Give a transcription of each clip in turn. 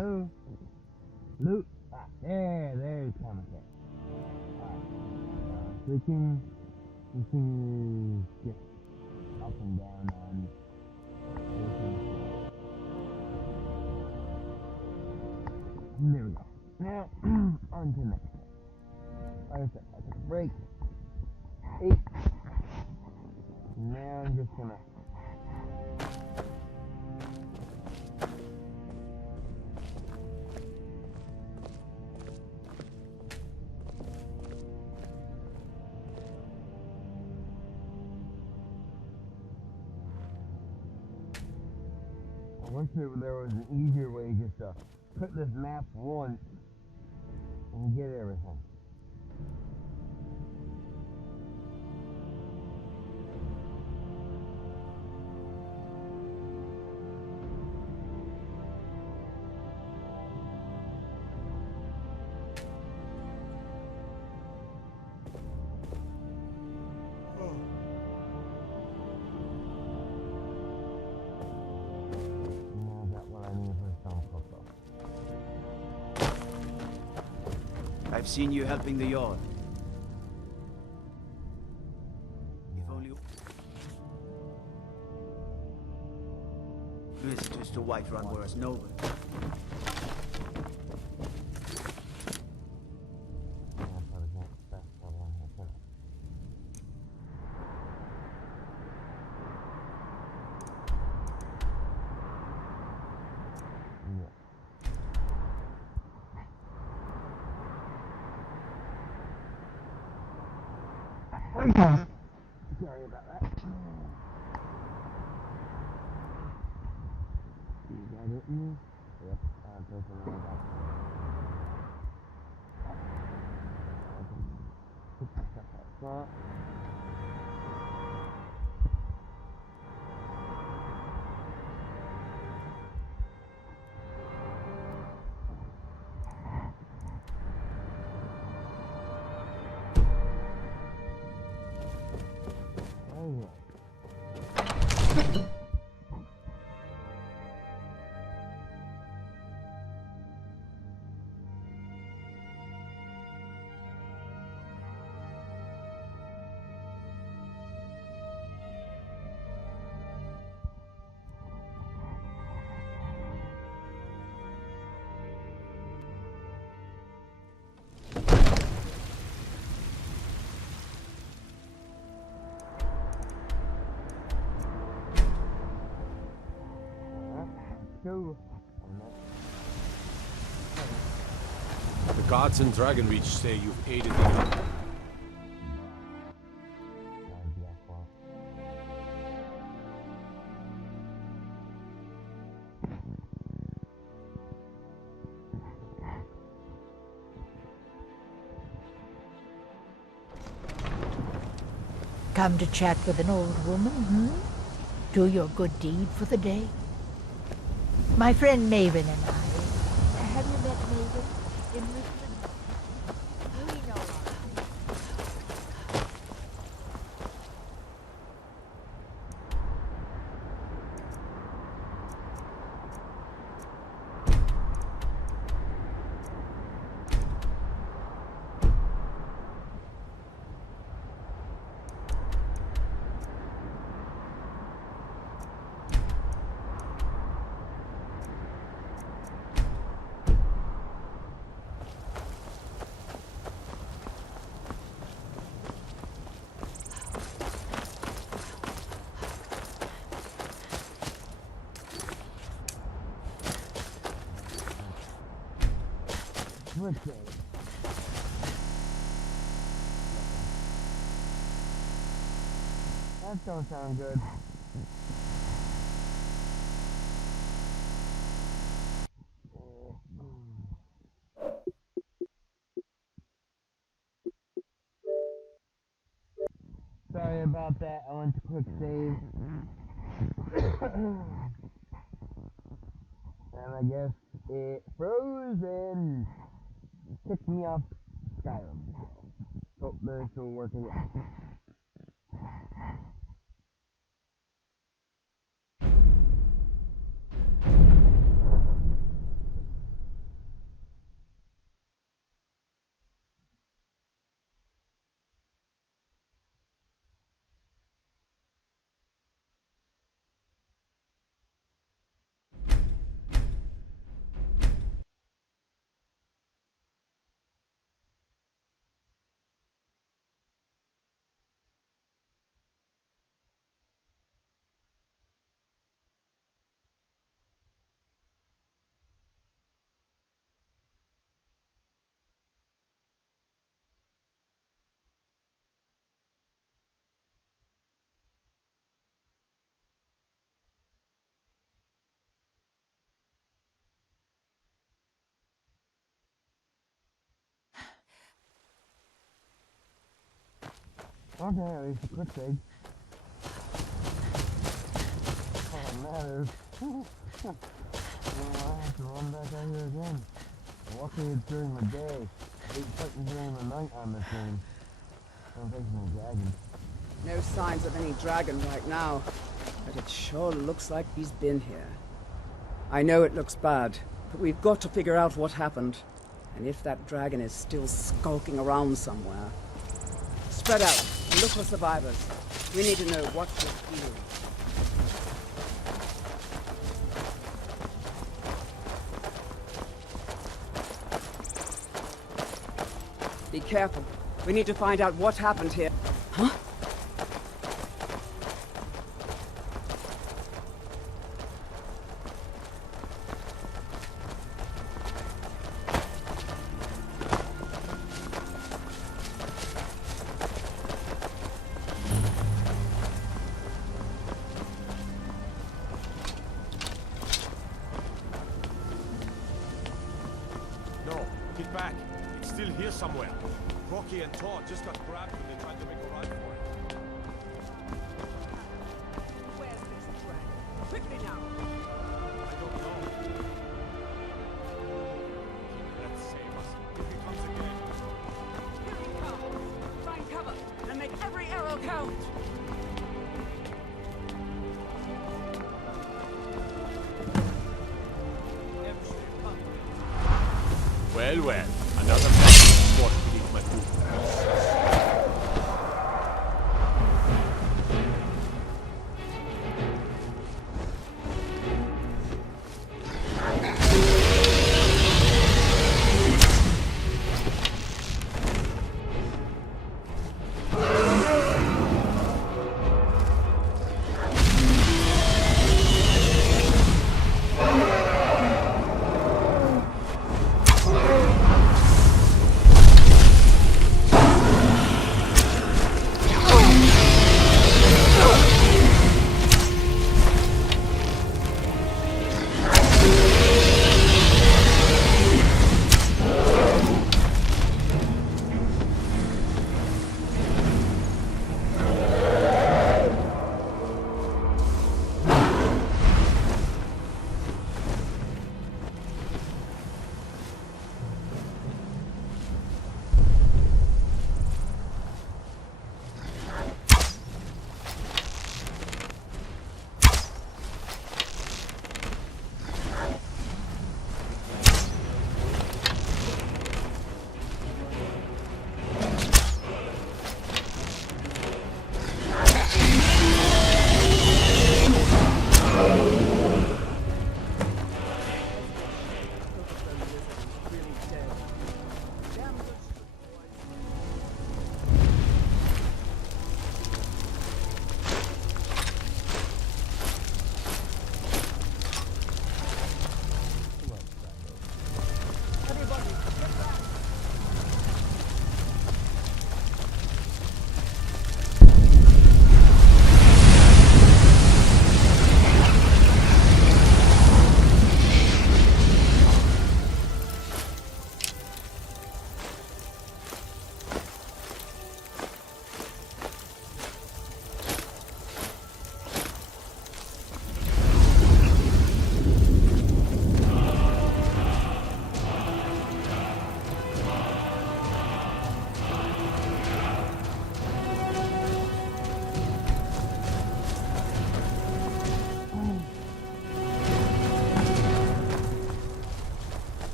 Hello? Loot? Ah, there's commentator. We can just up and down on there we go. Now, on to the next one. Like I said, I took a break. 8. Now I'm just gonna I wish there was an easier way just to put this map once and get everything. I've seen you helping the Yard. If only visitors to Whiterun were as noble. Sorry about that. You got it in? Yep, taking it right back. I can put the stuff out front. The gods in Dragonreach say you've aided the Yard. Come to chat with an old woman, Do your good deed for the day. My friend Maven and I. Have you met Maven in Richmond? We know her. Birthday. That don't sound good. Sorry about that. I went to quick save. And I guess it froze and kicked me off Skyrim. Oh, they're still working out. Okay, at least a quick save. All that matters. I have to run back out here again. Luckily it's during the day. I hate fighting during the night on this game. I'm facing a dragon. No signs of any dragon right now, but it sure looks like he's been here. I know it looks bad, but we've got to figure out what happened, and if that dragon is still skulking around somewhere. Spread out and look for survivors. We need to know what we're doing. Be careful. We need to find out what happened here. Huh? No, get back. It's still here somewhere. Rocky and Todd just got grabbed when they tried to make a run for it. Where's this dragon? Quickly now! I don't know. Let's save us. If he comes again. Here he comes! Find cover and make every arrow count! Well, well. Another sport beneath my boot.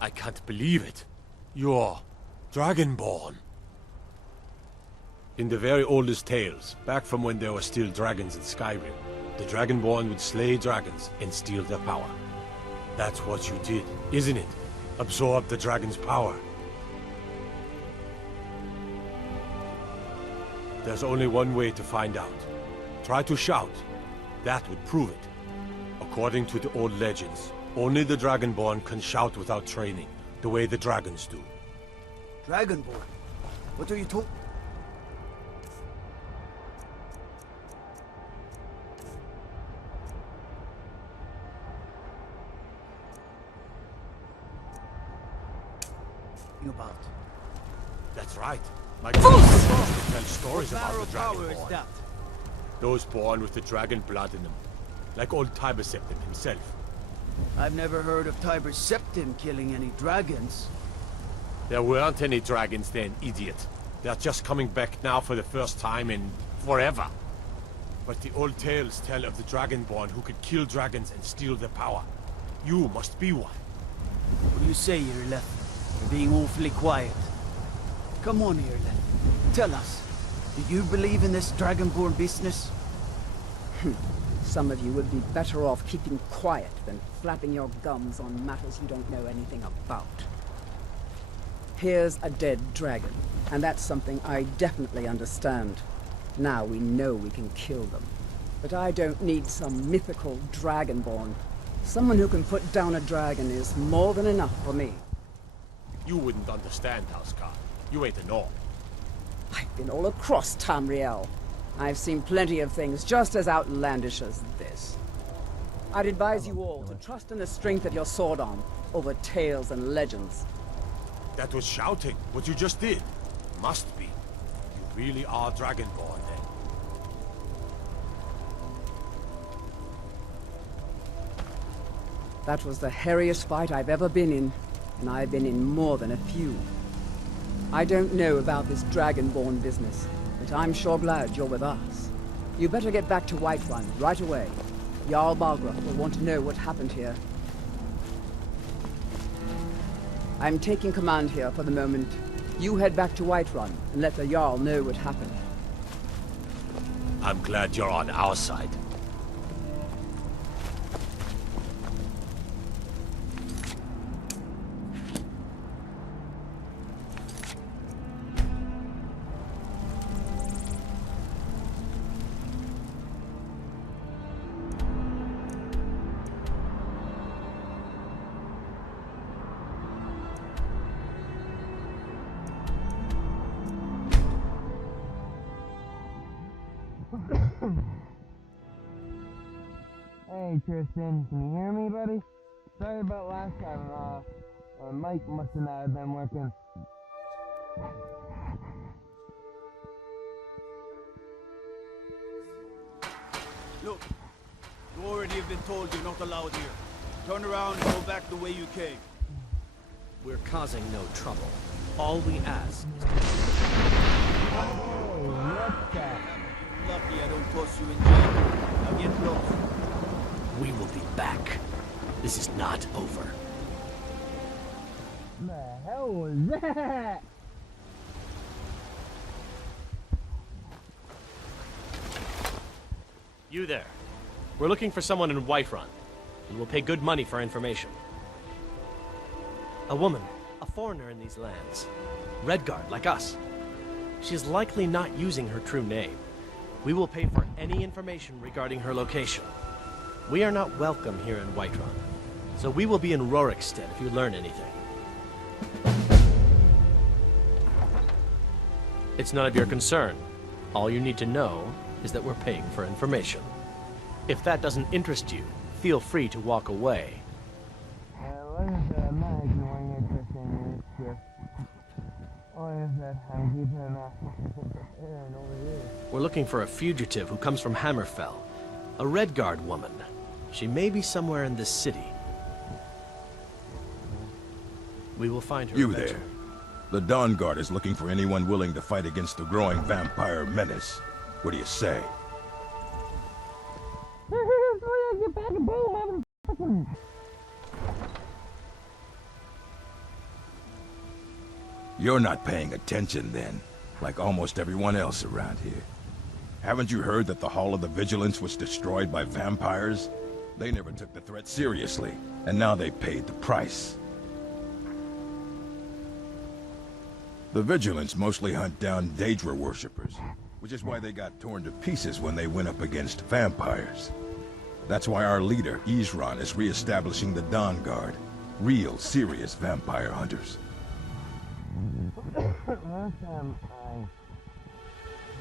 I can't believe it. You're Dragonborn. In the very oldest tales, back from when there were still dragons in Skyrim, the Dragonborn would slay dragons and steal their power. That's what you did, isn't it? Absorb the dragon's power. There's only one way to find out. Try to shout. That would prove it. According to the old legends, only the Dragonborn can shout without training, the way the dragons do. Dragonborn? What are you talking? About? That's right. Like they tell stories about Barrow the power is Dragonborn. that? Those born with the dragon blood in them. Like old Tiber Septim himself. I've never heard of Tiber Septim killing any dragons. There weren't any dragons then, idiot. They're just coming back now for the first time in forever. But the old tales tell of the Dragonborn who could kill dragons and steal their power. You must be one. What do you say, Irleth? You're being awfully quiet. Come on, Irleth. Tell us. Do you believe in this Dragonborn business? Some of you would be better off keeping quiet than flapping your gums on matters you don't know anything about. Here's a dead dragon, and that's something I definitely understand. Now we know we can kill them. But I don't need some mythical Dragonborn. Someone who can put down a dragon is more than enough for me. You wouldn't understand, Housecar. You ain't a Norn. I've been all across Tamriel. I've seen plenty of things just as outlandish as this. I'd advise you all to trust in the strength of your sword arm over tales and legends. That was shouting, what you just did. Must be. You really are Dragonborn, then. That was the hairiest fight I've ever been in, and I've been in more than a few. I don't know about this Dragonborn business, but I'm sure glad you're with us. You better get back to Whiterun right away. Jarl Balgruuf will want to know what happened here. I'm taking command here for the moment. You head back to Whiterun and let the Jarl know what happened. I'm glad you're on our side. Hey Tristan, can you hear me, buddy? Sorry about last time. Mike must have not have been working. Look, you already have been told you're not allowed here. Turn around and go back the way you came. We're causing no trouble. All we ask is Oh, what's that? Lucky I don't toss you in jail. Now get lost. we will be back. This is not over. The hell was that? You there. We're looking for someone in Whiterun. We will pay good money for information. A woman, a foreigner in these lands. Redguard, like us. She's likely not using her true name. We will pay for any information regarding her location. We are not welcome here in Whiterun, so we will be in Rorikstead if you learn anything. It's none of your concern. All you need to know is that we're paying for information. If that doesn't interest you, feel free to walk away. Like I said, I'm not ignoring interest in your shift. Like I said, I'm keeping an eye over here. We're looking for a fugitive who comes from Hammerfell. A Redguard woman. She may be somewhere in this city. We will find her You eventually. there. The Dawn Guard is looking for anyone willing to fight against the growing vampire menace. What do you say? Get back and boom, motherfucker. You're not paying attention then, like almost everyone else around here. Haven't you heard that the Hall of the Vigilance was destroyed by vampires? They never took the threat seriously, and now they paid the price. The Vigilance mostly hunt down Daedra worshippers, which is why they got torn to pieces when they went up against vampires. That's why our leader, Isran, is re-establishing the Dawn Guard. Real, serious vampire hunters. Last time I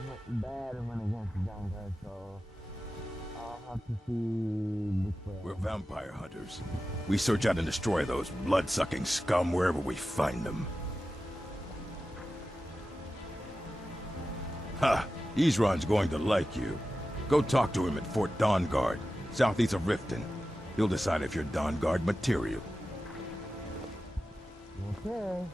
went bad and went against the Dawn Guard, so I'll have to see which way. We're vampire hunters. We search out and destroy those blood-sucking scum wherever we find them. Ha! Isran's going to like you. Go talk to him at Fort Dawnguard, southeast of Riften. He'll decide if you're Dawnguard material. Okay.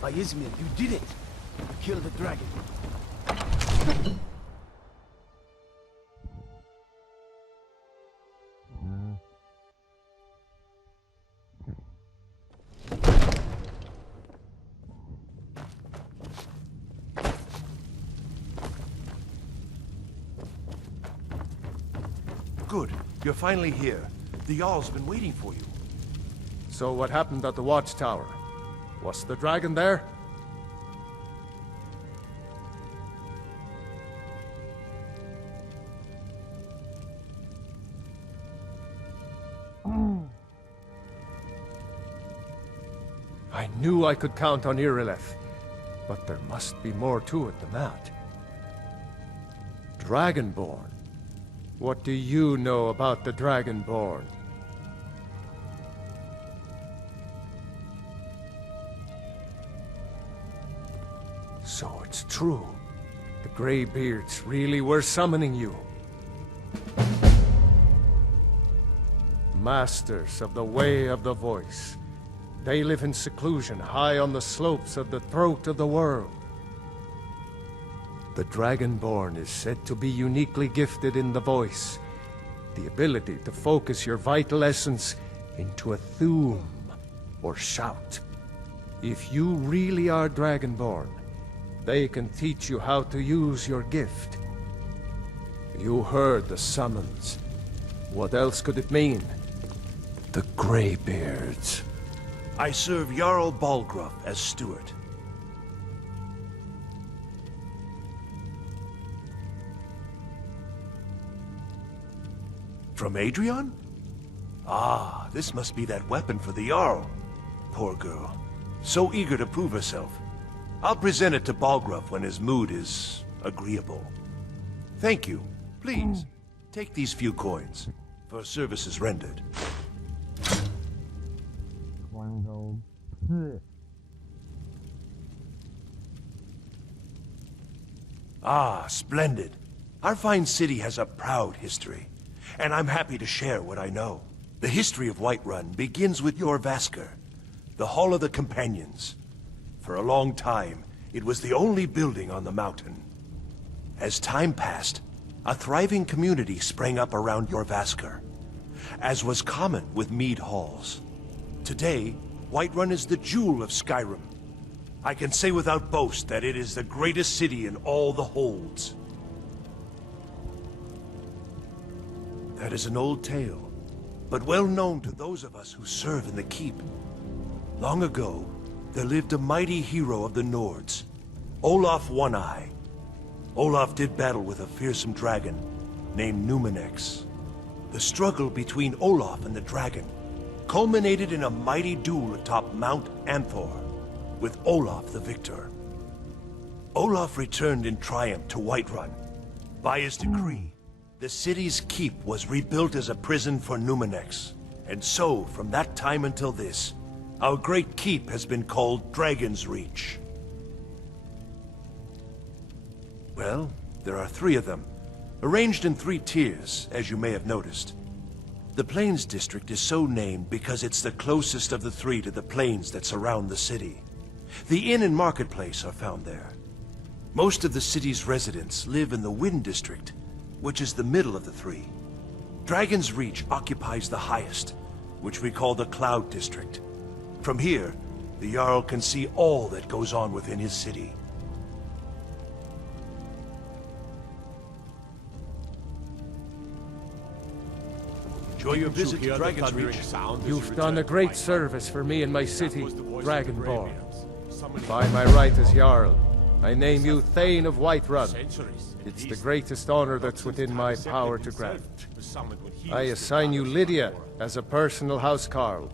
By Ismail, you did it! You killed the dragon. Good. You're finally here. The Jarl's been waiting for you. So what happened at the watchtower? Was the dragon there? I knew I could count on Irileth, but there must be more to it than that. Dragonborn. What do you know about the Dragonborn? So it's true. The Greybeards really were summoning you. Masters of the Way of the Voice. They live in seclusion high on the slopes of the throat of the world. The Dragonborn is said to be uniquely gifted in the voice, the ability to focus your vital essence into a thum, or shout. If you really are Dragonborn, they can teach you how to use your gift. You heard the summons. What else could it mean? The Greybeards. I serve Jarl Balgruuf as steward. From Adrian? Ah, this must be that weapon for the Jarl. Poor girl. So eager to prove herself. I'll present it to Balgruuf when his mood is agreeable. Thank you. Please, take these few coins for services rendered. One gold. Ah, splendid. Our fine city has a proud history, and I'm happy to share what I know. The history of Whiterun begins with Jorrvaskr, the Hall of the Companions. For a long time, it was the only building on the mountain. As time passed, a thriving community sprang up around Jorrvaskr, as was common with mead halls. Today, Whiterun is the jewel of Skyrim. I can say without boast that it is the greatest city in all the holds. That is an old tale, but well known to those of us who serve in the keep. Long ago, there lived a mighty hero of the Nords, Olaf One-Eye. Olaf did battle with a fearsome dragon named Numenex. The struggle between Olaf and the dragon culminated in a mighty duel atop Mount Anthor, with Olaf the victor. Olaf returned in triumph to Whiterun. By his decree, the city's keep was rebuilt as a prison for Numenex. And so, from that time until this, our great keep has been called Dragon's Reach. Well, there are 3 of them, arranged in 3 tiers, as you may have noticed. The Plains District is so named because it's the closest of the 3 to the plains that surround the city. The inn and marketplace are found there. Most of the city's residents live in the Wind District, which is the middle of the 3. Dragon's Reach occupies the highest, which we call the Cloud District. From here, the Jarl can see all that goes on within his city. Enjoy your visit to Hear the Dragon's thundering Reach. sound as You've you done a return great to service for me and my city, was the voice of the Dragonborn. Bravians, summoning By my right as Jarl, I name you Thane of Whiterun. centuries. It's the greatest honor that's within my power to grant. Was summoned when he I was assign you the Lydia as a personal housecarl,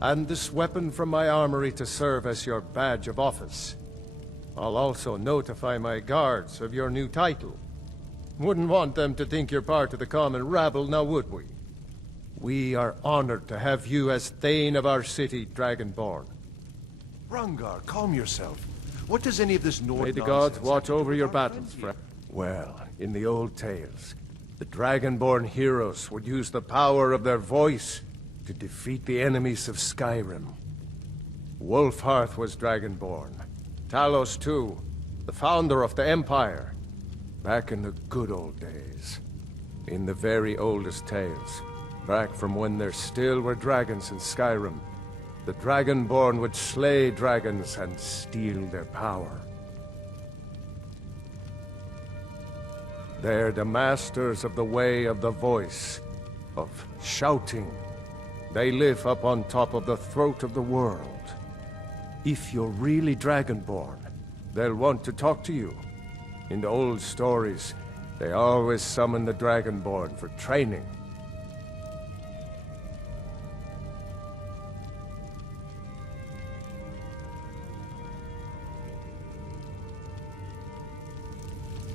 and this weapon from my armory to serve as your badge of office. I'll also notify my guards of your new title. Wouldn't want them to think you're part of the common rabble, now would we? We are honored to have you as Thane of our city, Dragonborn. Rangar, calm yourself. What does any of this Nord May the nonsense gods have watch to do over with your our battles, friends here? friend. Well, in the old tales, the Dragonborn heroes would use the power of their voice to defeat the enemies of Skyrim. Wolfhearth was Dragonborn. Talos, too, the founder of the Empire. Back in the good old days. In the very oldest tales, back from when there still were dragons in Skyrim, the Dragonborn would slay dragons and steal their power. They're the masters of the way of the voice, of shouting. They live up on top of the throat of the world. If you're really Dragonborn, they'll want to talk to you. In the old stories, they always summon the Dragonborn for training.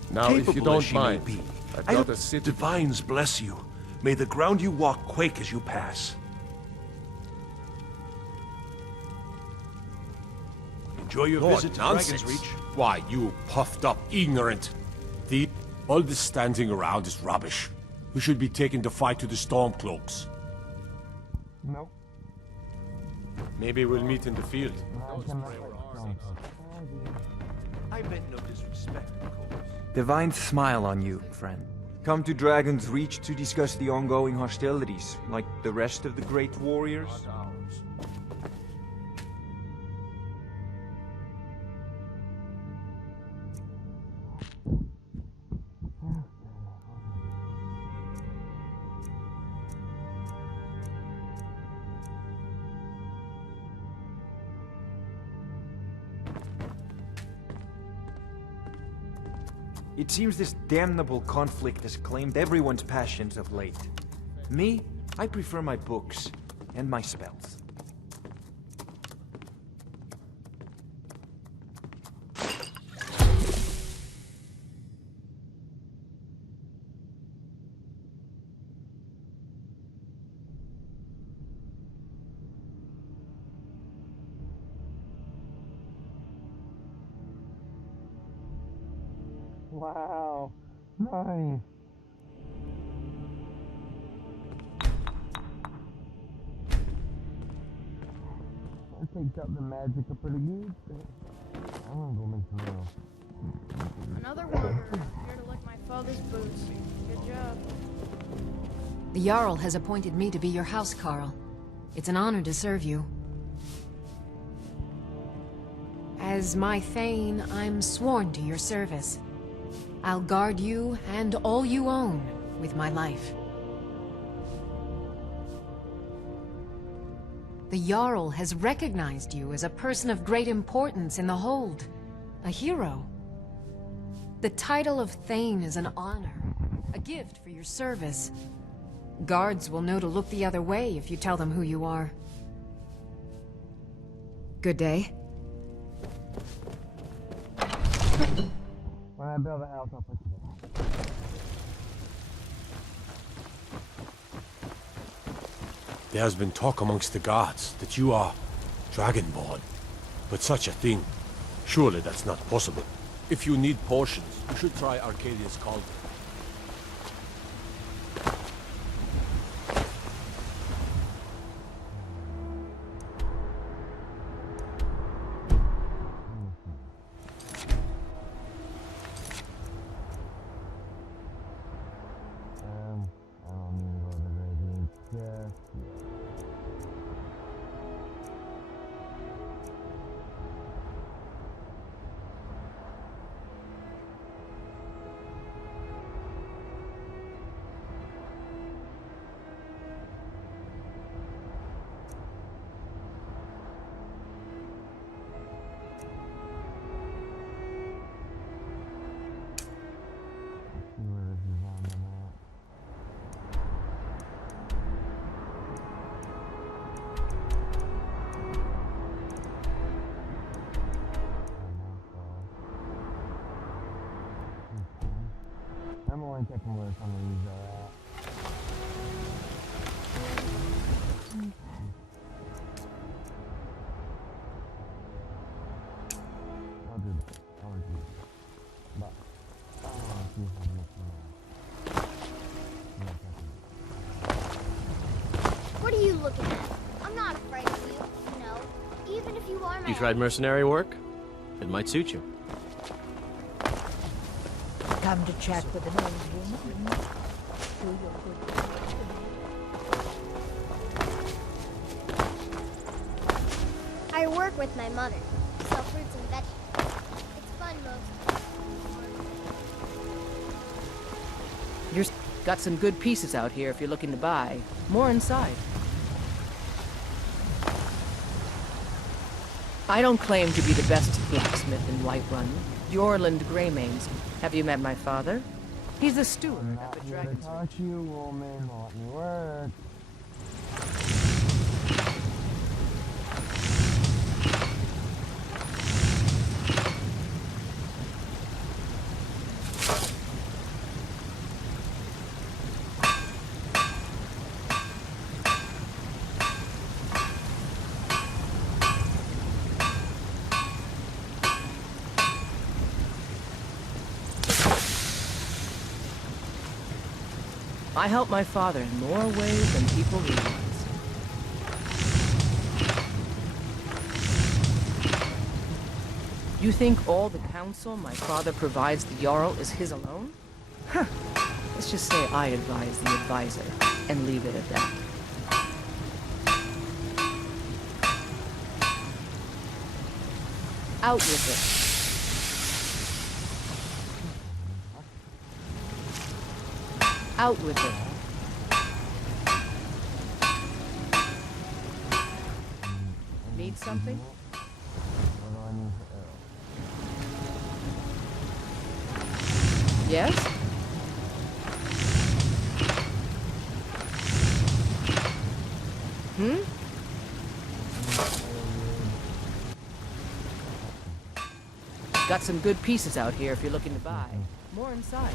Now, if you Capable as don't she may mind, be, I've I got hope a city... divines bless you. May the ground you walk quake as you pass. Enjoy your Lord, visit to nonsense. Dragon's Reach. Why, you puffed up, ignorant thief. All this standing around is rubbish. We should be taking the fight to the Stormcloaks. No. Maybe we'll meet in the field. I meant no disrespect, of course. Divines smile on you, friend. Come to Dragon's Reach to discuss the ongoing hostilities, like the rest of the great warriors? It seems this damnable conflict has claimed everyone's passions of late. Me, I prefer my books and my spells. Wow. Nice. I picked up the magic pretty good. I'm gonna go make some real. Another wanderer, here to lick my father's boots. Good job. The Jarl has appointed me to be your housecarl. It's an honor to serve you. As my Thane, I'm sworn to your service. I'll guard you and all you own with my life. The Jarl has recognized you as a person of great importance in the Hold, a hero. The title of Thane is an honor, a gift for your service. Guards will know to look the other way if you tell them who you are. Good day. When I build a house, I'll put you there. There has been talk amongst the gods that you are Dragonborn. But such a thing, surely that's not possible. If you need potions, you should try Arcadia's Cauldron. I don't need to go to the Radiant just yet. I'm only checking where some of these are at. I'll do that. I'll do that. But I want to see if I can look more. What are you looking at? I'm not afraid of you, even if you are my You tried mercenary work? It might suit you. Come to chat with an old woman? Do your good deed I work with my mother. Sell fruits and vegetables. It's fun most of You've got some good pieces out here if you're looking to buy. More inside. I don't claim to be the best blacksmith in Whiterun. Jorland Greymanes. Have you met my father? He's the steward at the Dragon's Touch you, woman. Let me work. I help my father in more ways than people realize. You think all the counsel my father provides the Jarl is his alone? Huh. Let's just say I advise the advisor, and leave it at that. Out with it. Out with it. Need something? What do I need for arrows? Yes? Got some good pieces out here if you're looking to buy. More inside.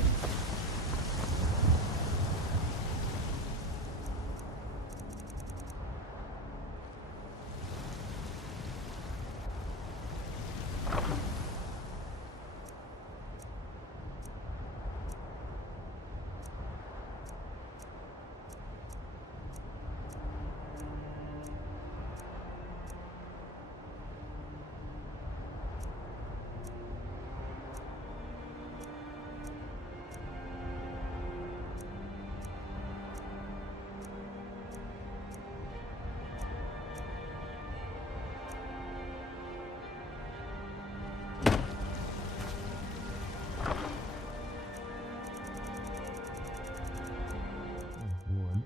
Wood.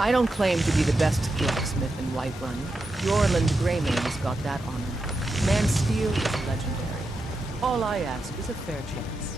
I don't claim to be the best blacksmith in Whiterun. Jorland Greymane's got that honor. Man's steel is legendary. All I ask is a fair chance.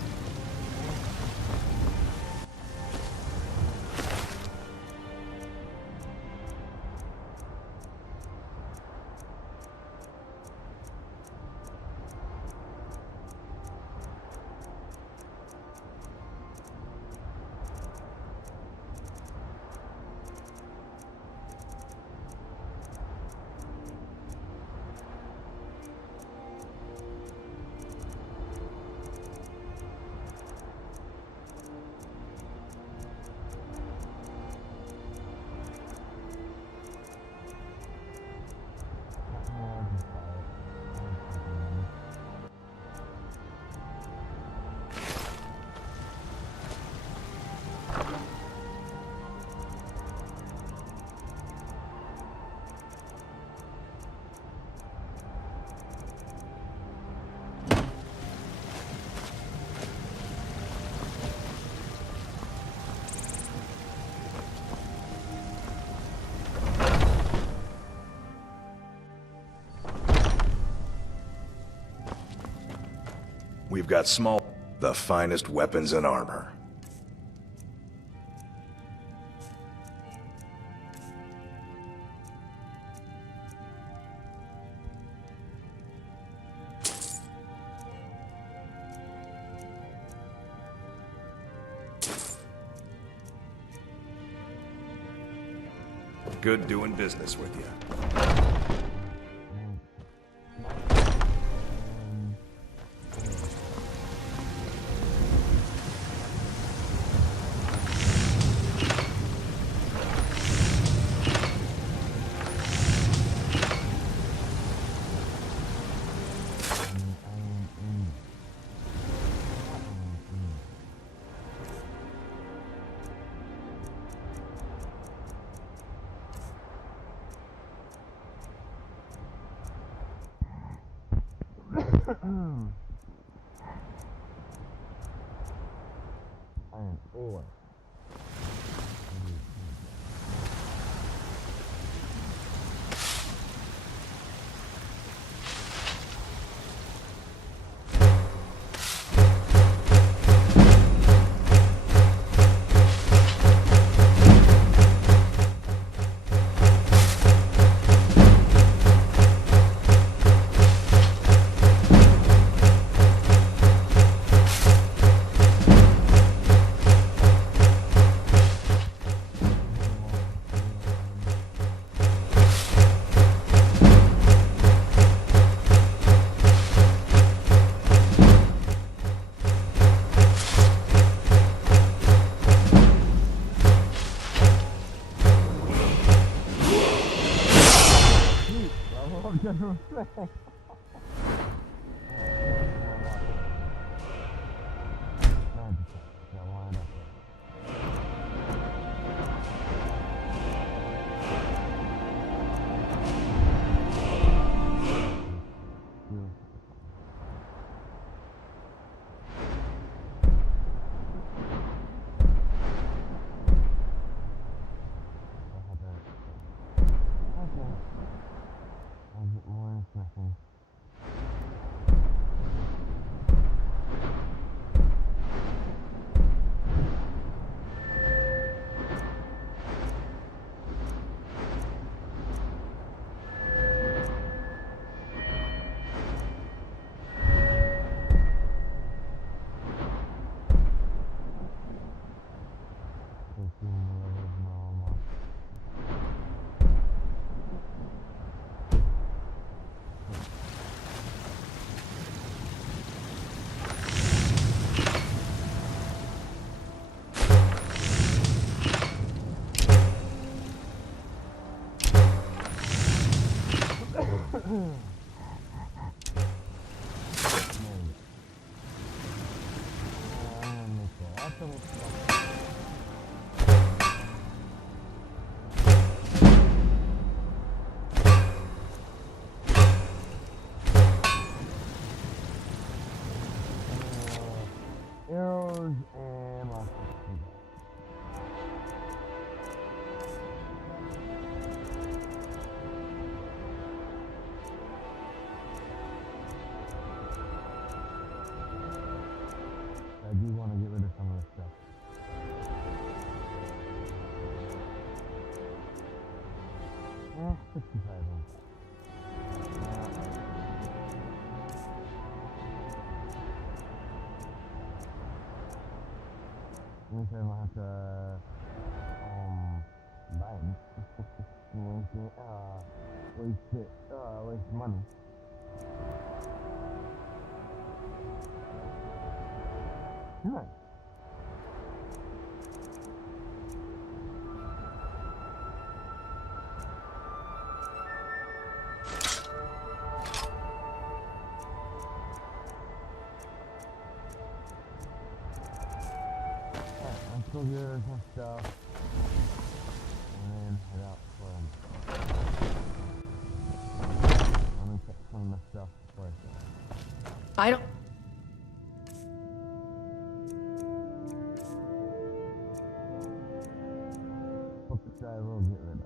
We've got the finest weapons and armor. Good doing business with you. Iron ore. Arrows and lots of things. I do want to get rid of some of this stuff. Eh, 65 on that. At least I don't have to, buy them. Waste money. Nice. Let's go get some stuff and then head out for let me check some of my stuff before I I don't... books I will get rid of.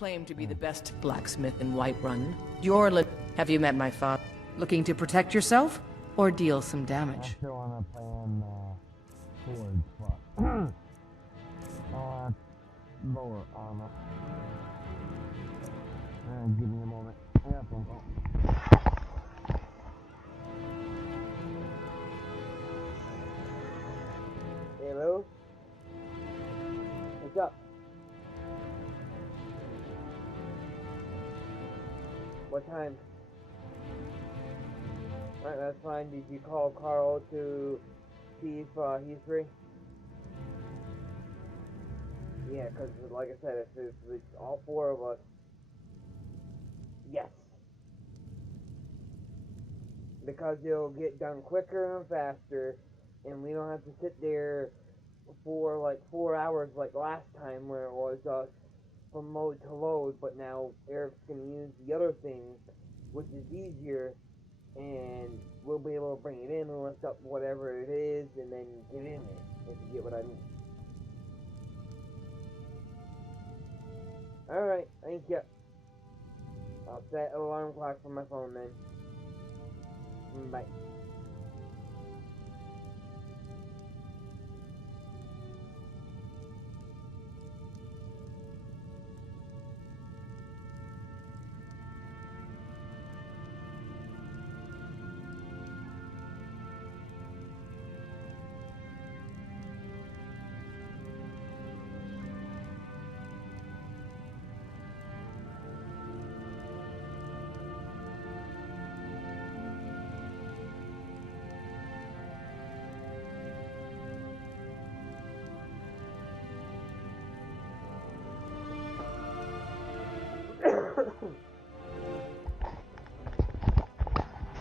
claim to be the best blacksmith in Whiterun. Have you met my father? Looking to protect yourself or deal some I damage? still wanna play on swords, but lower armor. Give me a moment. I got a phone call. Hello? What's up? What time? Alright, that's fine. Did you call Carl to see if he's free? Yeah, because like I said, if it's all four of us, yes. Because it'll get done quicker and faster, and we don't have to sit there for like 4 hours like last time where it was us from mode to load, but now Eric's gonna use the other thing, which is easier, and we'll be able to bring it in and lift up whatever it is and then get in it, if you get what I mean. Alright, thank you. I'll set an alarm clock for my phone then. Bye.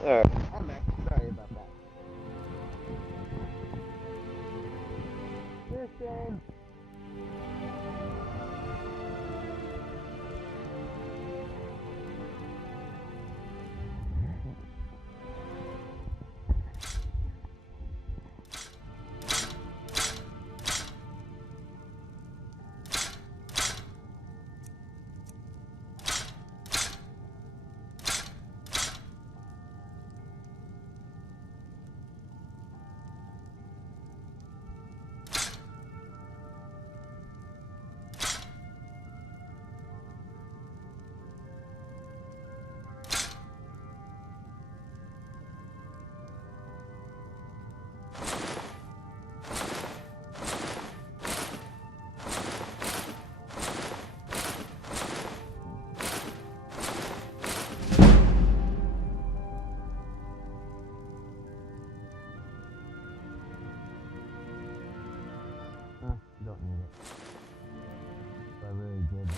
Alright, I'm back. Sorry about that. Listen. Don't need it. If I really did, then...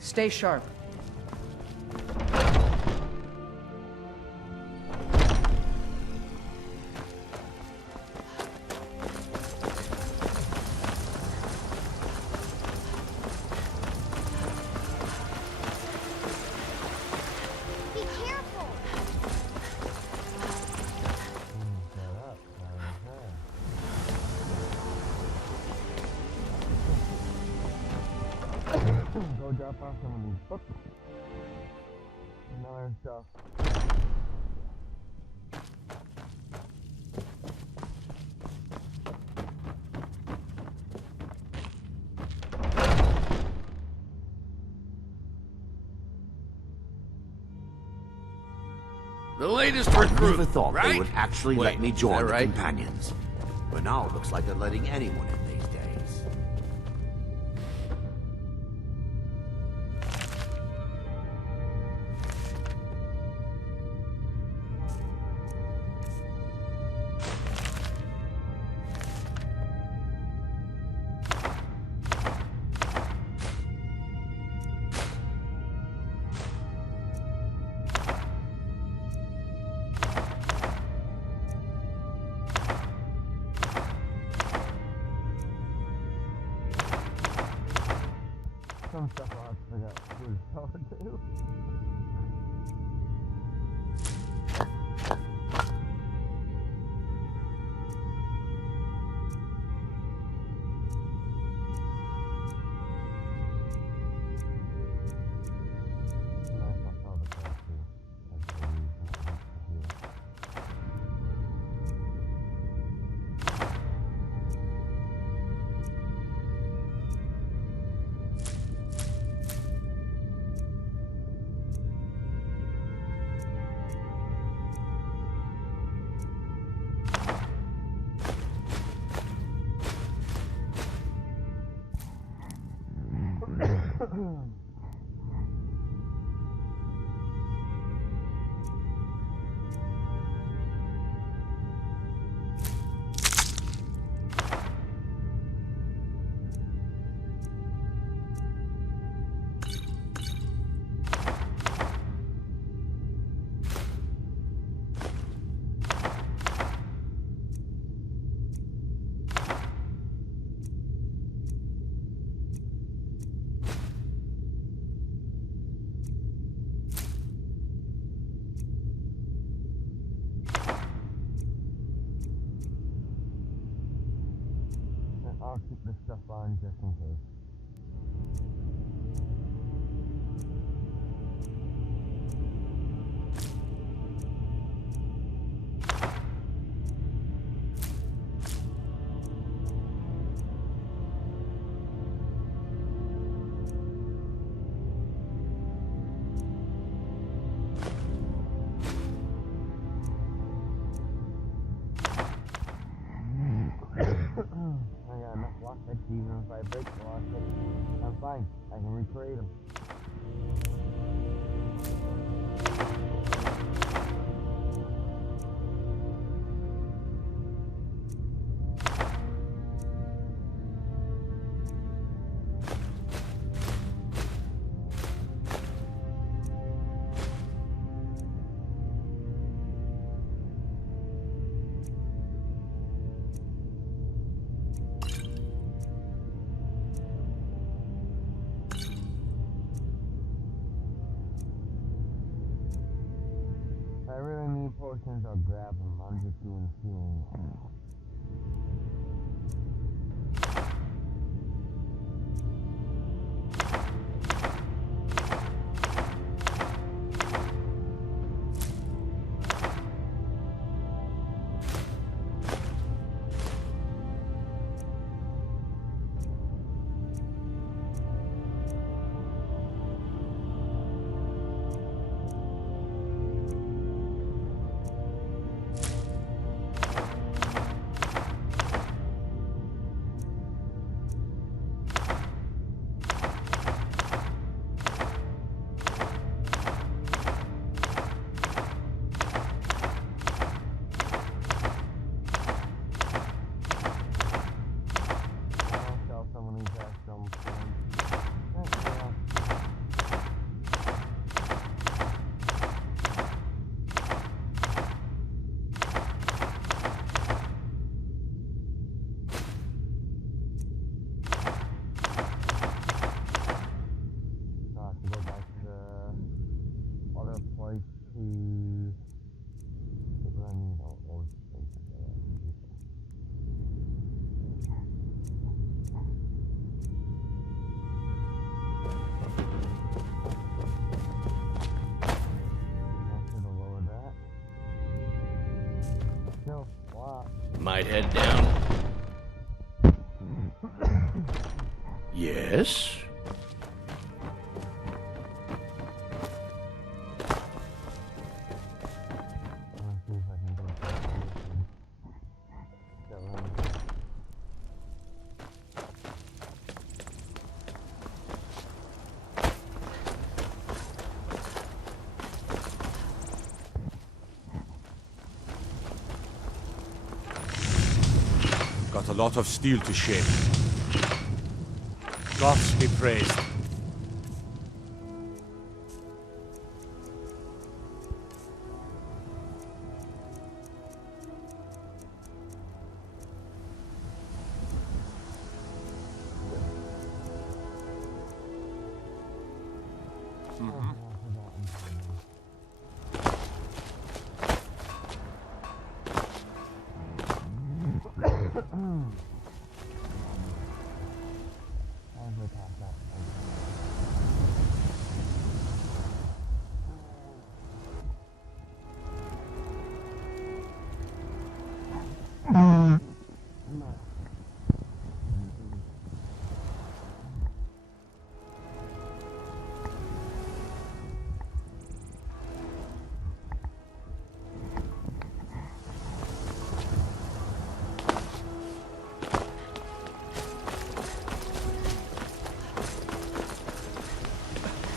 Stay sharp. Be careful! drop off some of these books and other stuff. The latest recruit, Never thought right? they would actually Wait, let me is join that the right? companions. But now it looks like they're letting anyone in these days. Some stuff I forgot who to tell her to. I'll keep this stuff on just in case. I got enough lockpicks even if I break the lockpick. I'm fine. I can recreate them. If I really need potions, I'll grab them. I'm just doing healing. Might head down. Yes? Got a lot of steel to shape. Gods be praised.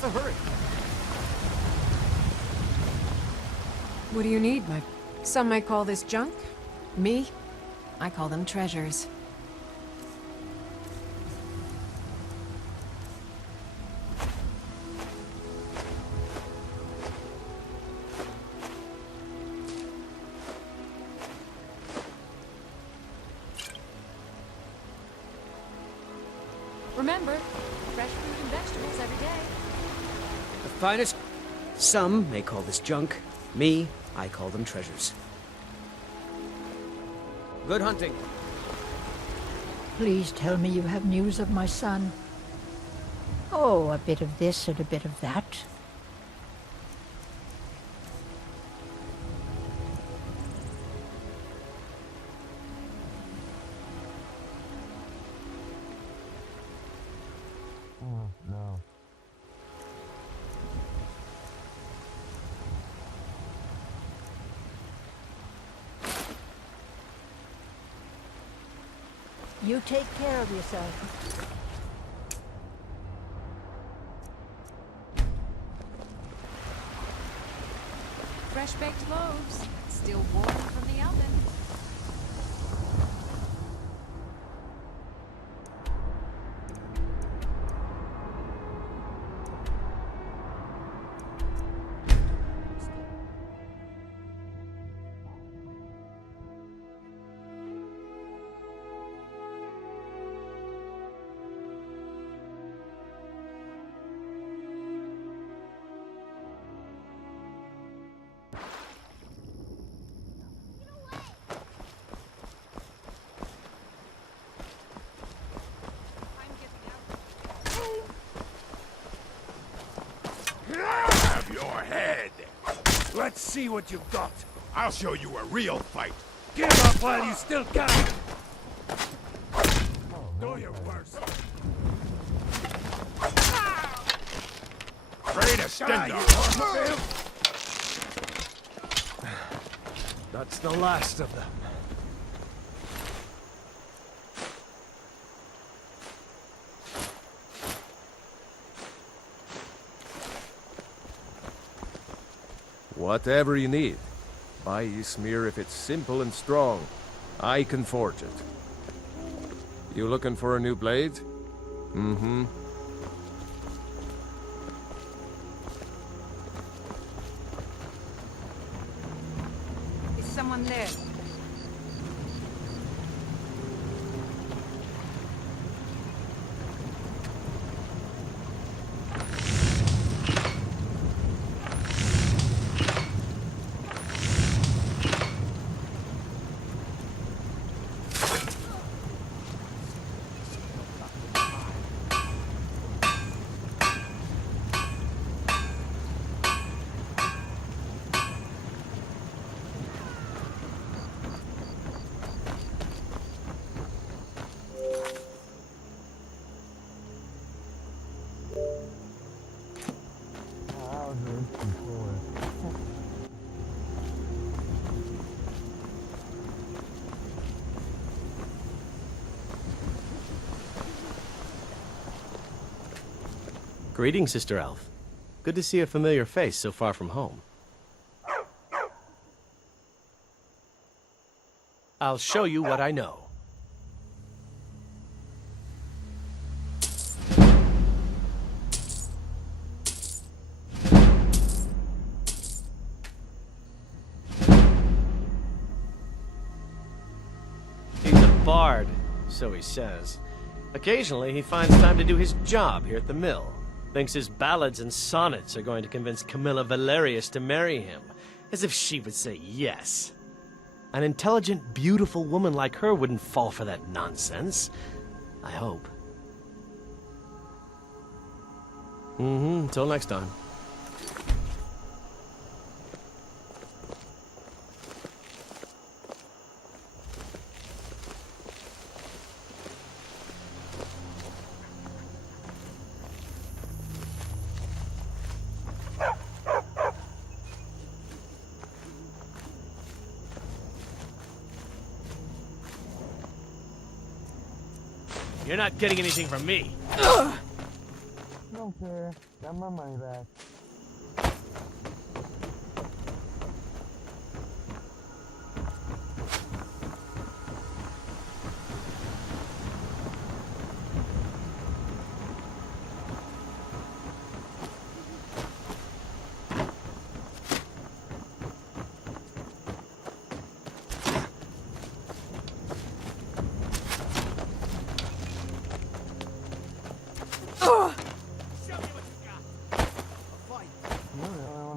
Hurry. What do you need, my... Some might call this junk. Me? I call them treasures. Remember, fresh fruit and vegetables every day. The finest... Some may call this junk. Me, I call them treasures. Good hunting. Please tell me you have news of my son. Oh, a bit of this and a bit of that. Oh, no. You take care of yourself. Fresh baked loaves, still warm from the oven. Have your head! Let's see what you've got. I'll show you a real fight. Give up while you still can. Do your worst. Trade a stender. That's the last of them. Whatever you need. Buy Ysmir if it's simple and strong. I can forge it. You looking for a new blade? Mm-hmm. Is someone there? Greetings, Sister Elf. Good to see a familiar face so far from home. I'll show you what I know. He's a bard, so he says. Occasionally, he finds time to do his job here at the mill. Thinks his ballads and sonnets are going to convince Camilla Valerius to marry him. As if she would say yes. An intelligent, beautiful woman like her wouldn't fall for that nonsense. I hope. Until next time. You're not getting anything from me. Don't care. Got my money back.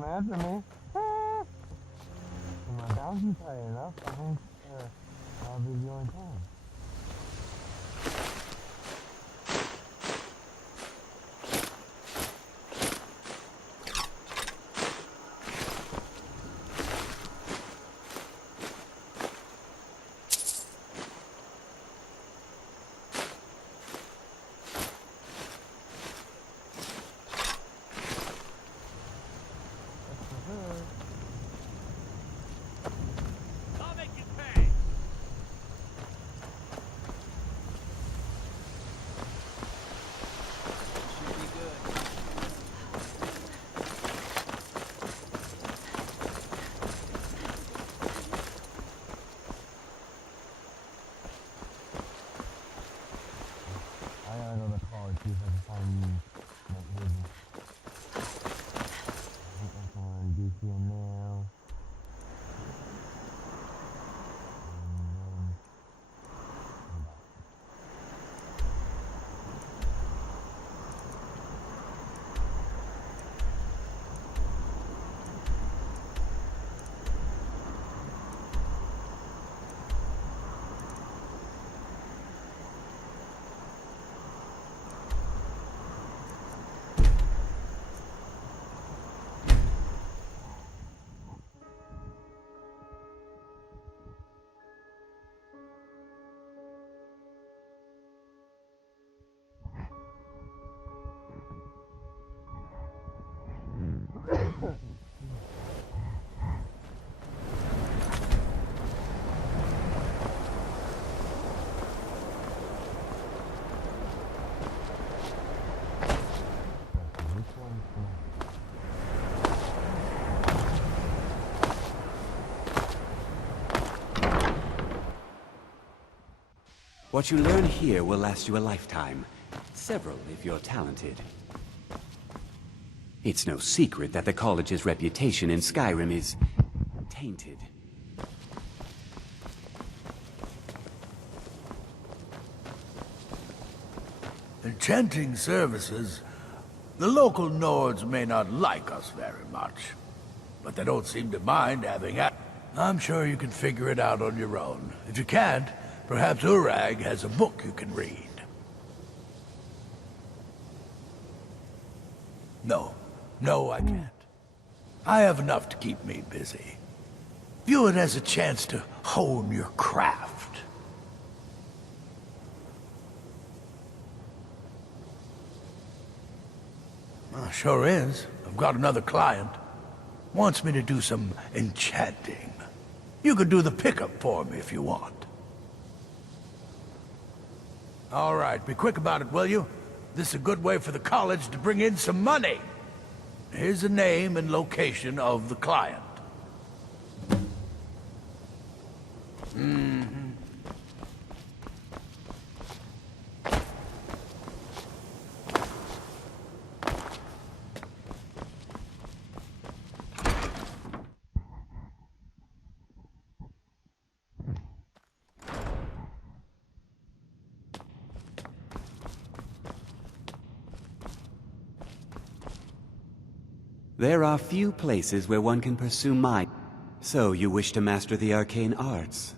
After me. When my donkey's high enough, I think I'll be the only time. What you learn here will last you a lifetime. Several, if you're talented. It's no secret that the college's reputation in Skyrim is tainted. Enchanting services. The local Nords may not like us very much, but they don't seem to mind having it. I'm sure you can figure it out on your own. If you can't, perhaps Urag has a book you can read. No, I can't. I have enough to keep me busy. View it as a chance to hone your craft. Sure is. I've got another client. Wants me to do some enchanting. You could do the pickup for me if you want. All right, be quick about it, will you? This is a good way for the college to bring in some money. Here's the name and location of the client. There are few places where one can pursue might. So you wish to master the arcane arts?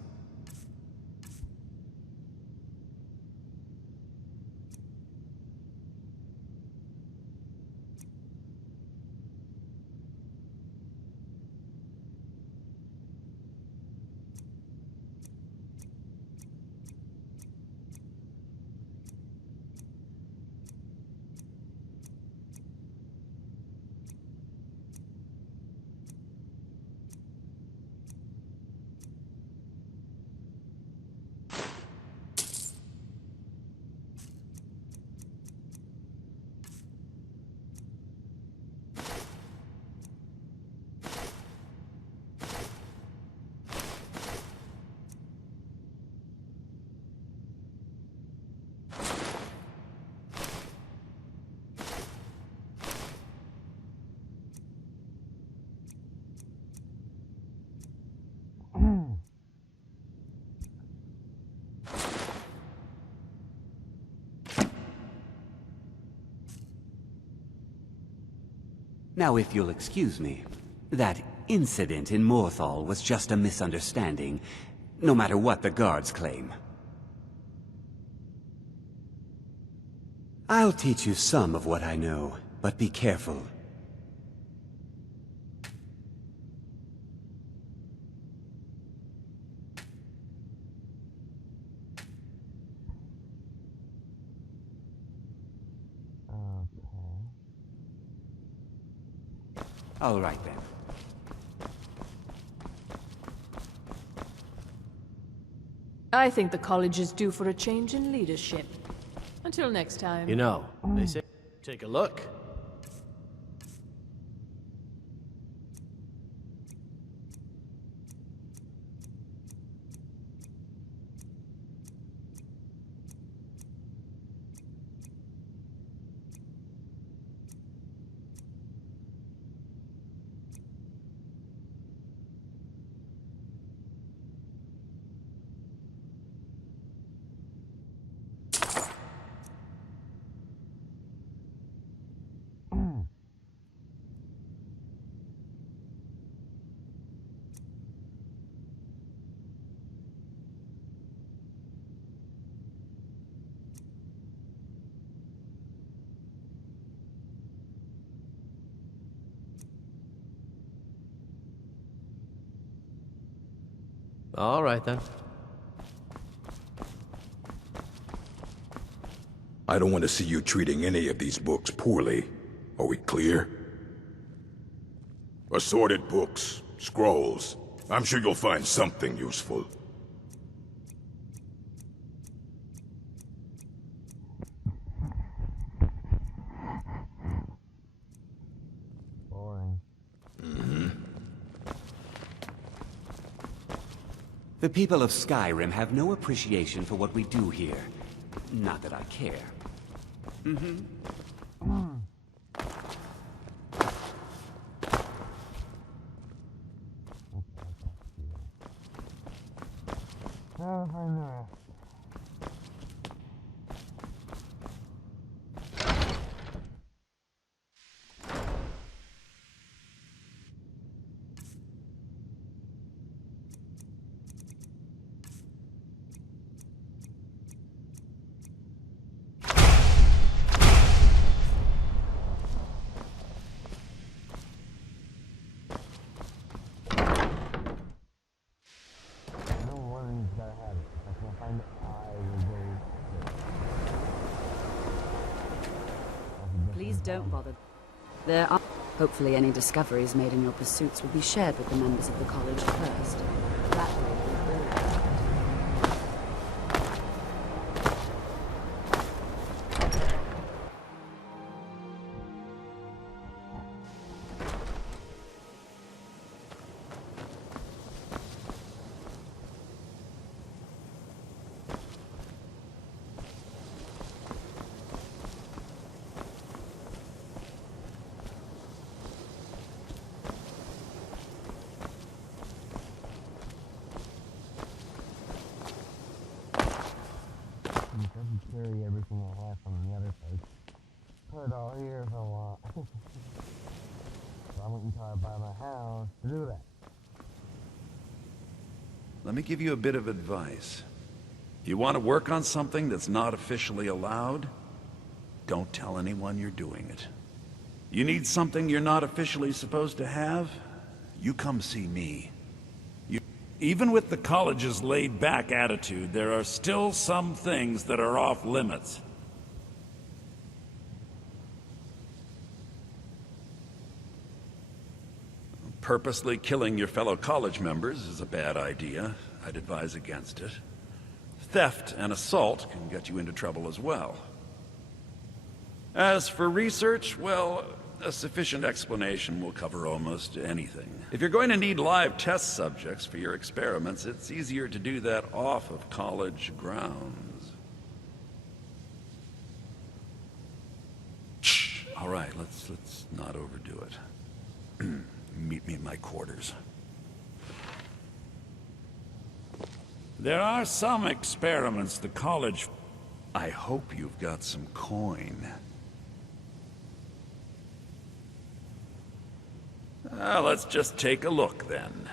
Now, if you'll excuse me, that incident in Morthal was just a misunderstanding, no matter what the guards claim. I'll teach you some of what I know, but be careful. All right, then. I think the college is due for a change in leadership. Until next time. You know, they say, take a look. All right, then. I don't want to see you treating any of these books poorly. Are we clear? Assorted books, scrolls. I'm sure you'll find something useful. The people of Skyrim have no appreciation for what we do here. Not that I care. Please don't bother. There are... Hopefully any discoveries made in your pursuits will be shared with the members of the college first. That way we will... can carry everything I have from the other place. Put it all here if I want. So I went until I buy my house to do that. Let me give you a bit of advice. You want to work on something that's not officially allowed? Don't tell anyone you're doing it. You need something you're not officially supposed to have? You come see me. Even with the college's laid-back attitude, there are still some things that are off limits. Purposely killing your fellow college members is a bad idea. I'd advise against it. Theft and assault can get you into trouble as well. As for research, well, a sufficient explanation will cover almost anything. If you're going to need live test subjects for your experiments, it's easier to do that off of college grounds. Shh. All right, let's not overdo it. Meet me in my quarters. There are some experiments the college... I hope you've got some coin. Let's just take a look, then.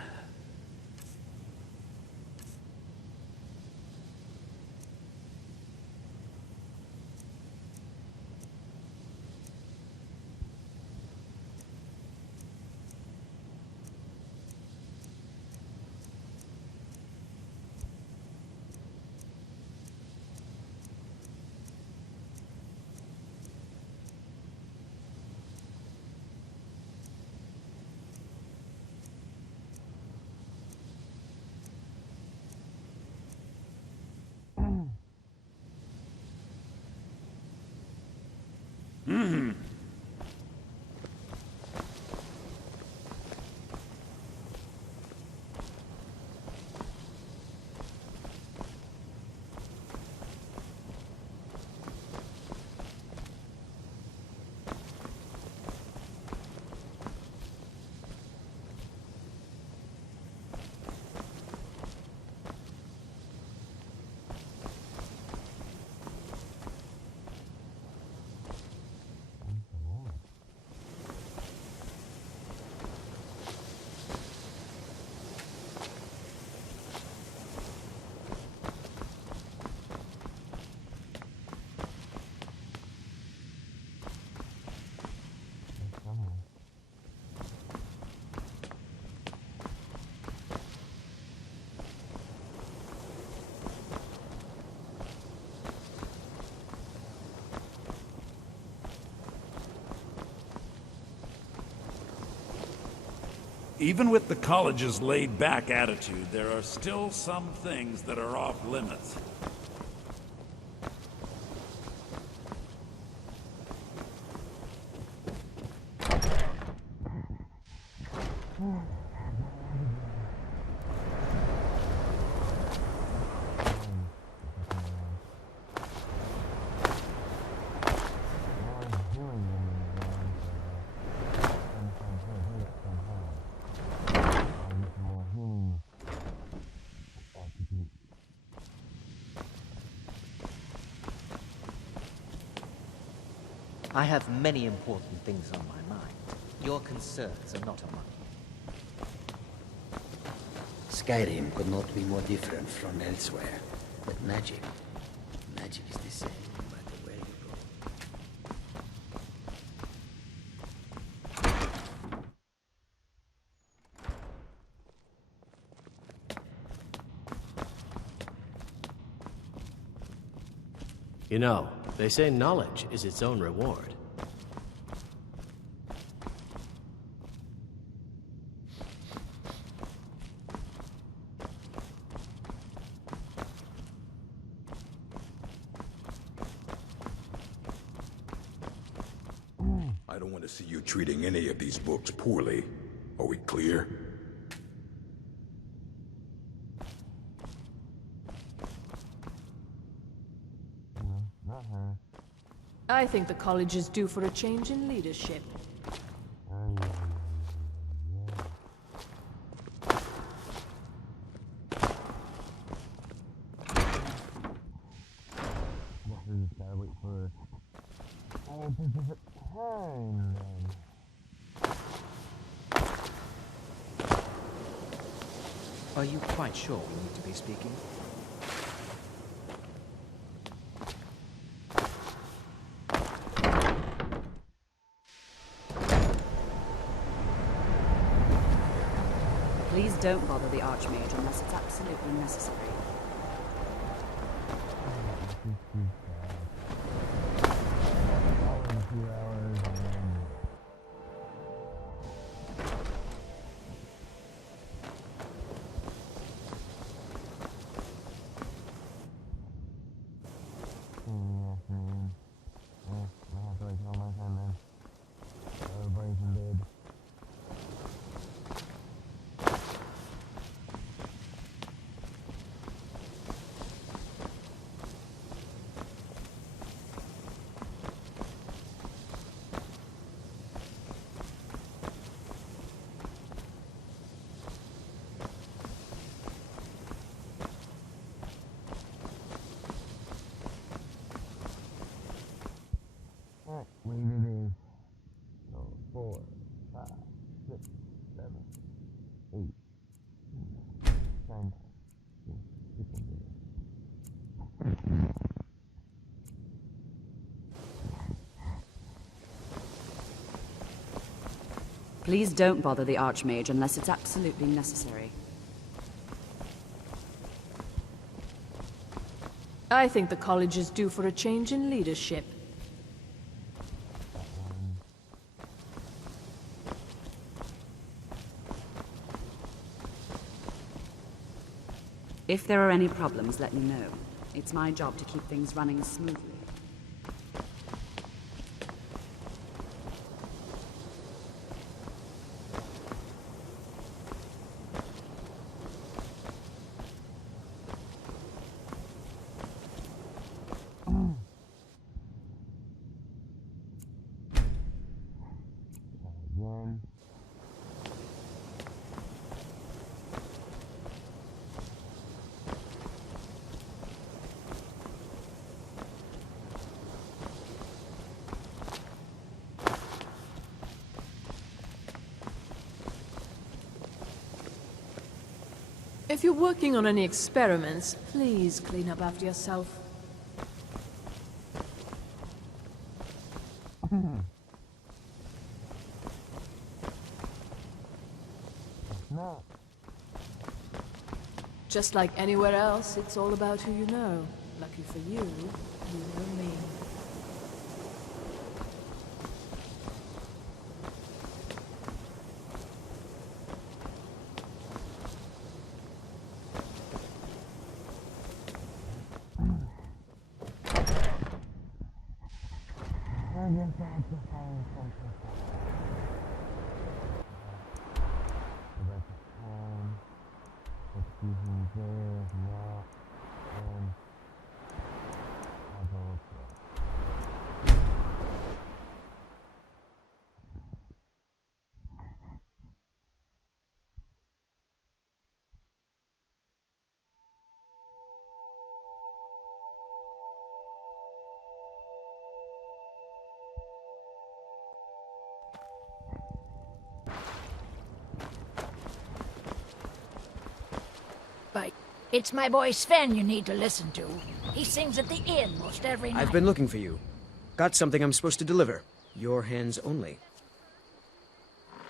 Even with the college's laid-back attitude, there are still some things that are off limits. I have many important things on my mind. Your concerns are not among them. Skyrim could not be more different from elsewhere. But magic is the same no matter where you go. You know, they say knowledge is its own reward. I don't want to see you treating any of these books poorly. Are we clear? I think the college is due for a change in leadership. Are you quite sure we need to be speaking? Please don't bother the Archmage unless it's absolutely necessary. Wait, it is. So 4, 5, 6, 7, 8, 9, 10. Please don't bother the Archmage unless it's absolutely necessary. I think the college is due for a change in leadership. If there are any problems, let me know. It's my job to keep things running smoothly. Again. If you're working on any experiments, please clean up after yourself. No. Just like anywhere else, it's all about who you know. Lucky for you, you know me. I guess I have to find something. Go back to home. Let's see who's there, not, and I'll go look for it. But it's my boy Sven you need to listen to. He sings at the inn most every night. I've been looking for you. Got something I'm supposed to deliver. Your hands only.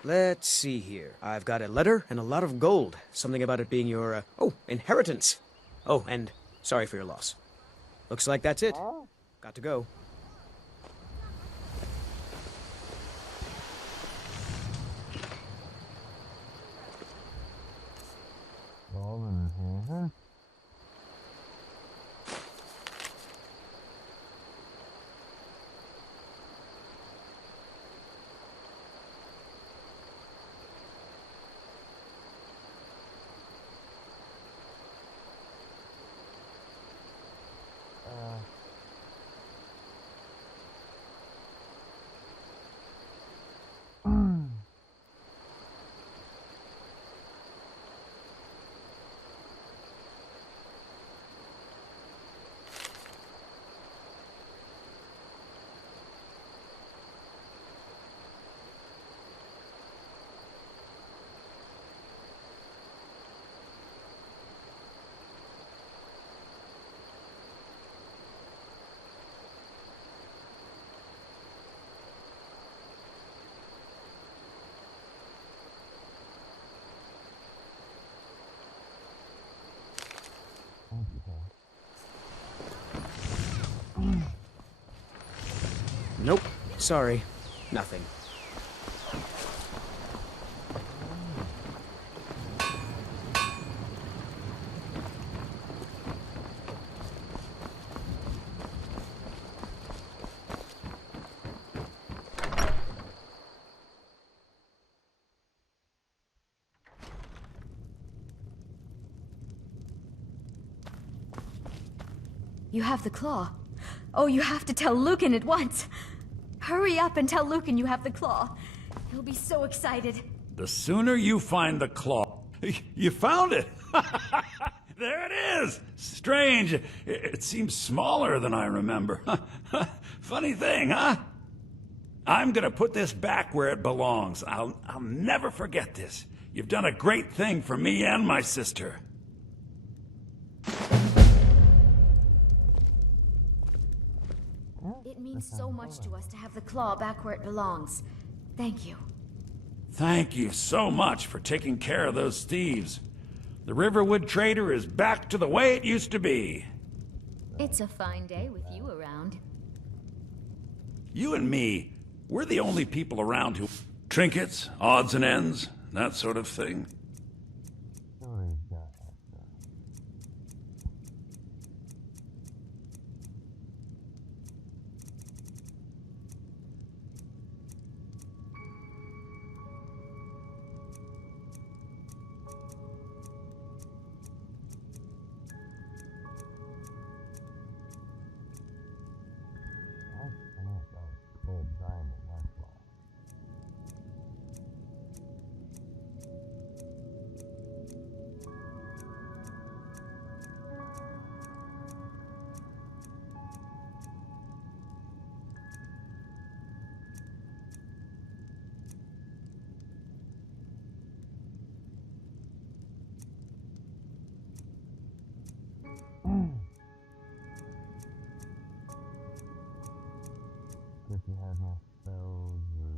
Let's see here. I've got a letter and a lot of gold. Something about it being your, inheritance. Oh, and sorry for your loss. Looks like that's it. Got to go. Nope. Sorry. Nothing. You have the claw. Oh, you have to tell Lucan at once. Hurry up and tell Lucan you have the claw. He'll be so excited. The sooner you find the claw... You found it! There it is! Strange. It seems smaller than I remember. Funny thing, huh? I'm gonna put this back where it belongs. I'll never forget this. You've done a great thing for me and my sister. It means so much to us to have the claw back where it belongs. Thank you. Thank you so much for taking care of those thieves. The Riverwood Trader is back to the way it used to be. It's a fine day with you around. You and me, we're the only people around who... Trinkets, odds and ends, that sort of thing. If you have no spells or...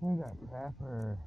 We got crapper.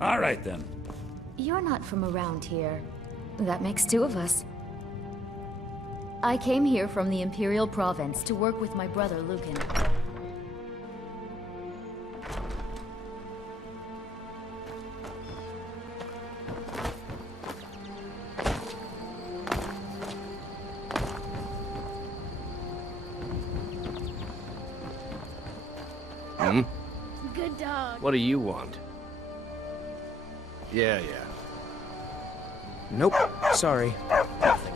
All right, then. You're not from around here. That makes two of us. I came here from the Imperial Province to work with my brother, Lucan. Hmm? Good dog. What do you want? Yeah. Nope. Sorry. Nothing.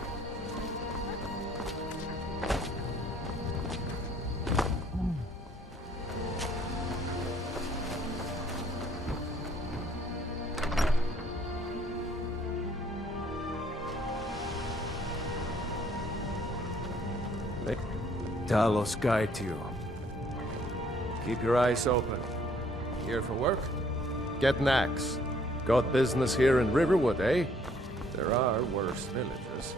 Talos guide you. Keep your eyes open. Here for work? Get an axe. Got business here in Riverwood, eh? There are worse villages.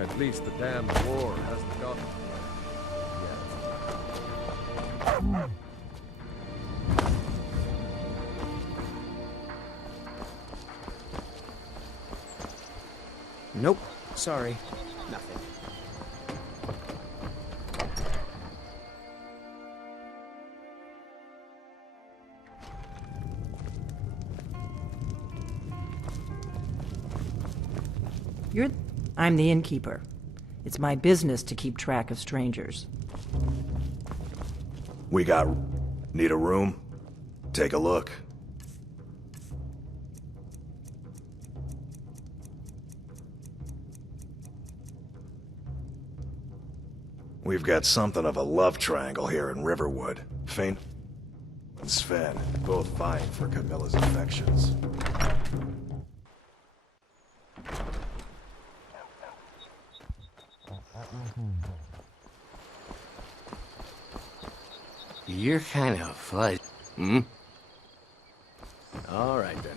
At least the damn war hasn't gotten yet. Nope. Sorry. Nothing. I'm the innkeeper. It's my business to keep track of strangers. Need a room? Take a look. We've got something of a love triangle here in Riverwood. Faint and Sven, both vying for Camilla's affections. You're kind of fuzzy. Hmm? All right, then.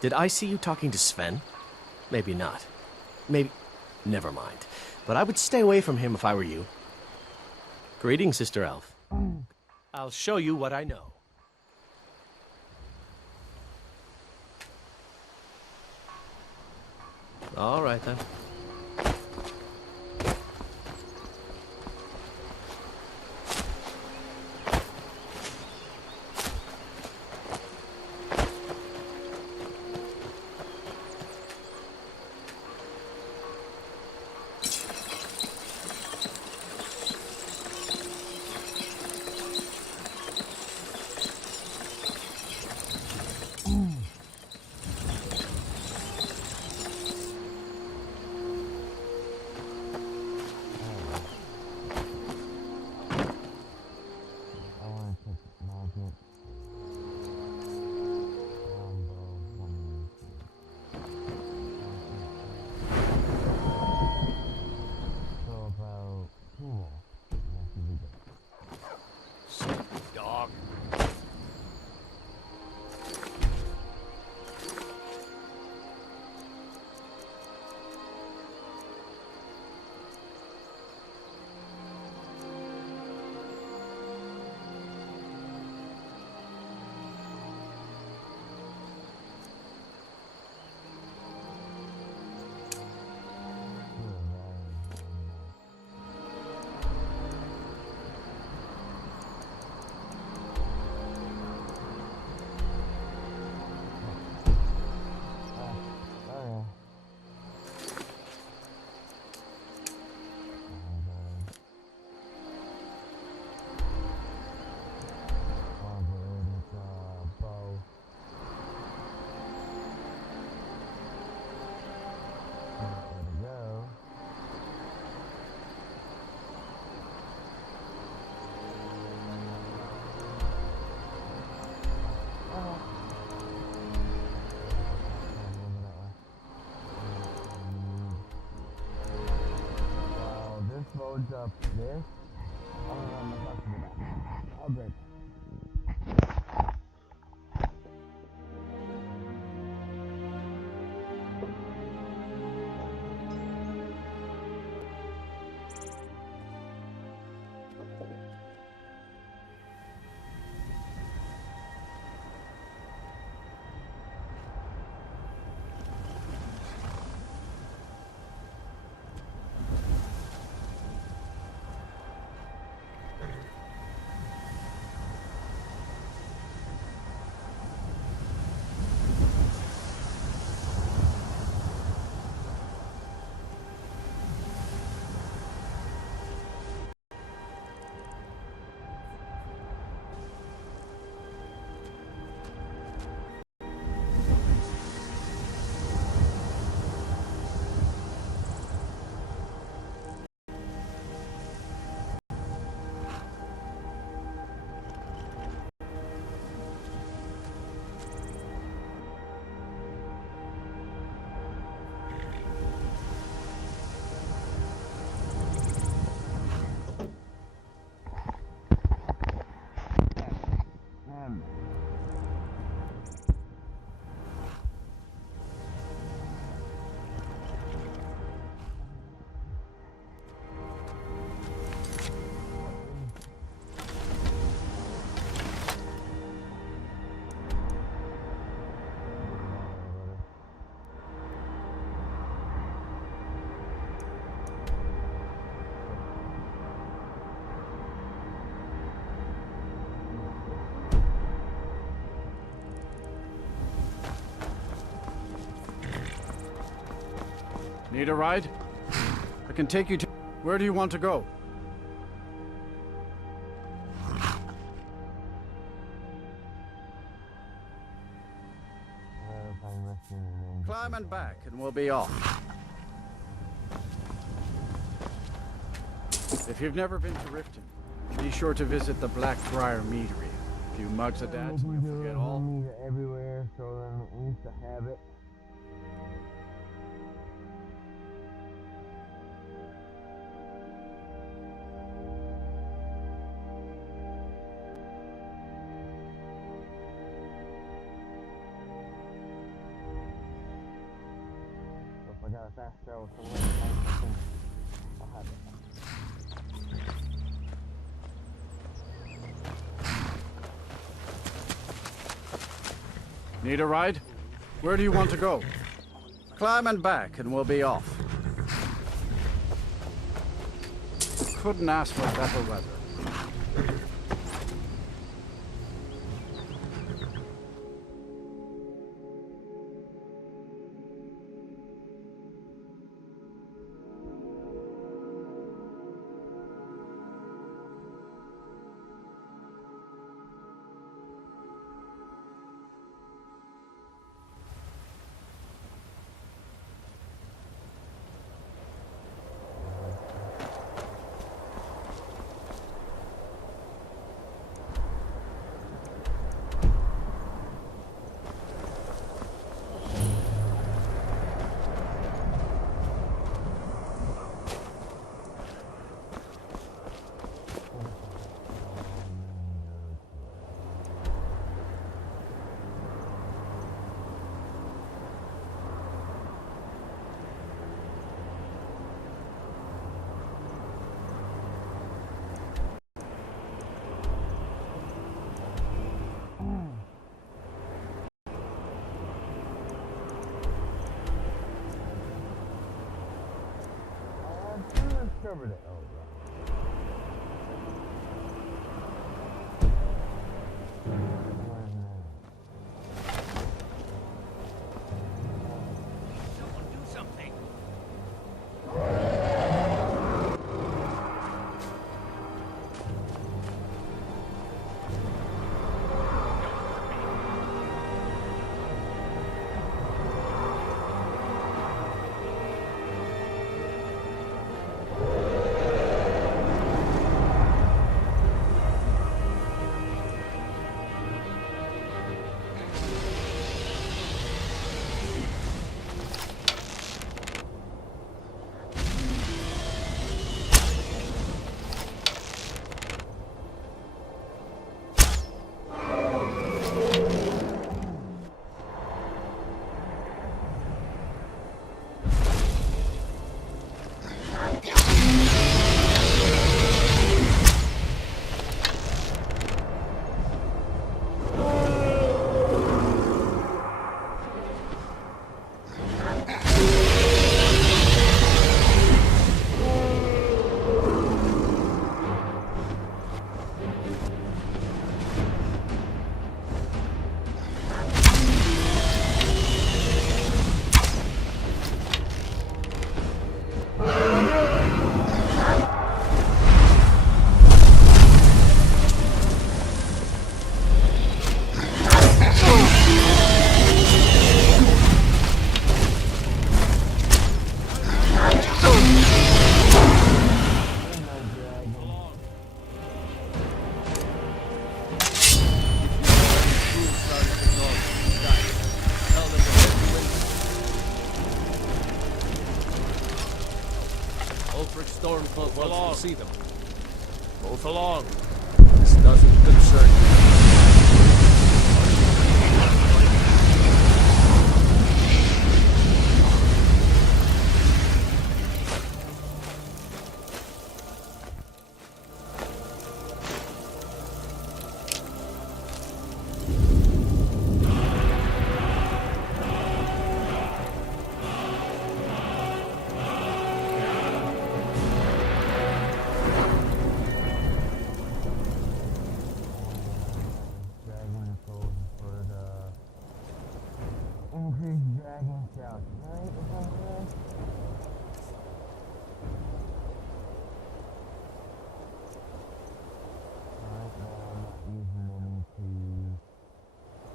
Did I see you talking to Sven? Maybe not. Maybe... Never mind. But I would stay away from him if I were you. Greetings, Sister Elf. I'll show you what I know. All right, then. Dog. Loads up this. I don't know how much to do that. I'll break. Need a ride? I can take you to... Where do you want to go? Climb and back, and we'll be off. If you've never been to Riften, be sure to visit the Blackbriar Meadery. A few mugs of that, so you forget all. Meat everywhere, so then we used to have it. If I got a fast travel somewhere, I'll have it. Need a ride? Where do you want to go? Climb and back, and we'll be off. Couldn't ask for better weather. Covered it. Oh, Stormcloak wants to see them. Both along. This doesn't concern you. out tonight or something. Right now I'm not using any to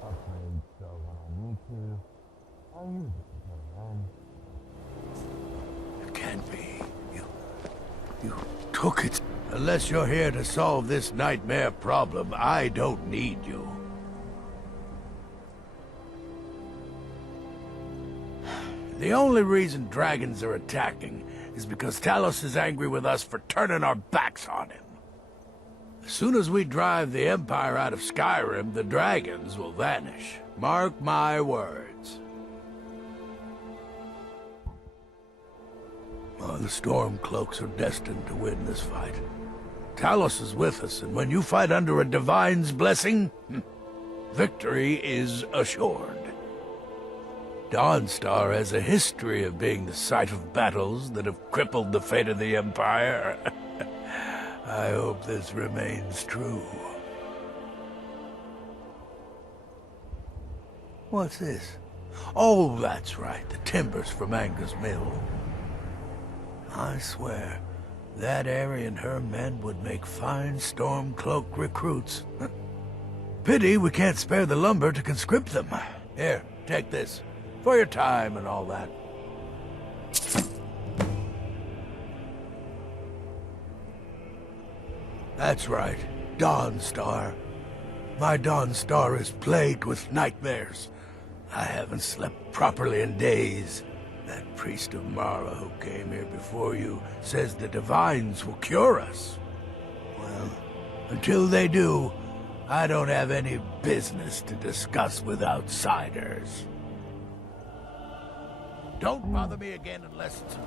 upgrade, so when I need to, I'll use it until then. It can't be. You took it. Unless you're here to solve this nightmare problem, I don't need you. The only reason dragons are attacking is because Talos is angry with us for turning our backs on him. As soon as we drive the Empire out of Skyrim, the dragons will vanish. Mark my words. Oh, the Stormcloaks are destined to win this fight. Talos is with us, and when you fight under a divine's blessing, victory is assured. Dawnstar has a history of being the site of battles that have crippled the fate of the Empire. I hope this remains true. What's this? Oh, that's right, the timbers from Anger's mill. I swear, that Aerie and her men would make fine Stormcloak recruits. Pity we can't spare the lumber to conscript them. Here, take this. For your time and all that. That's right, Dawnstar. My Dawnstar is plagued with nightmares. I haven't slept properly in days. That priest of Mara who came here before you says the divines will cure us. Well, until they do, I don't have any business to discuss with outsiders. Don't bother me again unless it's...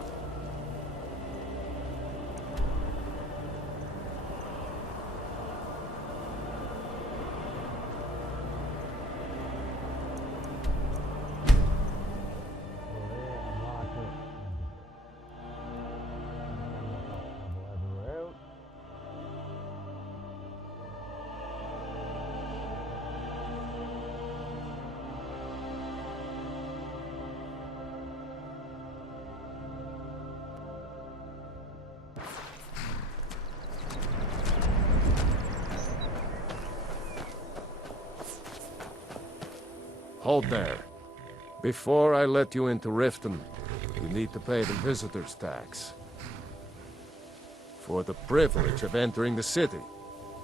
Hold there. Before I let you into Riften, you need to pay the visitor's tax. For the privilege of entering the city.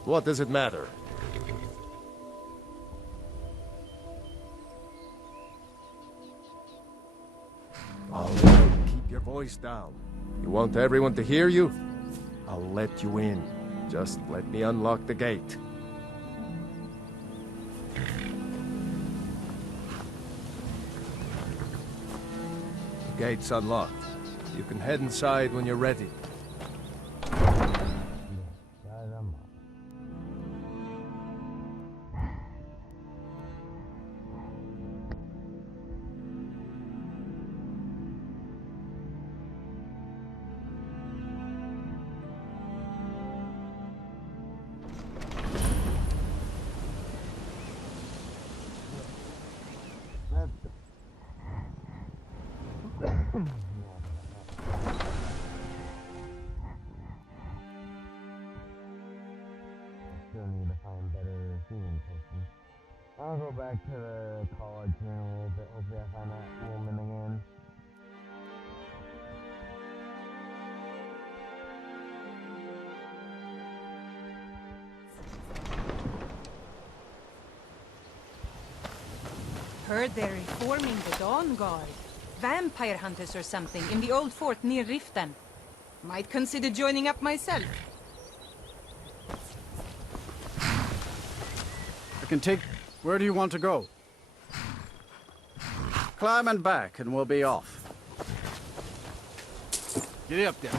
What does it matter? All right, keep your voice down. You want everyone to hear you? I'll let you in. Just let me unlock the gate. Gate's unlocked. You can head inside when you're ready. Still need to find better human person. I'll go back to the college in a little bit. Hopefully I find that woman again. Heard they're reforming the Dawn Guard. Vampire hunters or something in the old fort near Riften. Might consider joining up myself. I can take... Where do you want to go? Climb and back, and we'll be off. Get up there.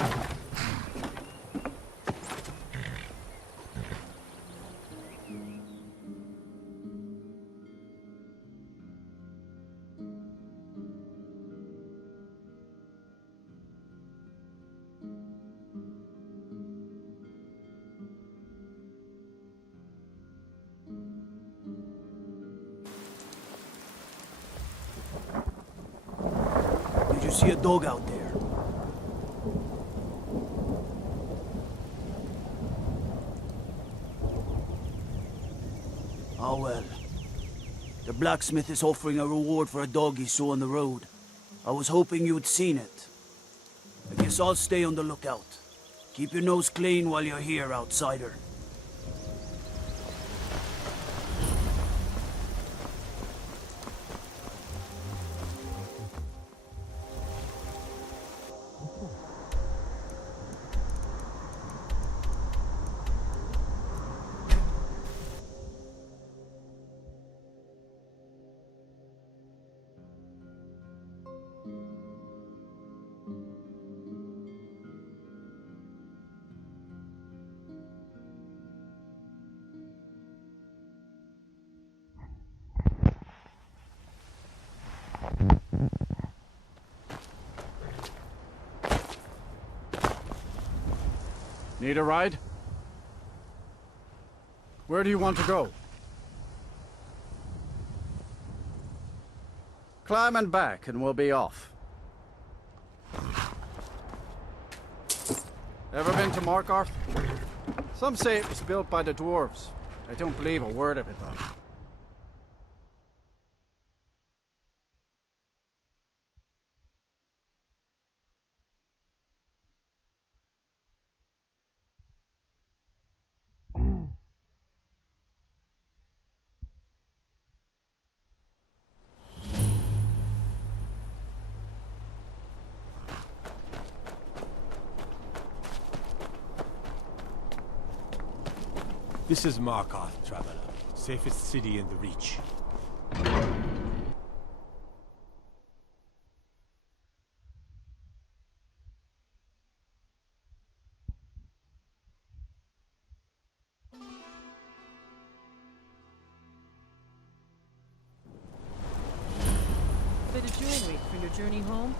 see a dog out there. Oh well. The blacksmith is offering a reward for a dog he saw on the road. I was hoping you'd seen it. I guess I'll stay on the lookout. Keep your nose clean while you're here, outsider. Need a ride? Where do you want to go? Climb and back and we'll be off. Ever been to Markarth? Some say it was built by the dwarves. I don't believe a word of it though. This is Markarth, traveler. Safest city in the Reach. Bit of jewelry for your journey home?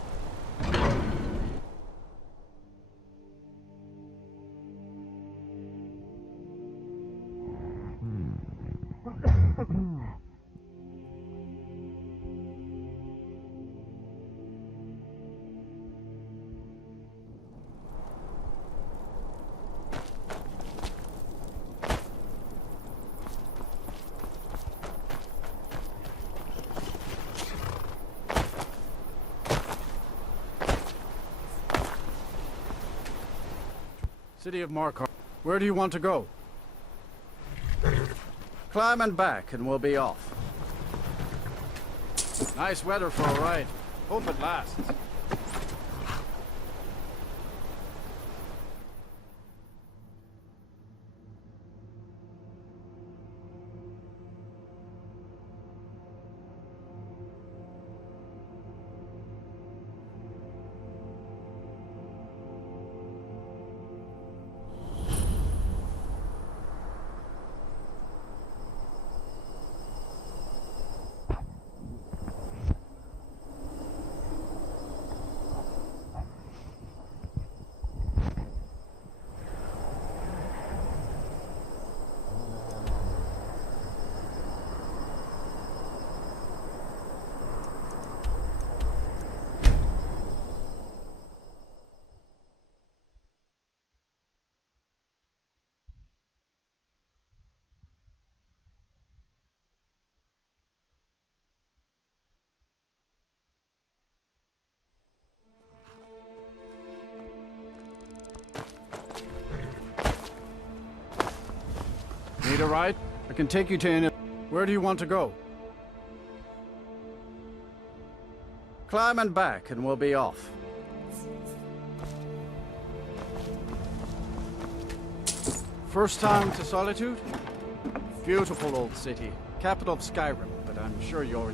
City of Markarth. Where do you want to go? Climb and back and we'll be off. Nice weather for a ride. Hope it lasts. Need a ride? I can take you to any... Where do you want to go? Climb and back and we'll be off. First time to Solitude? Beautiful old city. Capital of Skyrim, but I'm sure you're...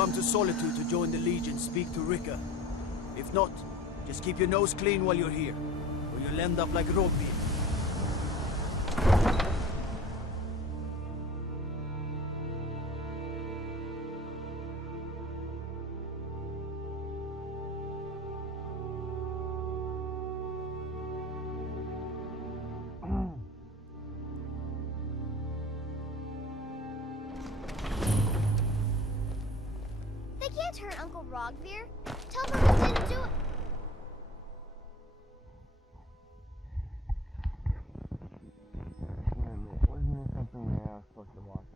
come to Solitude to join the Legion, speak to Rika. If not, just keep your nose clean while you're here, or you'll end up like Robby. They can't hurt Uncle Rogvir. Tell them we didn't do it. Wasn't there something there I was supposed to watch?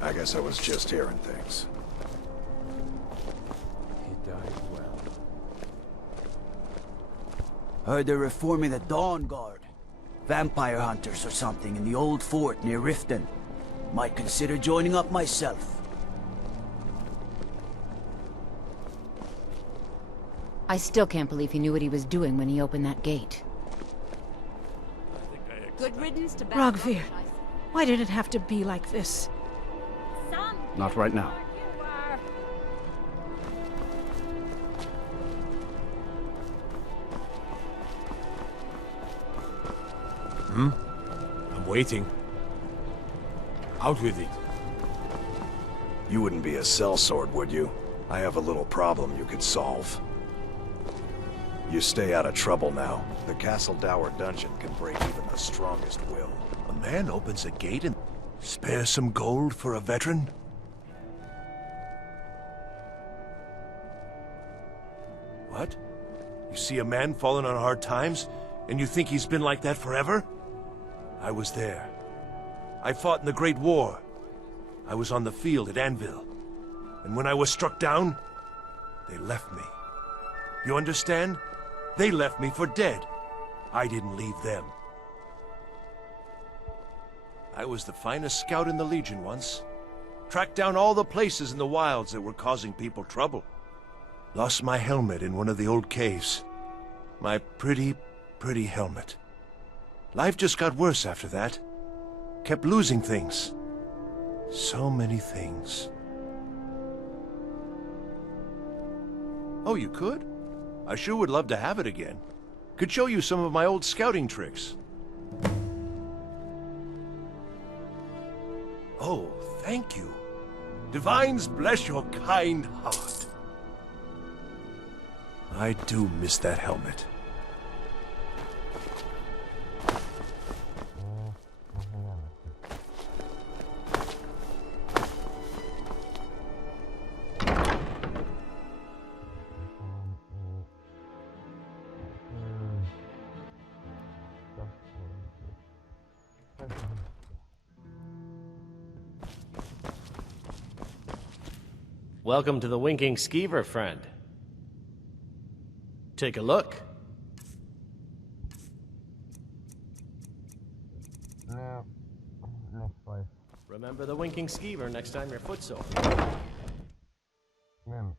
I guess I was just hearing things. He died well. Heard they're reforming the Dawn Guard. Vampire hunters or something in the old fort near Riften. Might consider joining up myself. I still can't believe he knew what he was doing when he opened that gate. Good riddance to Rogvir, why did it have to be like this? Not right now. I'm waiting. Out with it. You wouldn't be a sellsword, would you? I have a little problem you could solve. You stay out of trouble now. The Castle Dower dungeon can break even the strongest will. A man opens a gate and spares some gold for a veteran? What? You see a man falling on hard times, and you think he's been like that forever? I was there. I fought in the Great War. I was on the field at Anvil. And when I was struck down, they left me. You understand? They left me for dead. I didn't leave them. I was the finest scout in the Legion once. Tracked down all the places in the wilds that were causing people trouble. Lost my helmet in one of the old caves. My pretty, pretty helmet. Life just got worse after that. Kept losing things. So many things. Oh, you could? I sure would love to have it again. Could show you some of my old scouting tricks. Oh, thank you. Divines bless your kind heart. I do miss that helmet. Welcome to the Winking Skeever, friend. Take a look. No. Next place. Remember the Winking Skeever next time you're footsore. Man.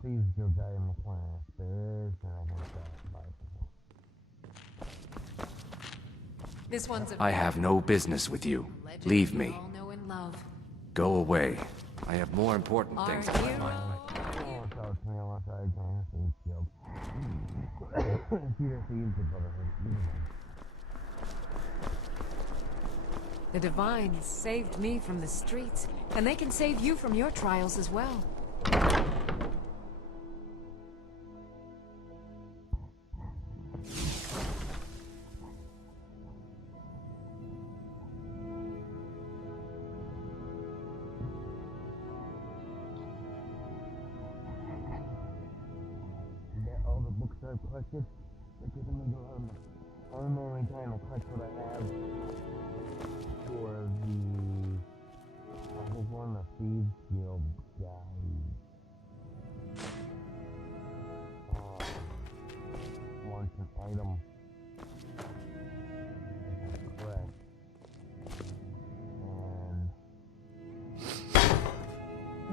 Please go guy in the corner. There is nothing to buy. This one's a I have no business with you. Leave me. all know and love. Go away. I have more important things on my mind. Don't talk to me unless I can see killed. Peter seems the brotherhood. The Divines saved me from the streets, and they can save you from your trials as well. All the books I've collected, I get them into armor. Armor and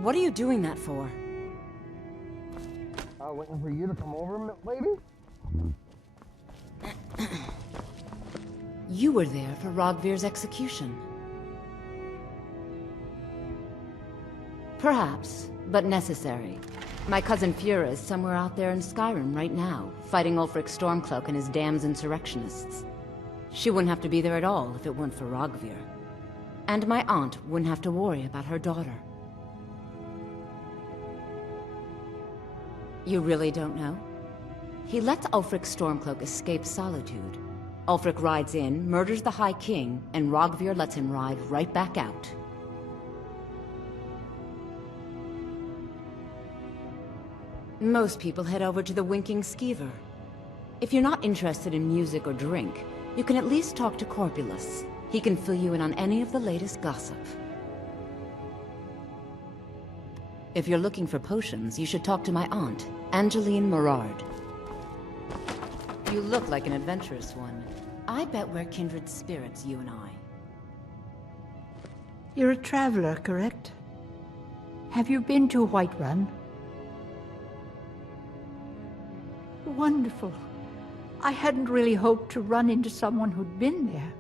What are you doing that for? Waiting for you to come over, lady? You were there for Rogvir's execution. Perhaps, but necessary. My cousin Fura is somewhere out there in Skyrim right now, fighting Ulfric Stormcloak and his damned insurrectionists. She wouldn't have to be there at all if it weren't for Rogvir. And my aunt wouldn't have to worry about her daughter. You really don't know? He lets Ulfric Stormcloak escape Solitude. Ulfric rides in, murders the High King, and Rogvir lets him ride right back out. Most people head over to the Winking Skeever. If you're not interested in music or drink, you can at least talk to Corpulus. He can fill you in on any of the latest gossip. If you're looking for potions, you should talk to my aunt, Angeline Morard. You look like an adventurous one. I bet we're kindred spirits, you and I. You're a traveler, correct? Have you been to Whiterun? Wonderful. I hadn't really hoped to run into someone who'd been there.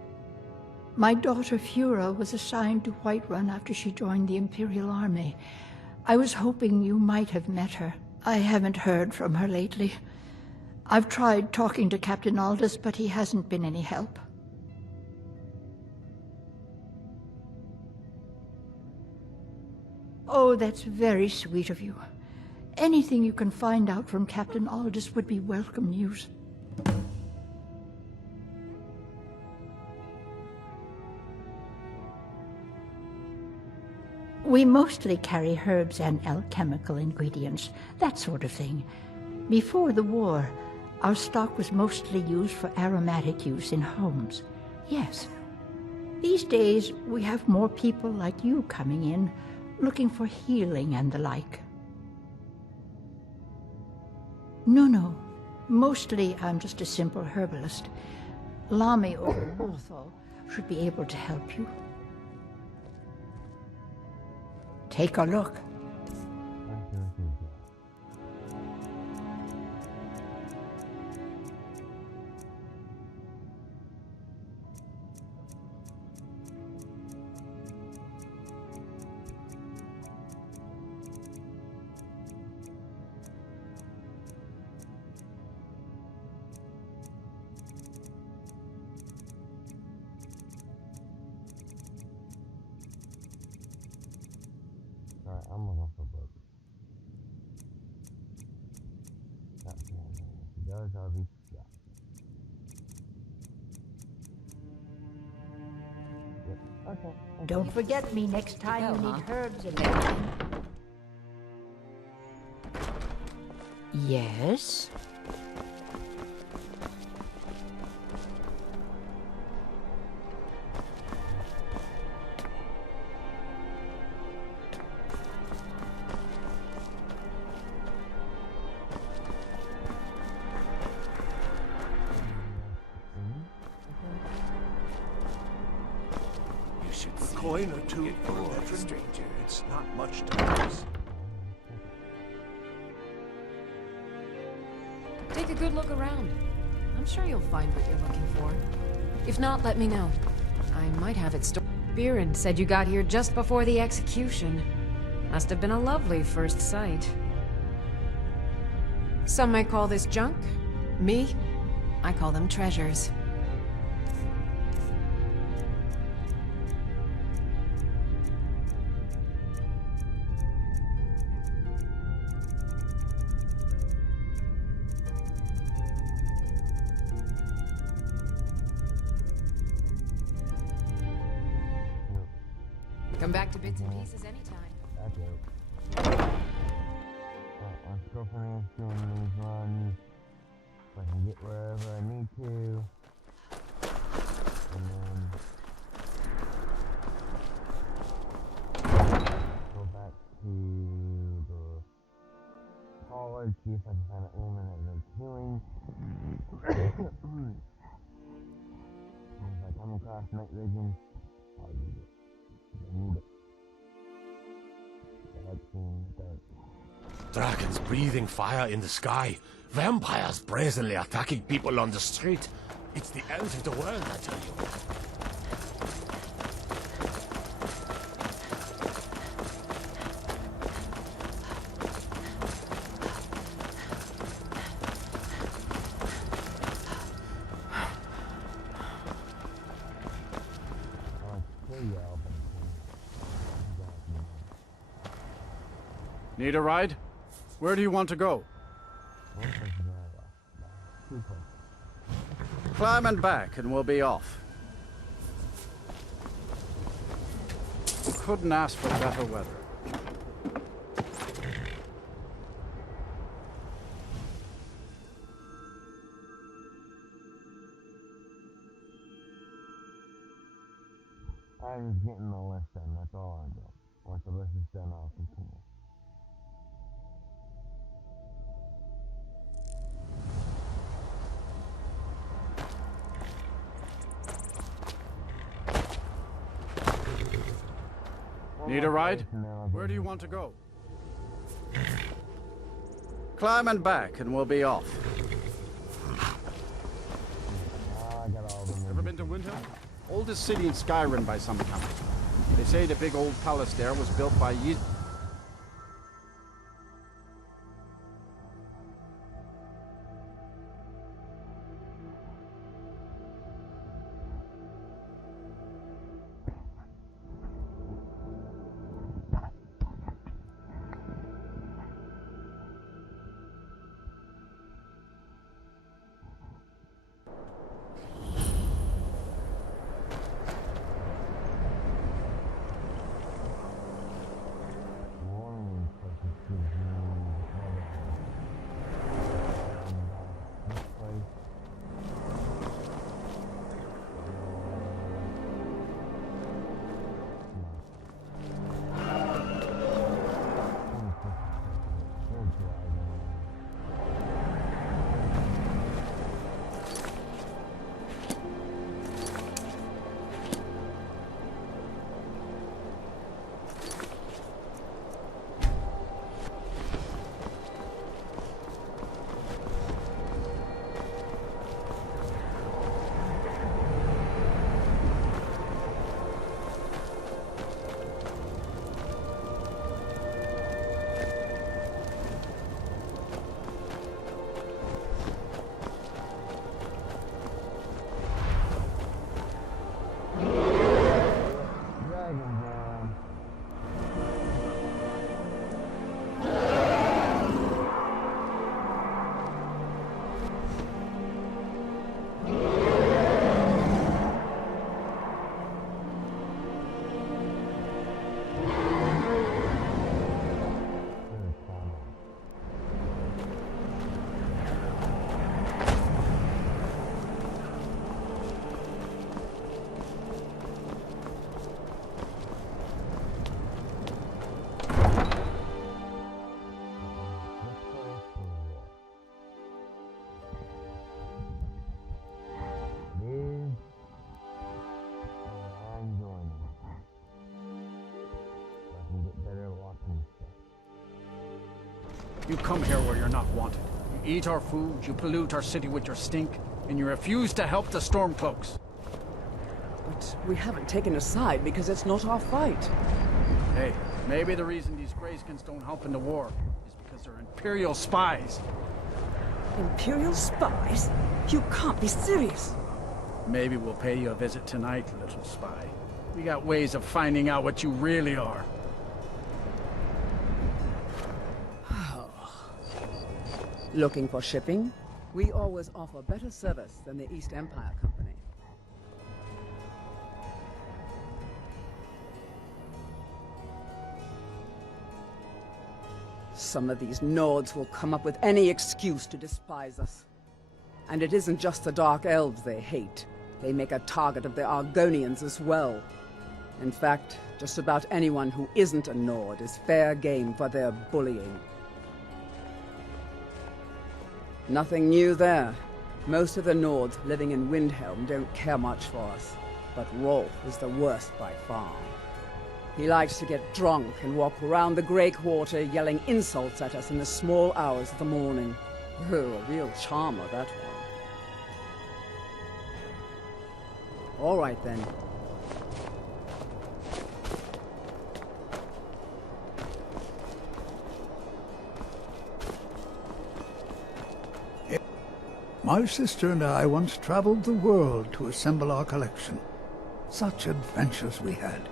My daughter Fura was assigned to Whiterun after she joined the Imperial Army. I was hoping you might have met her. I haven't heard from her lately. I've tried talking to Captain Aldous, but he hasn't been any help. Oh, that's very sweet of you. Anything you can find out from Captain Aldous would be welcome news. We mostly carry herbs and alchemical ingredients, that sort of thing. Before the war, our stock was mostly used for aromatic use in homes. Yes. These days, we have more people like you coming in, looking for healing and the like. No. Mostly, I'm just a simple herbalist. Lami or Ulthal should be able to help you. Take a look. Alright, I'm gonna go for broke. Cigars, Harvey. Yeah. Yep. Okay. Don't forget me next time you need herbs and everything. Yes? Coin or two for a veteran stranger. It's not much to lose. Take a good look around. I'm sure you'll find what you're looking for. If not, let me know. I might have it stored. Biren said you got here just before the execution. Must have been a lovely first sight. Some might call this junk. Me, I call them treasures. Come back to bits and pieces anytime. That's it. Alright, let's go finish doing these runs. So I can get wherever I need to. And then go back to the college, see if I can find a woman that needs healing. If I come across night vision, I'll use it. I need it. That's Dragons breathing fire in the sky. Vampires brazenly attacking people on the street. It's the end of the world, I tell you. Need a ride? Where do you want to go? Climb and back and we'll be off. Couldn't ask for better weather. I was getting the list done, that's all I do. Once the list is done, I'll continue. Need a ride? Where do you want to go? Climb and back and we'll be off. Ever been to Windhelm? Oldest city in Skyrim by some count. They say the big old palace there was built by You come here where you're not wanted. You eat our food, you pollute our city with your stink, and you refuse to help the Stormcloaks. But we haven't taken a side because it's not our fight. Hey, maybe the reason these Greyskins don't help in the war is because they're Imperial spies. Imperial spies? You can't be serious. Maybe we'll pay you a visit tonight, little spy. We got ways of finding out what you really are. Looking for shipping? We always offer better service than the East Empire Company. Some of these Nords will come up with any excuse to despise us. And it isn't just the Dark Elves they hate. They make a target of the Argonians as well. In fact, just about anyone who isn't a Nord is fair game for their bullying. Nothing new there. Most of the Nords living in Windhelm don't care much for us. But Rolf is the worst by far. He likes to get drunk and walk around the Grey Quarter yelling insults at us in the small hours of the morning. Oh, a real charmer, that one. All right, then. My sister and I once traveled the world to assemble our collection. Such adventures we had.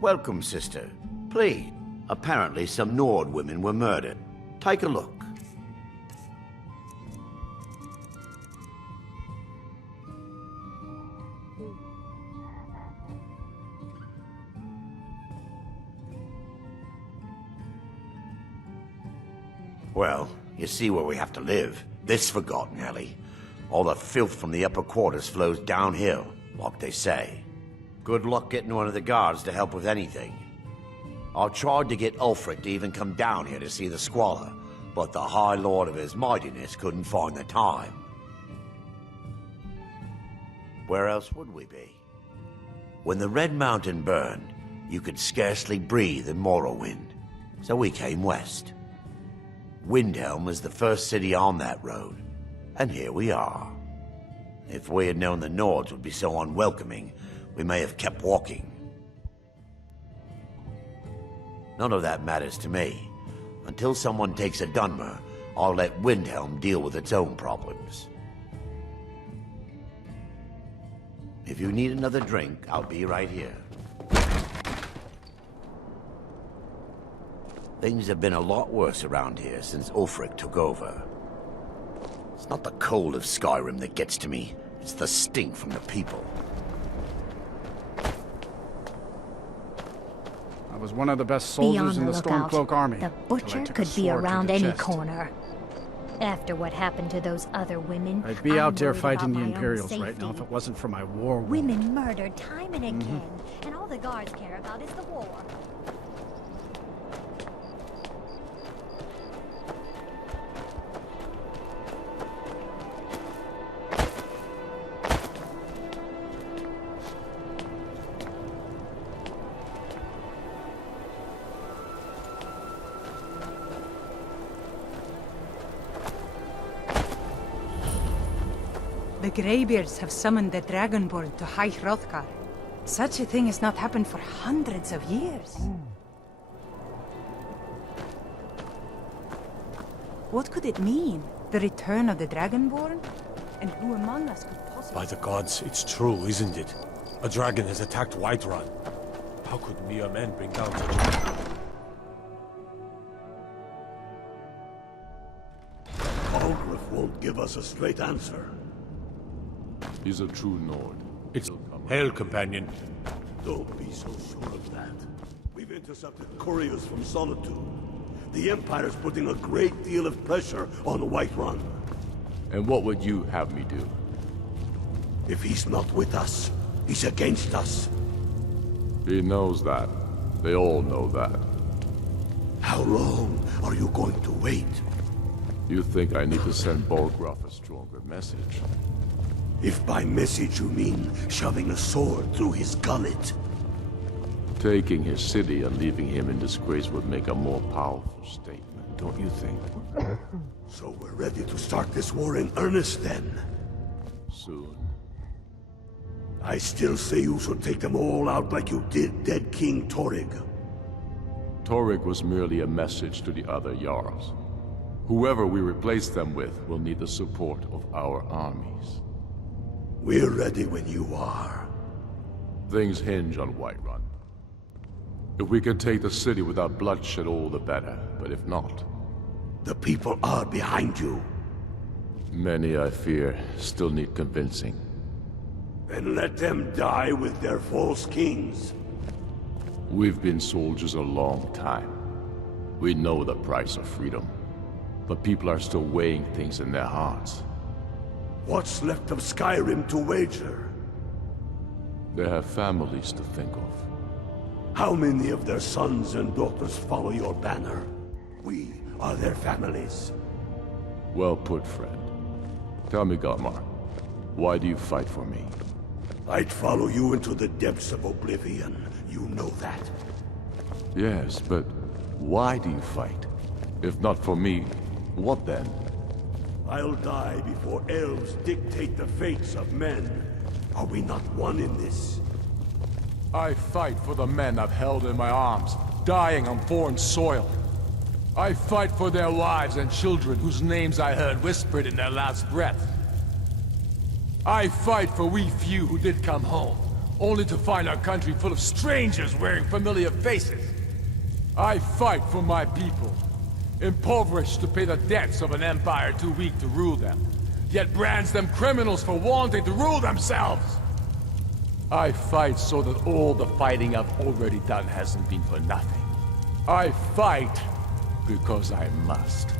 Welcome, sister. Please. Apparently some Nord women were murdered. Take a look. Well, you see where we have to live. This forgotten alley. All the filth from the upper quarters flows downhill, like they say. Good luck getting one of the guards to help with anything. I tried to get Ulfric to even come down here to see the squalor, but the High Lord of his mightiness couldn't find the time. Where else would we be? When the Red Mountain burned, you could scarcely breathe in Morrowind, so we came west. Windhelm was the first city on that road, and here we are. If we had known the Nords would be so unwelcoming, we may have kept walking. None of that matters to me. Until someone takes a Dunmer, I'll let Windhelm deal with its own problems. If you need another drink, I'll be right here. Things have been a lot worse around here since Ulfric took over. It's not the cold of Skyrim that gets to me, it's the stink from the people. I was one of the best soldiers in the Stormcloak army. The butcher could be around any corner. After what happened to those other women, I'd be out there worried fighting about the my own Imperials right now safety. if it wasn't for my war wound. Women murdered time and again, and all the guards care about is the war. The Greybeards have summoned the Dragonborn to High Hrothgar. Such a thing has not happened for hundreds of years. What could it mean? The return of the Dragonborn? And who among us could possibly... By the gods, it's true, isn't it? A dragon has attacked Whiterun. How could mere men bring down such a... Algrif won't give us a straight answer. He's a true Nord. It's Hail, companion. Don't be so sure of that. We've intercepted couriers from Solitude. The Empire's putting a great deal of pressure on Whiterun. And what would you have me do? If he's not with us, he's against us. He knows that. They all know that. How long are you going to wait? You think I need to send Bolgraf a stronger message? If by message you mean shoving a sword through his gullet. Taking his city and leaving him in disgrace would make a more powerful statement, don't you think? So we're ready to start this war in earnest then? Soon. I still say you should take them all out like you did dead King Torrig. Torrig was merely a message to the other Jarls. Whoever we replace them with will need the support of our armies. We're ready when you are. Things hinge on Whiterun. If we can take the city without bloodshed, all the better. But if not... The people are behind you. Many, I fear, still need convincing. Then let them die with their false kings. We've been soldiers a long time. We know the price of freedom. But people are still weighing things in their hearts. What's left of Skyrim to wager? They have families to think of. How many of their sons and daughters follow your banner? We are their families. Well put, friend. Tell me, Galmar, why do you fight for me? I'd follow you into the depths of oblivion. You know that. Yes, but why do you fight? If not for me, what then? I'll die before elves dictate the fates of men. Are we not one in this? I fight for the men I've held in my arms, dying on foreign soil. I fight for their wives and children whose names I heard whispered in their last breath. I fight for we few who did come home, only to find our country full of strangers wearing familiar faces. I fight for my people, impoverished to pay the debts of an empire too weak to rule them, yet brands them criminals for wanting to rule themselves. I fight so that all the fighting I've already done hasn't been for nothing. I fight because I must.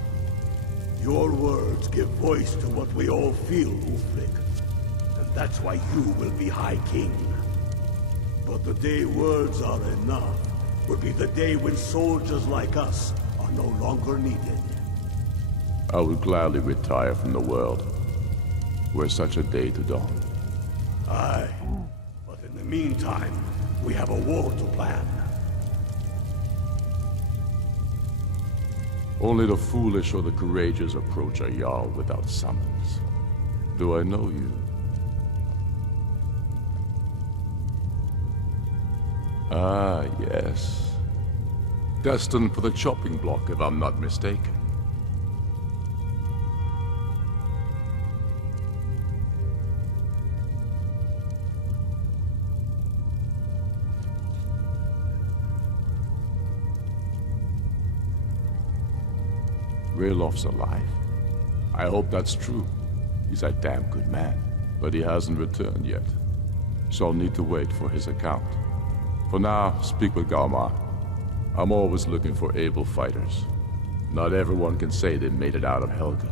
Your words give voice to what we all feel, Ulfric. And that's why you will be High King. But the day words are enough will be the day when soldiers like us are no longer needed. I would gladly retire from the world, were such a day to dawn. Aye. But in the meantime, we have a war to plan. Only the foolish or the courageous approach a Jarl without summons. Do I know you? Ah, yes. Destined for the chopping block, if I'm not mistaken. Raylof's alive. I hope that's true. He's a damn good man, but he hasn't returned yet. So I'll need to wait for his account. For now, speak with Galmar. I'm always looking for able fighters. Not everyone can say they made it out of Helgen.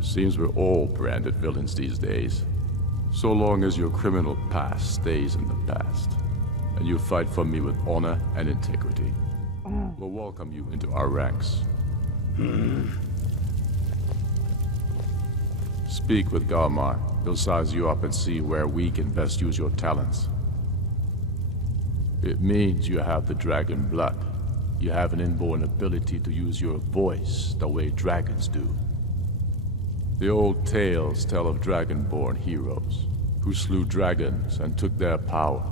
Seems we're all branded villains these days. So long as your criminal past stays in the past, and you fight for me with honor and integrity, we'll welcome you into our ranks. Speak with Galmar. He'll size you up and see where we can best use your talents. It means you have the dragon blood. You have an inborn ability to use your voice the way dragons do. The old tales tell of dragonborn heroes who slew dragons and took their power.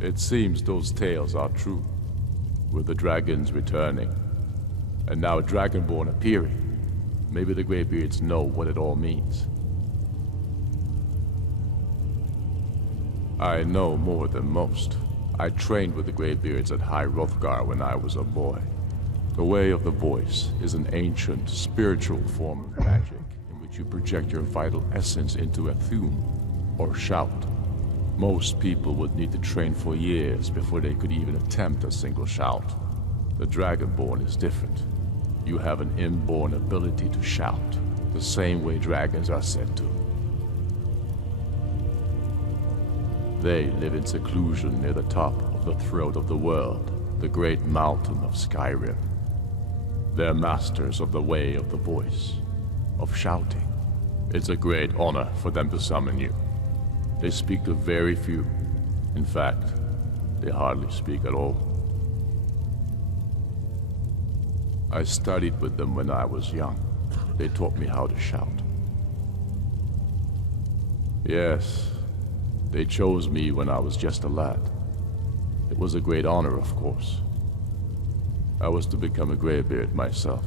It seems those tales are true, with the dragons returning, and now a dragonborn appearing. Maybe the Greybeards know what it all means. I know more than most. I trained with the Greybeards at High Hrothgar when I was a boy. The way of the voice is an ancient, spiritual form of magic in which you project your vital essence into a thume, or shout. Most people would need to train for years before they could even attempt a single shout. The Dragonborn is different. You have an inborn ability to shout, the same way dragons are said to. They live in seclusion near the top of the throat of the world, the great mountain of Skyrim. They're masters of the way of the voice, of shouting. It's a great honor for them to summon you. They speak to very few. In fact, they hardly speak at all. I studied with them when I was young. They taught me how to shout. Yes, they chose me when I was just a lad. It was a great honor, of course. I was to become a Greybeard myself.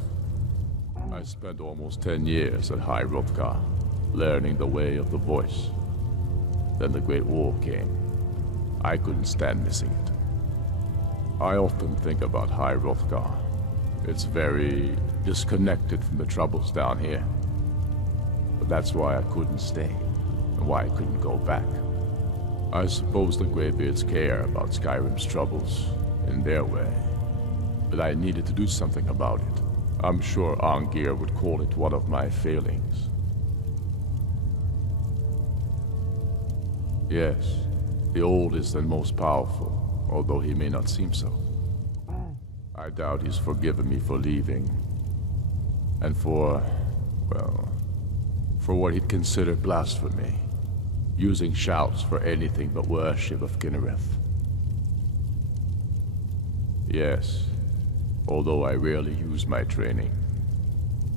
I spent almost 10 years at High Hrothgar, learning the way of the voice. Then the Great War came, I couldn't stand missing it. I often think about High Hrothgar. It's very disconnected from the troubles down here. But that's why I couldn't stay, and why I couldn't go back. I suppose the Greybeards care about Skyrim's troubles, in their way. But I needed to do something about it. I'm sure Arngir would call it one of my failings. Yes, the oldest and most powerful, although he may not seem so. I doubt he's forgiven me for leaving. And for, well, for what he'd consider blasphemy. Using shouts for anything but worship of Kinnereth. Yes, although I rarely use my training.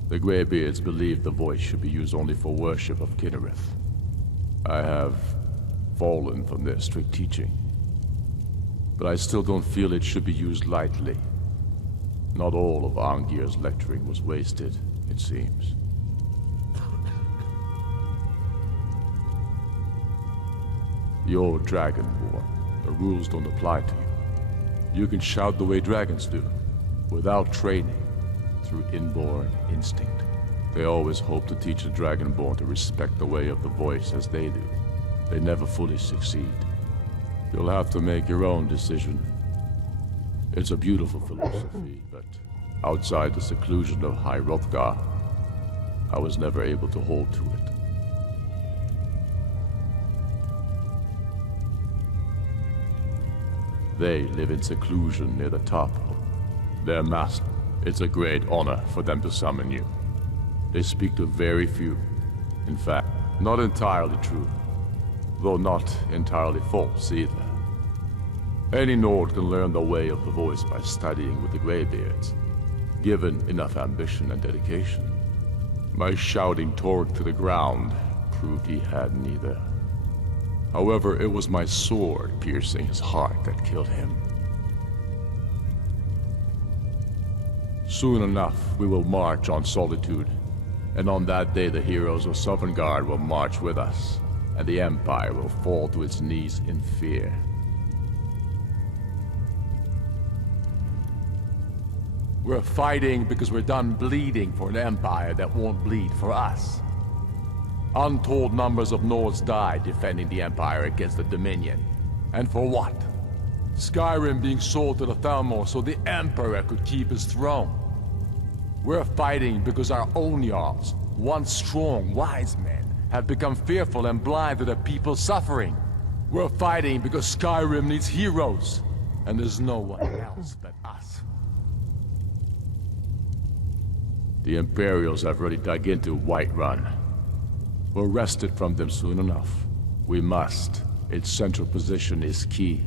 The Greybeards believe the voice should be used only for worship of Kinnereth. I have fallen from their strict teaching. But I still don't feel it should be used lightly. Not all of Arngir's lecturing was wasted, it seems. You're Dragonborn. The rules don't apply to you. You can shout the way dragons do, without training, through inborn instinct. They always hope to teach the Dragonborn to respect the way of the voice as they do. They never fully succeed. You'll have to make your own decision. It's a beautiful philosophy, but outside the seclusion of High Hrothgar, I was never able to hold to it. They live in seclusion near the top. Their master. It's a great honor for them to summon you. They speak to very few. In fact, not entirely true. Though not entirely false either. Any Nord can learn the way of the voice by studying with the Greybeards, given enough ambition and dedication. My shouting Torg to the ground proved he had neither. However, it was my sword piercing his heart that killed him. Soon enough, we will march on Solitude, and on that day the heroes of Sovngarde will march with us, and the Empire will fall to its knees in fear. We're fighting because we're done bleeding for an Empire that won't bleed for us. Untold numbers of Nords died defending the Empire against the Dominion. And for what? Skyrim being sold to the Thalmor so the Emperor could keep his throne. We're fighting because our own Jarls, once strong, wise men, have become fearful and blind to the people's suffering. We're fighting because Skyrim needs heroes, and there's no one else but us. The Imperials have already dug into Whiterun. We'll wrest it from them soon enough. We must. Its central position is key.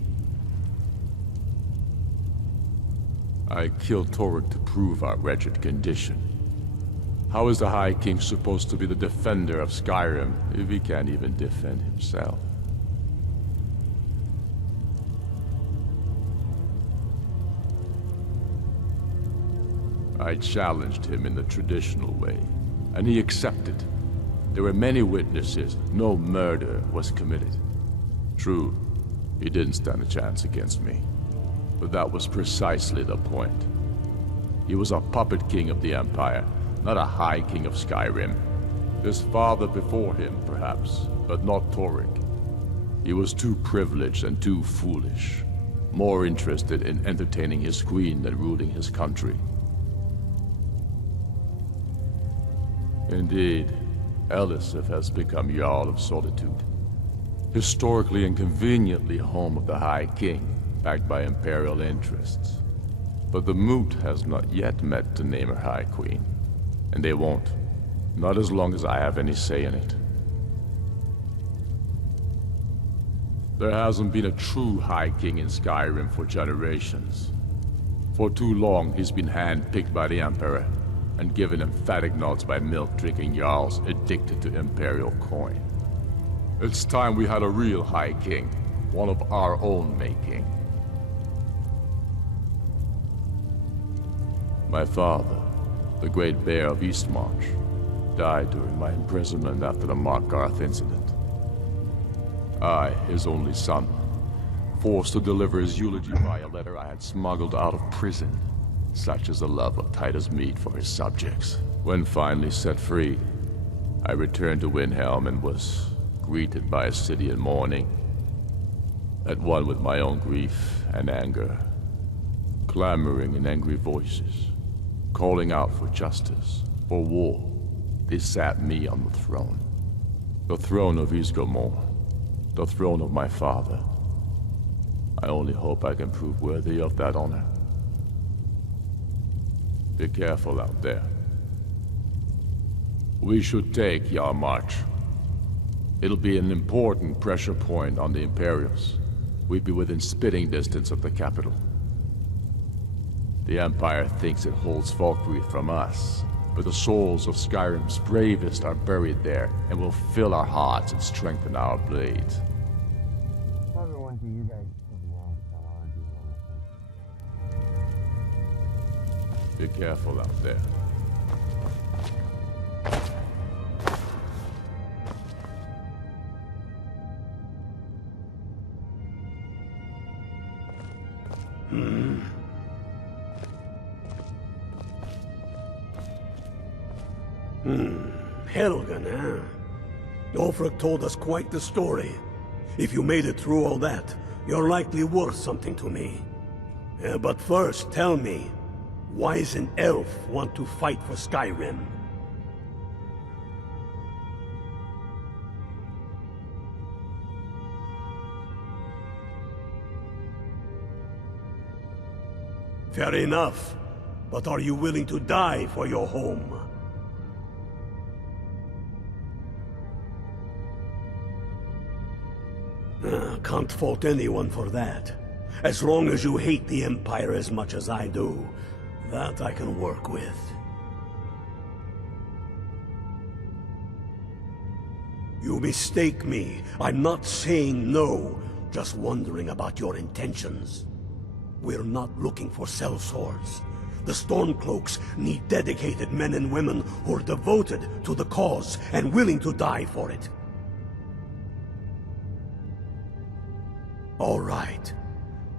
I killed Torg to prove our wretched condition. How is the High King supposed to be the defender of Skyrim if he can't even defend himself? I challenged him in the traditional way, and he accepted. There were many witnesses. No murder was committed. True, he didn't stand a chance against me. But that was precisely the point. He was a puppet king of the Empire, not a High King of Skyrim. His father before him, perhaps, but not Torg. He was too privileged and too foolish. More interested in entertaining his queen than ruling his country. Indeed. Elisif has become Jarl of Solitude. Historically and conveniently home of the High King, backed by Imperial interests. But the Moot has not yet met to name her High Queen. And they won't. Not as long as I have any say in it. There hasn't been a true High King in Skyrim for generations. For too long, he's been hand-picked by the Emperor, and given emphatic nods by milk-drinking Jarls addicted to Imperial coin. It's time we had a real High King, one of our own making. My father, the Great Bear of Eastmarch, died during my imprisonment after the Markarth incident. I, his only son, forced to deliver his eulogy via letter I had smuggled out of prison. Such is the love of Titus meat for his subjects. When finally set free, I returned to Windhelm and was greeted by a city in mourning, at one with my own grief and anger, clamoring in angry voices, calling out for justice, for war. They sat me on the throne of Isgomor, the throne of my father. I only hope I can prove worthy of that honor. Be careful out there. We should take Yarmarch. It'll be an important pressure point on the Imperials. We'd be within spitting distance of the capital. The Empire thinks it holds Falkreath from us, but the souls of Skyrim's bravest are buried there and will fill our hearts and strengthen our blades. Be careful out there. Helgen, huh? Ulfric told us quite the story. If you made it through all that, you're likely worth something to me. But first, tell me, why does an elf want to fight for Skyrim? Fair enough. But are you willing to die for your home? Can't fault anyone for that. As long as you hate the Empire as much as I do, that I can work with. You mistake me. I'm not saying no, just wondering about your intentions. We're not looking for sellswords. The Stormcloaks need dedicated men and women who are devoted to the cause and willing to die for it. All right.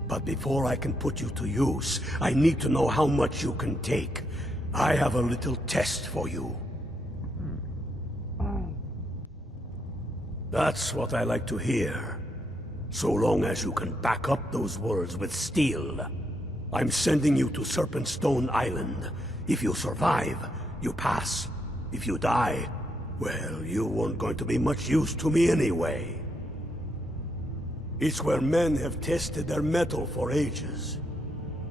But before I can put you to use, I need to know how much you can take. I have a little test for you. That's what I like to hear. So long as you can back up those words with steel. I'm sending you to Serpentstone Island. If you survive, you pass. If you die, well, you weren't going to be much use to me anyway. It's where men have tested their metal for ages.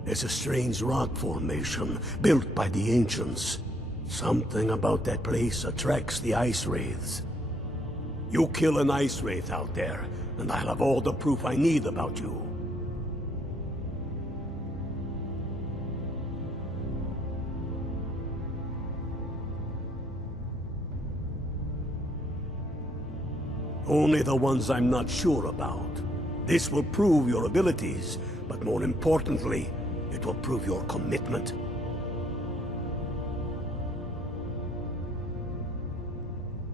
There's a strange rock formation built by the ancients. Something about that place attracts the ice wraiths. You kill an ice wraith out there, and I'll have all the proof I need about you. Only the ones I'm not sure about. This will prove your abilities, but more importantly, it will prove your commitment.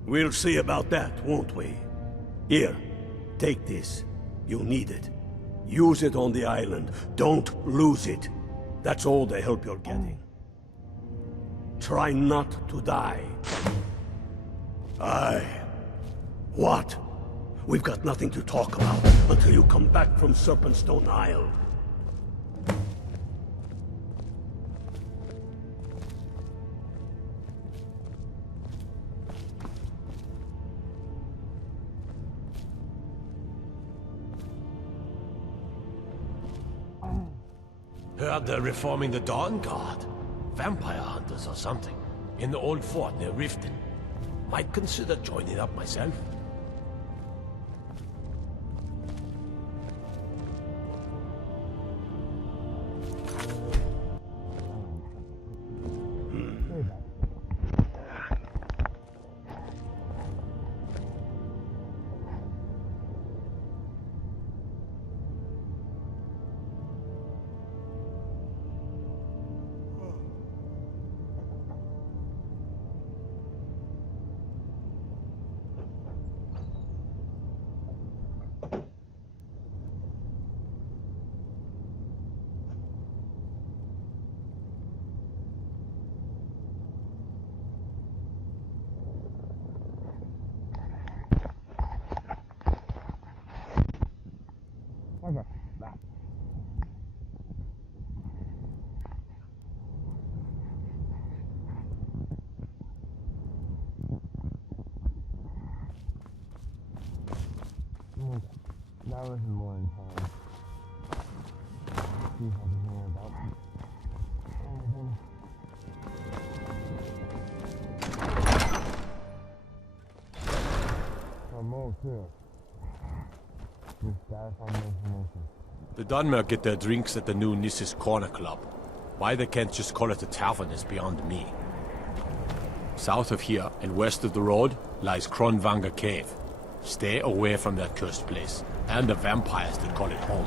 We'll see about that, won't we? Here, take this. You'll need it. Use it on the island. Don't lose it. That's all the help you're getting. Try not to die. Aye. What? We've got nothing to talk about until you come back from Serpentstone Isle. Heard they're reforming the Dawn Guard. Vampire hunters or something. In the old fort near Riften. Might consider joining up myself. That was more in time. See if I can hear about anything. I'm all here. Just verify the information. The Dunmer get their drinks at the new Nissus Corner Club. Why they can't just call it a tavern is beyond me. South of here and west of the road lies Kronvanger Cave. Stay away from that cursed place, and the vampires that call it home.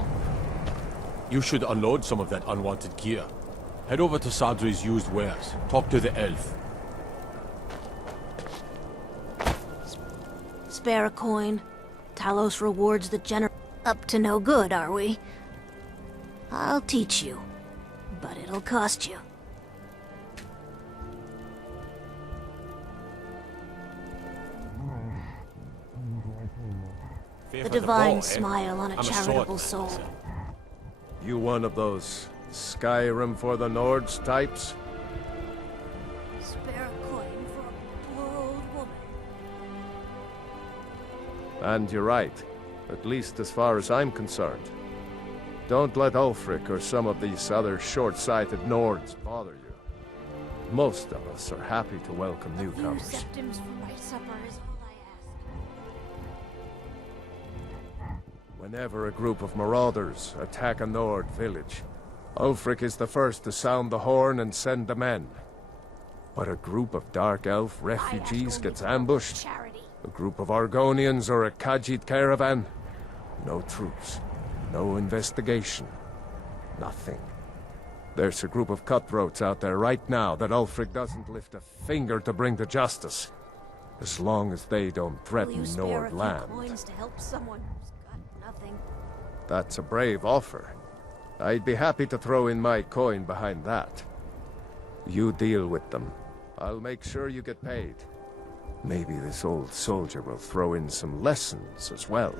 You should unload some of that unwanted gear. Head over to Sadri's used wares. Talk to the elf. Spare a coin. Talos rewards the generous. Up to no good, are we? I'll teach you, but it'll cost you. The divine smile on a charitable soul. You one of those Skyrim for the Nords types? Spare a coin for a poor old woman. And you're right, at least as far as I'm concerned. Don't let Ulfric or some of these other short-sighted Nords bother you. Most of us are happy to welcome newcomers. Septims for my supper is all I ask. Whenever a group of marauders attack a Nord village, Ulfric is the first to sound the horn and send the men. But a group of Dark Elf refugees gets ambushed, a group of Argonians or a Khajiit caravan, no troops, no investigation, nothing. There's a group of cutthroats out there right now that Ulfric doesn't lift a finger to bring to justice, as long as they don't threaten Nord land. Coins to help someone who's got nothing. That's a brave offer. I'd be happy to throw in my coin behind that. You deal with them. I'll make sure you get paid. Maybe this old soldier will throw in some lessons as well.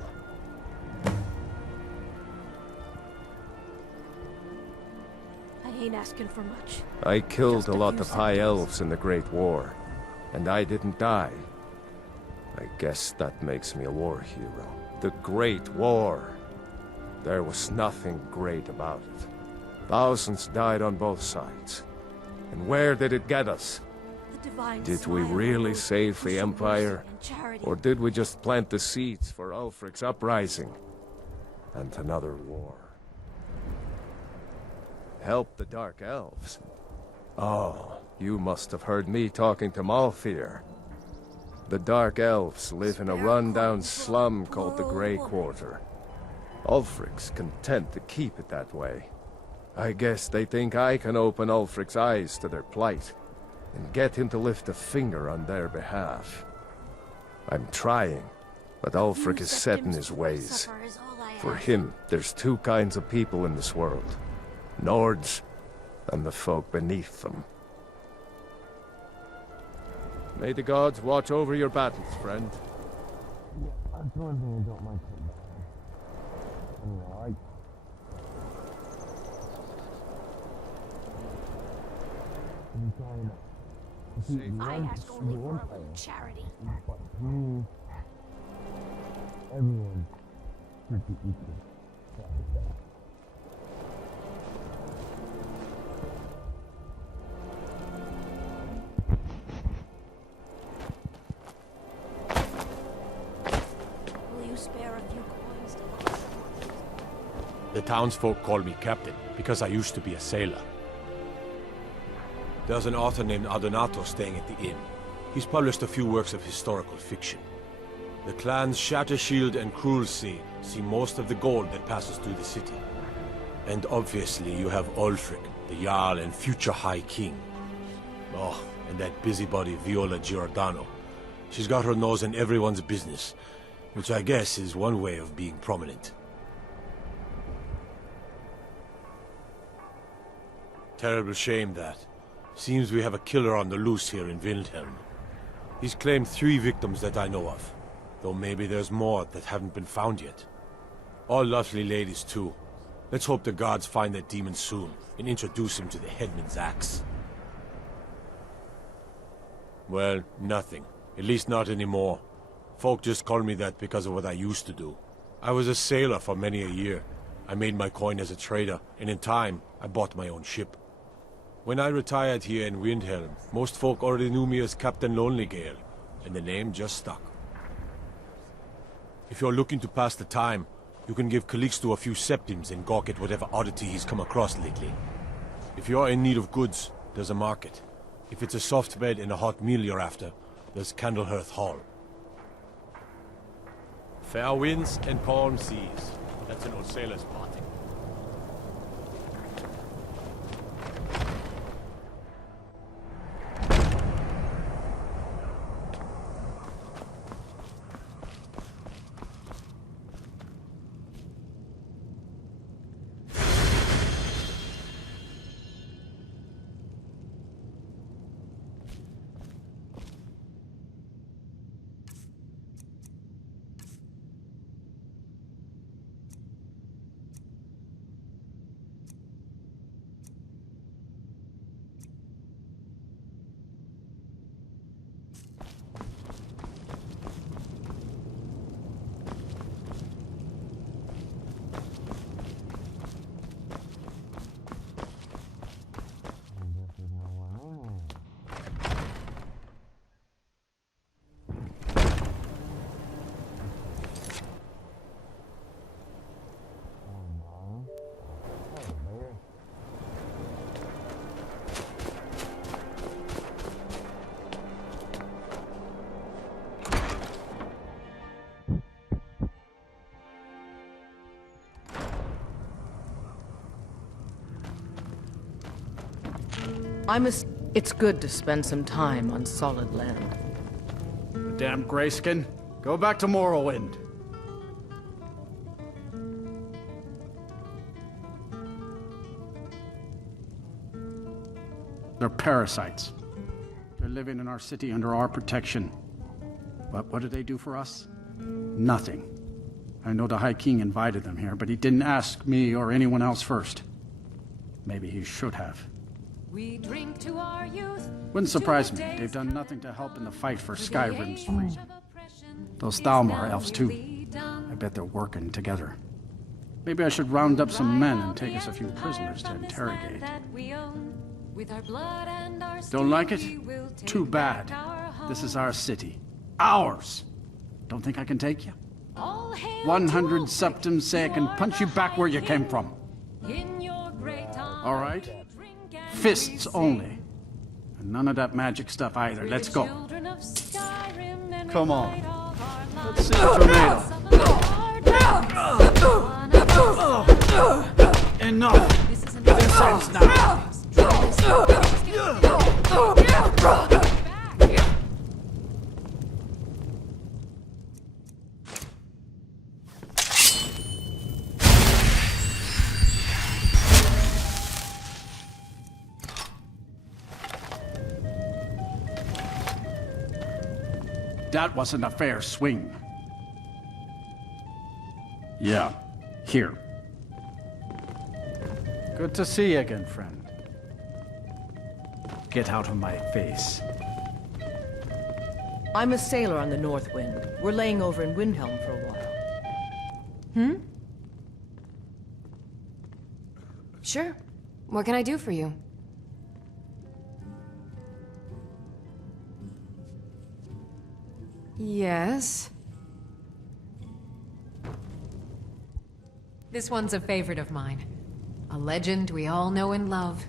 I ain't asking for much. I killed a lot of high elves in the Great War, and I didn't die. I guess that makes me a war hero. The Great War. There was nothing great about it. Thousands died on both sides. And where did it get us? Did we really save the Empire? Or did we just plant the seeds for Ulfric's uprising? And another war? Help the Dark Elves? Oh, you must have heard me talking to Malfir. The Dark Elves live in a run-down slum called the Grey Quarter. Ulfric's content to keep it that way. I guess they think I can open Ulfric's eyes to their plight, and get him to lift a finger on their behalf. I'm trying, but Ulfric is set in his ways. For him, there's two kinds of people in this world. Nords, and the folk beneath them. May the gods watch over your battles, friend. Yeah, that's one thing I don't mind putting down. Anyway, I ask only for a little charity. But to me, everyone should be equal. Will you spare a few coins to help someone? The townsfolk call me captain, because I used to be a sailor. There's an author named Adonato staying at the inn. He's published a few works of historical fiction. The clans Shattershield and Cruelsea see most of the gold that passes through the city. And obviously you have Ulfric, the Jarl and future High King. Oh, and that busybody Viola Giordano. She's got her nose in everyone's business, which I guess is one way of being prominent. Terrible shame that. Seems we have a killer on the loose here in Windhelm. He's claimed 3 victims that I know of, though maybe there's more that haven't been found yet. All lovely ladies, too. Let's hope the gods find that demon soon, and introduce him to the headman's axe. Well, nothing. At least not anymore. Folk just call me that because of what I used to do. I was a sailor for many a year. I made my coin as a trader, and in time, I bought my own ship. When I retired here in Windhelm, most folk already knew me as Captain Lonelygale, and the name just stuck. If you're looking to pass the time, you can give Calixto a few septims and gawk at whatever oddity he's come across lately. If you're in need of goods, there's a market. If it's a soft bed and a hot meal you're after, there's Candlehearth Hall. Fair winds and calm seas. That's an old sailor's parting. It's good to spend some time on solid land. The damn grayskin. Go back to Morrowind. They're parasites. They're living in our city under our protection. But what do they do for us? Nothing. I know the High King invited them here, but he didn't ask me or anyone else first. Maybe he should have. We drink to our youth. Wouldn't surprise me. They've done nothing to help in the fight for Skyrim's freedom. Those Thalmor elves, too. I bet they're working together. Maybe I should round up some men and take us a few prisoners to interrogate. Don't like it? Too bad. This is our city. Ours! Don't think I can take you? 100 septims say I can punch you back where you came from. All right? Fists only. And none of that magic stuff either. Let's go. Come on. Let's see what you're made of. Enough. This ends now. That wasn't a fair swing. Yeah, here. Good to see you again, friend. Get out of my face. I'm a sailor on the North Wind. We're laying over in Windhelm for a while. Sure. What can I do for you? Yes. This one's a favorite of mine. A legend we all know and love.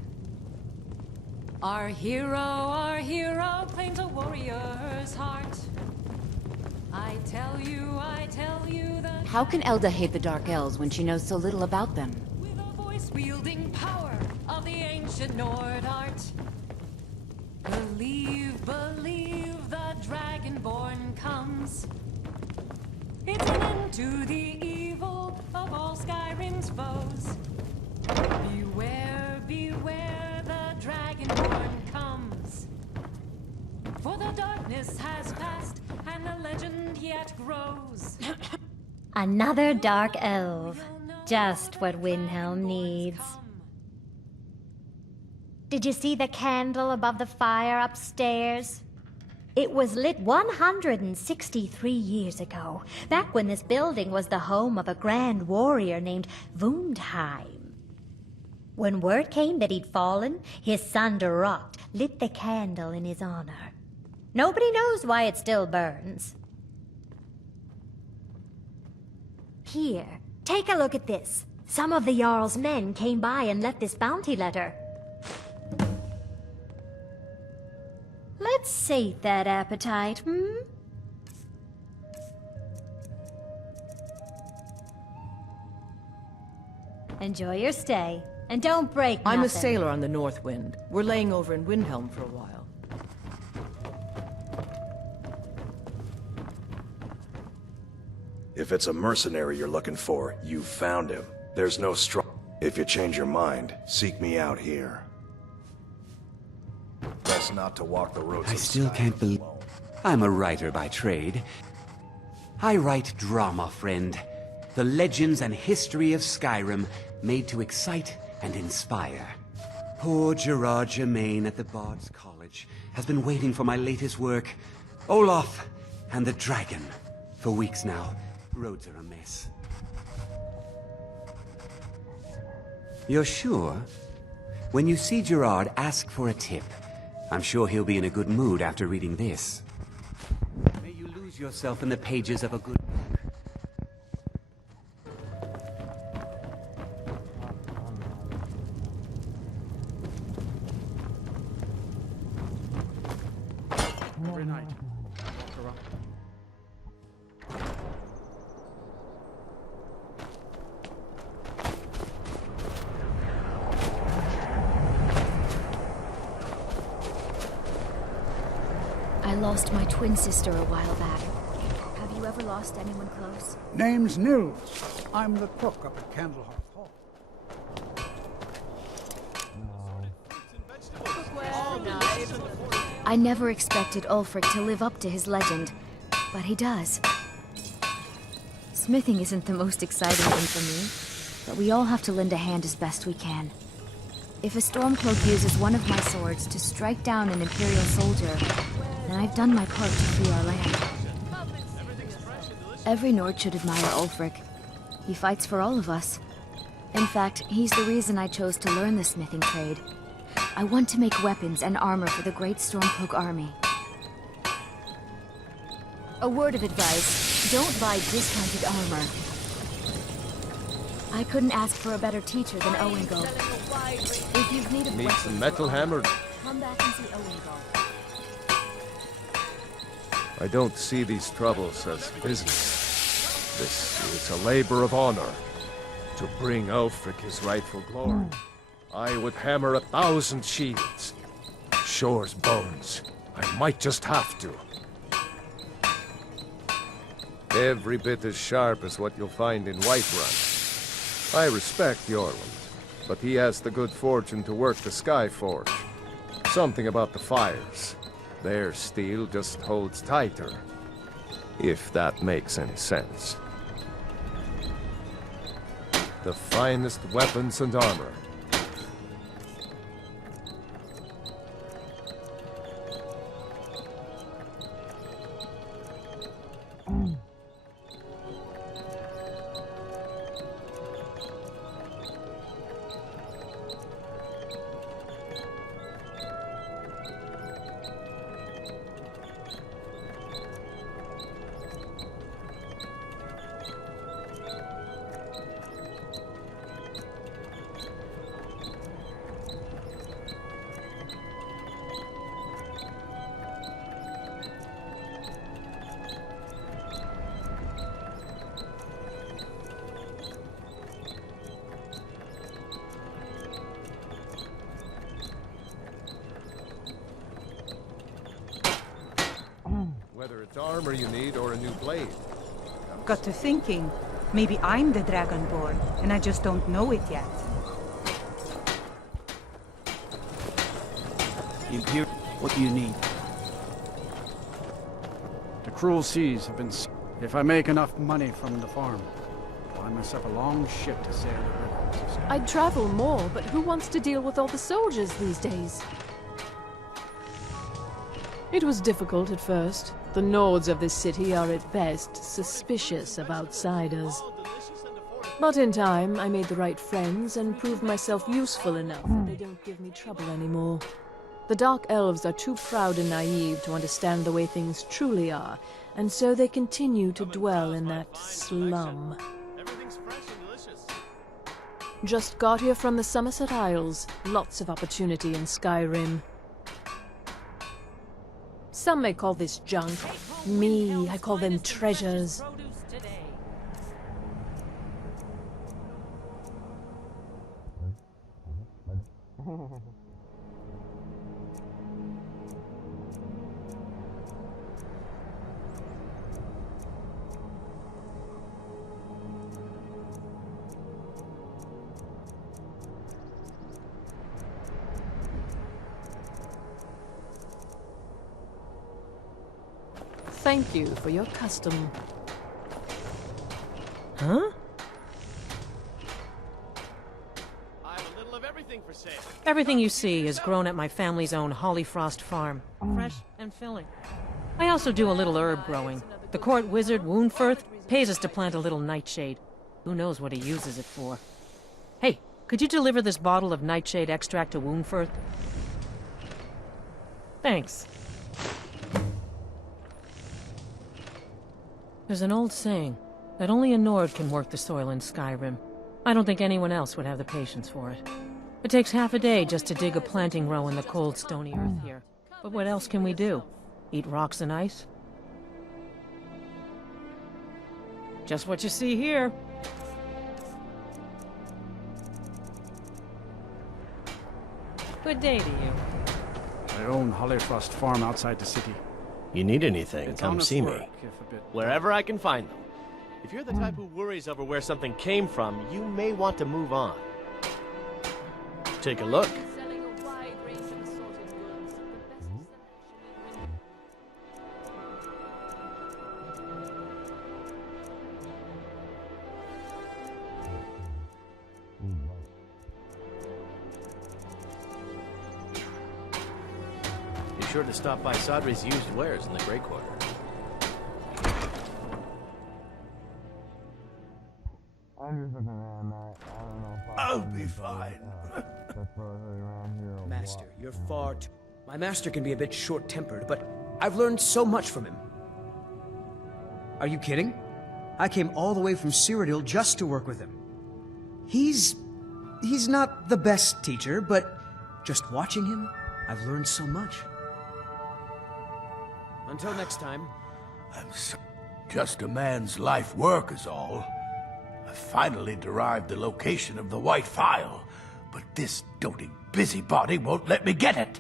Our hero claims a warrior's heart. I tell you that... How can Elda hate the Dark Elves when she knows so little about them? With a voice-wielding power of the ancient Nord art. Believe the Dragonborn comes. It's an end to the evil of all Skyrim's foes. Beware, the Dragonborn comes. For the darkness has passed, and the legend yet grows. Another dark elf. Just what Windhelm needs. Did you see the candle above the fire upstairs? It was lit 163 years ago, back when this building was the home of a grand warrior named Wundheim. When word came that he'd fallen, his son Durok lit the candle in his honor. Nobody knows why it still burns. Here, take a look at this. Some of the Jarl's men came by and left this bounty letter. Let's sate that appetite, Enjoy your stay, and don't break nothing. I'm a sailor on the North Wind. We're laying over in Windhelm for a while. If it's a mercenary you're looking for, you've found him. There's no strong... If you change your mind, seek me out here. Best not to walk the roads I of still Skyrim can't believe... alone. I'm a writer by trade. I write drama, friend. The legends and history of Skyrim made to excite and inspire. Poor Gerard Germain at the Bard's College has been waiting for my latest work, Olaf and the Dragon, for weeks now. Roads are a mess. You're sure? When you see Gerard, ask for a tip. I'm sure he'll be in a good mood after reading this. May you lose yourself in the pages of a good book. Every night, walk around. I lost my twin sister a while back. Have you ever lost anyone close? Name's Nils. I'm the cook up at Candlehearth Hall. I never expected Ulfric to live up to his legend, but he does. Smithing isn't the most exciting thing for me, but we all have to lend a hand as best we can. If a Stormcloak uses one of my swords to strike down an Imperial soldier, then I've done my part to free our land. Every Nord should admire Ulfric. He fights for all of us. In fact, he's the reason I chose to learn the smithing trade. I want to make weapons and armor for the great Stormcloak army. A word of advice, don't buy discounted armor. I couldn't ask for a better teacher than Owengo. If you've need of Need weapons, some metal hammer? come back and see Owengo. I don't see these troubles as business. This is a labor of honor. To bring Ulfric his rightful glory, I would hammer 1,000 shields. Shore's bones. I might just have to. Every bit as sharp as what you'll find in Whiterun. I respect Jorland, but he has the good fortune to work the Skyforge. Something about the fires. Their steel just holds tighter. If that makes any sense. The finest weapons and armor. Whether it's armor you need or a new blade. Got to thinking, maybe I'm the Dragonborn, and I just don't know it yet. What do you need? The cruel seas have been... If I make enough money from the farm, I'll buy myself a long ship to sail the river. I'd travel more, but who wants to deal with all the soldiers these days? It was difficult at first. The Nords of this city are at best suspicious of outsiders. But in time, I made the right friends and proved myself useful enough that they don't give me trouble anymore. The Dark Elves are too proud and naive to understand the way things truly are, and so they continue to dwell in that slum. Just got here from the Somerset Isles. Lots of opportunity in Skyrim. Some may call this junk. Me, I call them treasures. Thank you for your custom. Huh? Everything you see is grown at my family's own Hollyfrost farm. Fresh and filling. I also do a little herb growing. The court wizard, Woundfirth, pays us to plant a little nightshade. Who knows what he uses it for. Hey, could you deliver this bottle of nightshade extract to Woundfirth? Thanks. There's an old saying that only a Nord can work the soil in Skyrim. I don't think anyone else would have the patience for it. It takes half a day just to dig a planting row in the cold, stony earth here. But what else can we do? Eat rocks and ice? Just what you see here. Good day to you. I own Hollyfrost Farm outside the city. You need anything, It's come honest see work, me. if a bit- Wherever I can find them. If you're the type who worries over where something came from, you may want to move on. Take a look. Be sure to stop by Sadri's used wares in the Grey Quarter. I'm just looking around, Matt. I don't know if I'll be fine. Master, you're far too... My master can be a bit short-tempered, but I've learned so much from him. Are you kidding? I came all the way from Cyrodiil just to work with him. He's not the best teacher, but just watching him, I've learned so much. Until next time. Just a man's life work is all. I finally derived the location of the White Phial, but this doting busybody won't let me get it.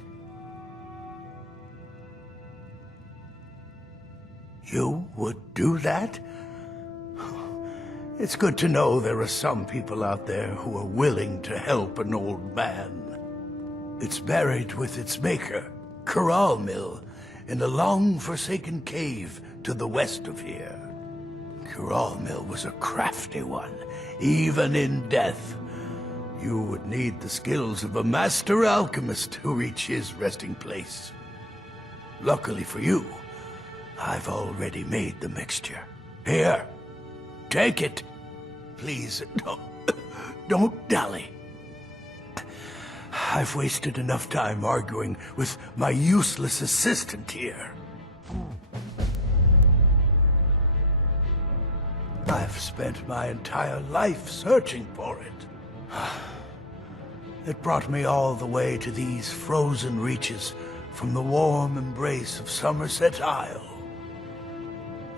You would do that? It's good to know there are some people out there who are willing to help an old man. It's buried with its maker, Coralmill, in a long-forsaken cave to the west of here. Coralmill was a crafty one, even in death. You would need the skills of a master alchemist to reach his resting place. Luckily for you, I've already made the mixture. Here, take it. Please, don't dally. I've wasted enough time arguing with my useless assistant here. I've spent my entire life searching for it. It brought me all the way to these frozen reaches from the warm embrace of Somerset Isle.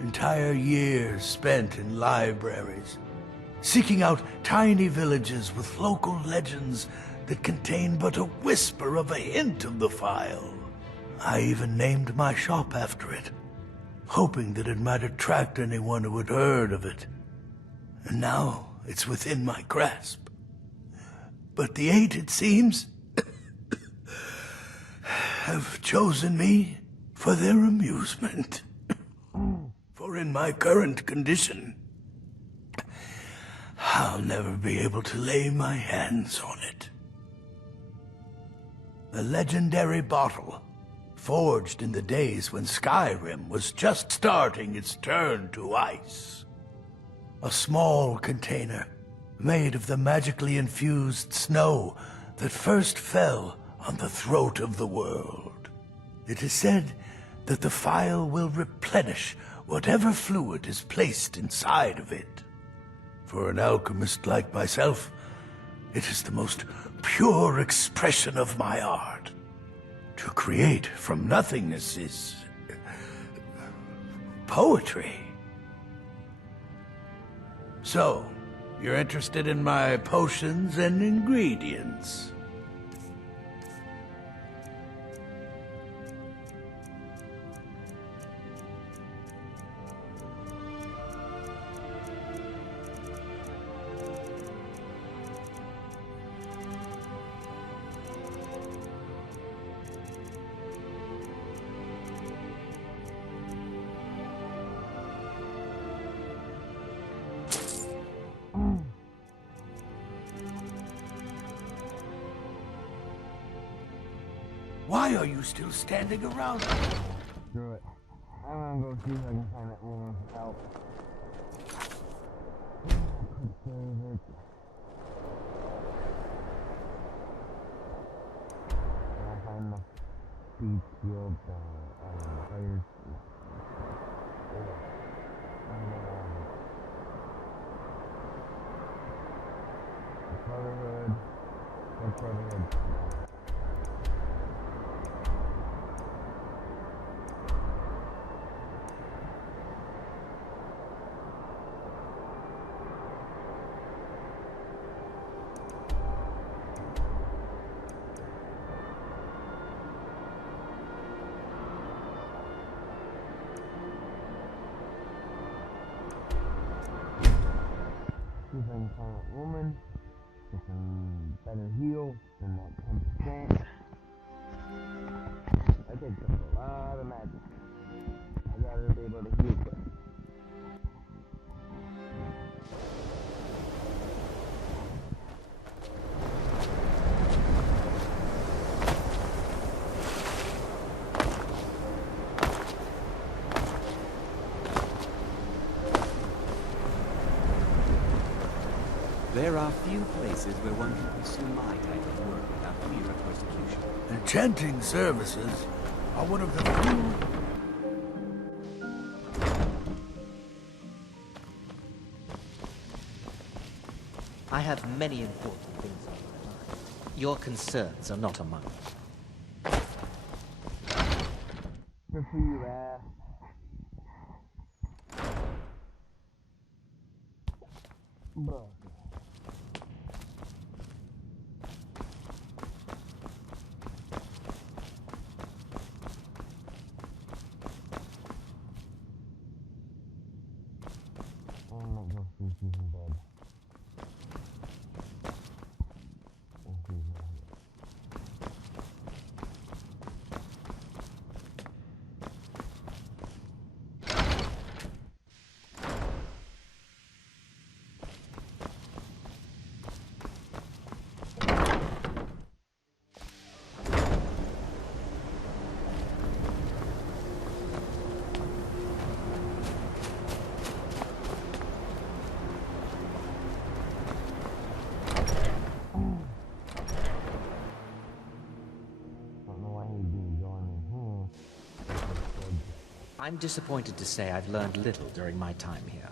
Entire years spent in libraries, seeking out tiny villages with local legends that contain but a whisper of a hint of the Phial. I even named my shop after it, hoping that it might attract anyone who had heard of it. And now it's within my grasp. But the Eight, it seems, have chosen me for their amusement. For for in my current condition, I'll never be able to lay my hands on it. The legendary bottle, forged in the days when Skyrim was just starting its turn to ice. A small container made of the magically infused snow that first fell on the throat of the world. It is said that the phial will replenish whatever fluid is placed inside of it. For an alchemist like myself, it is the most pure expression of my art. To create from nothingness is poetry. So, you're interested in my potions and ingredients? Why are you still standing around? Screw it. I'm gonna go see if I can find that woman's help. Could save it. Can I find the speed shield fire? Brotherhood. What Brotherhood? See if I can find a woman with some better heal than that 10%. That takes up a lot of magic. I gotta be able to heal quick. There are few places where one can pursue my type of work without fear of persecution. Enchanting services are one of the few... I have many important things on my mind. Your concerns are not among them. Good for you, ass. Bro. I'm not gonna see if he's in bed. I'm disappointed to say I've learned little during my time here.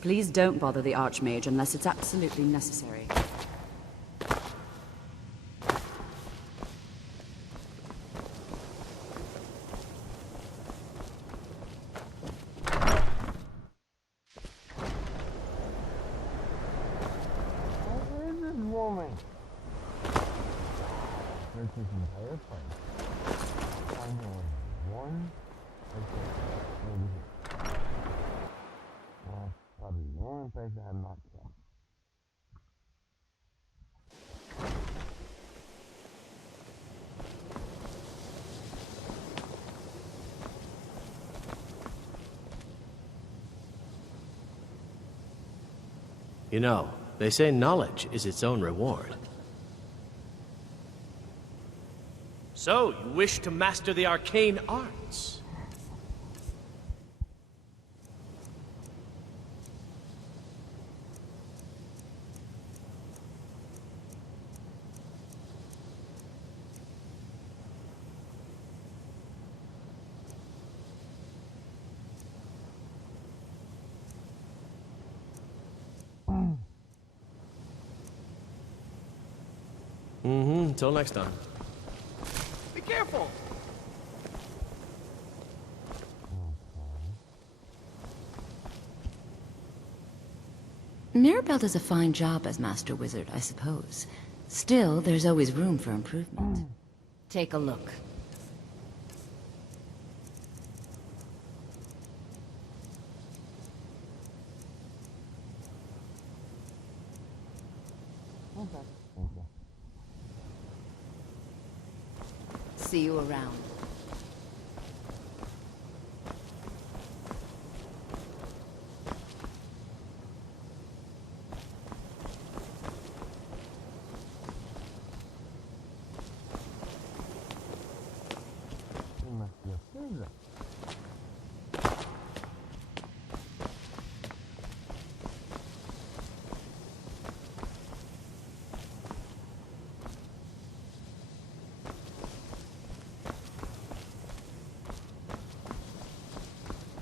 Please don't bother the Archmage unless it's absolutely necessary. You know, they say knowledge is its own reward. So, you wish to master the arcane arts? Until next time. Be careful! Mirabelle does a fine job as Master Wizard, I suppose. Still, there's always room for improvement. Take a look. See you around.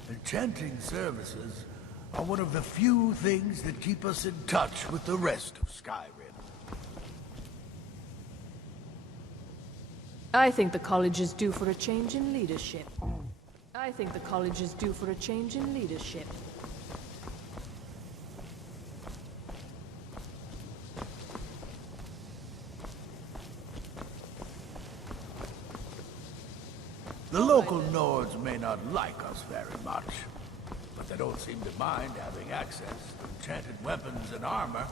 Enchanting services are one of the few things that keep us in touch with the rest of Skyrim. I think the college is due for a change in leadership. I think the college is due for a change in leadership. The local Nords may not like us very much, but they don't seem to mind having access to enchanted weapons and armor.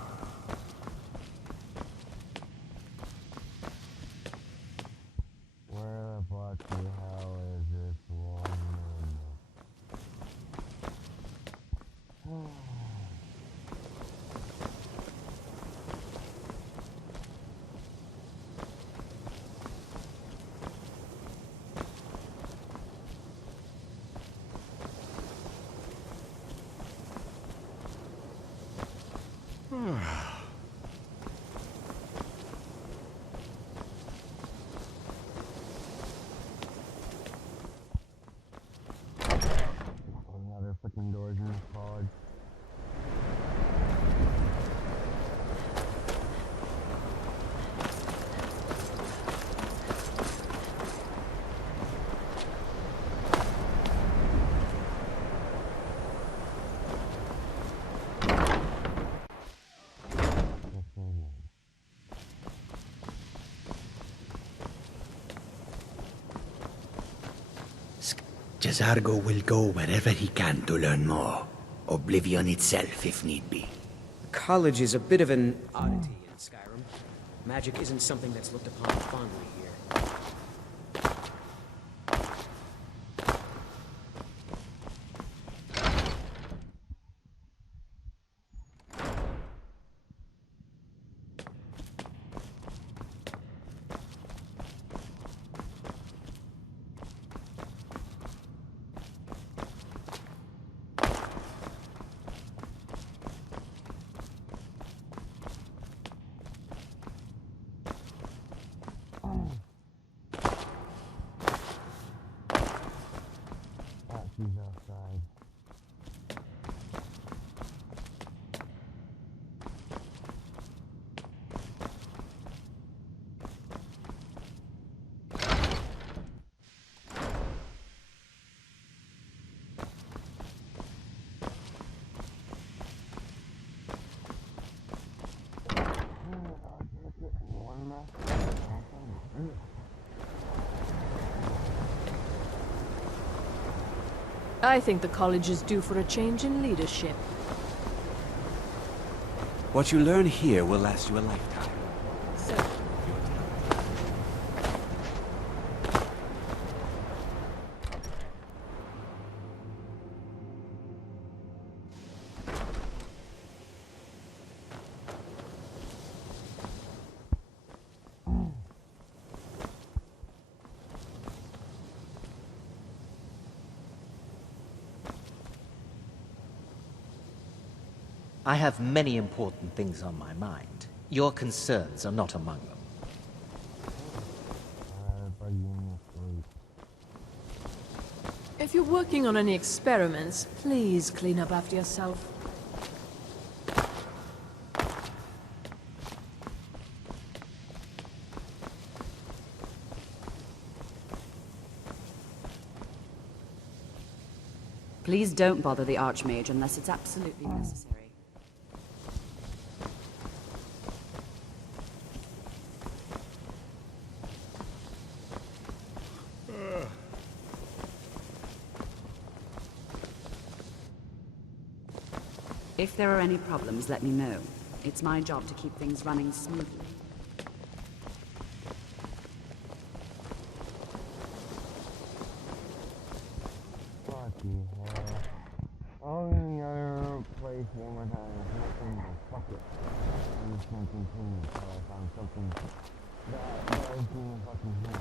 Where the bloody hell is this woman? Another freaking doors in this college. Jazargo will go wherever he can to learn more. Oblivion itself, if need be. College is a bit of an oddity in Skyrim. Magic isn't something that's looked upon fondly here. Oh. I think the college is due for a change in leadership. What you learn here will last you a lifetime. I have many important things on my mind. Your concerns are not among them. If you're working on any experiments, please clean up after yourself. Please don't bother the Archmage unless it's absolutely necessary. If there are any problems, let me know. It's my job to keep things running smoothly. I'll in the other place one more time. There's nothing but fuck it. I'm just gonna continue until I find something that is being fucking here.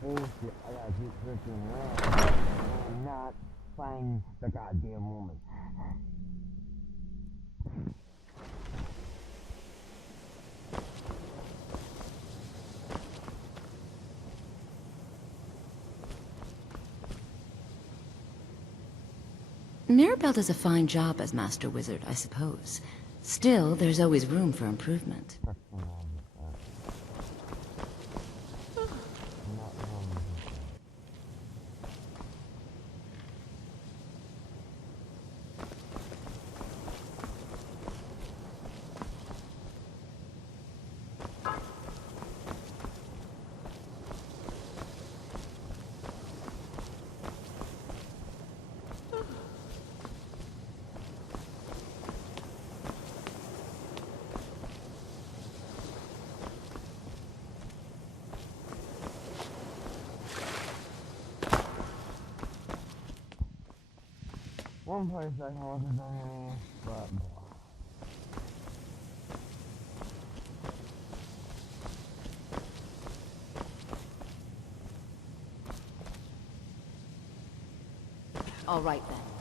Bullshit. I gotta keep searching around and not find the goddamn woman. Mirabelle does a fine job as Master Wizard, I suppose. Still, there's always room for improvement. One place I wasn't done any, but All right then.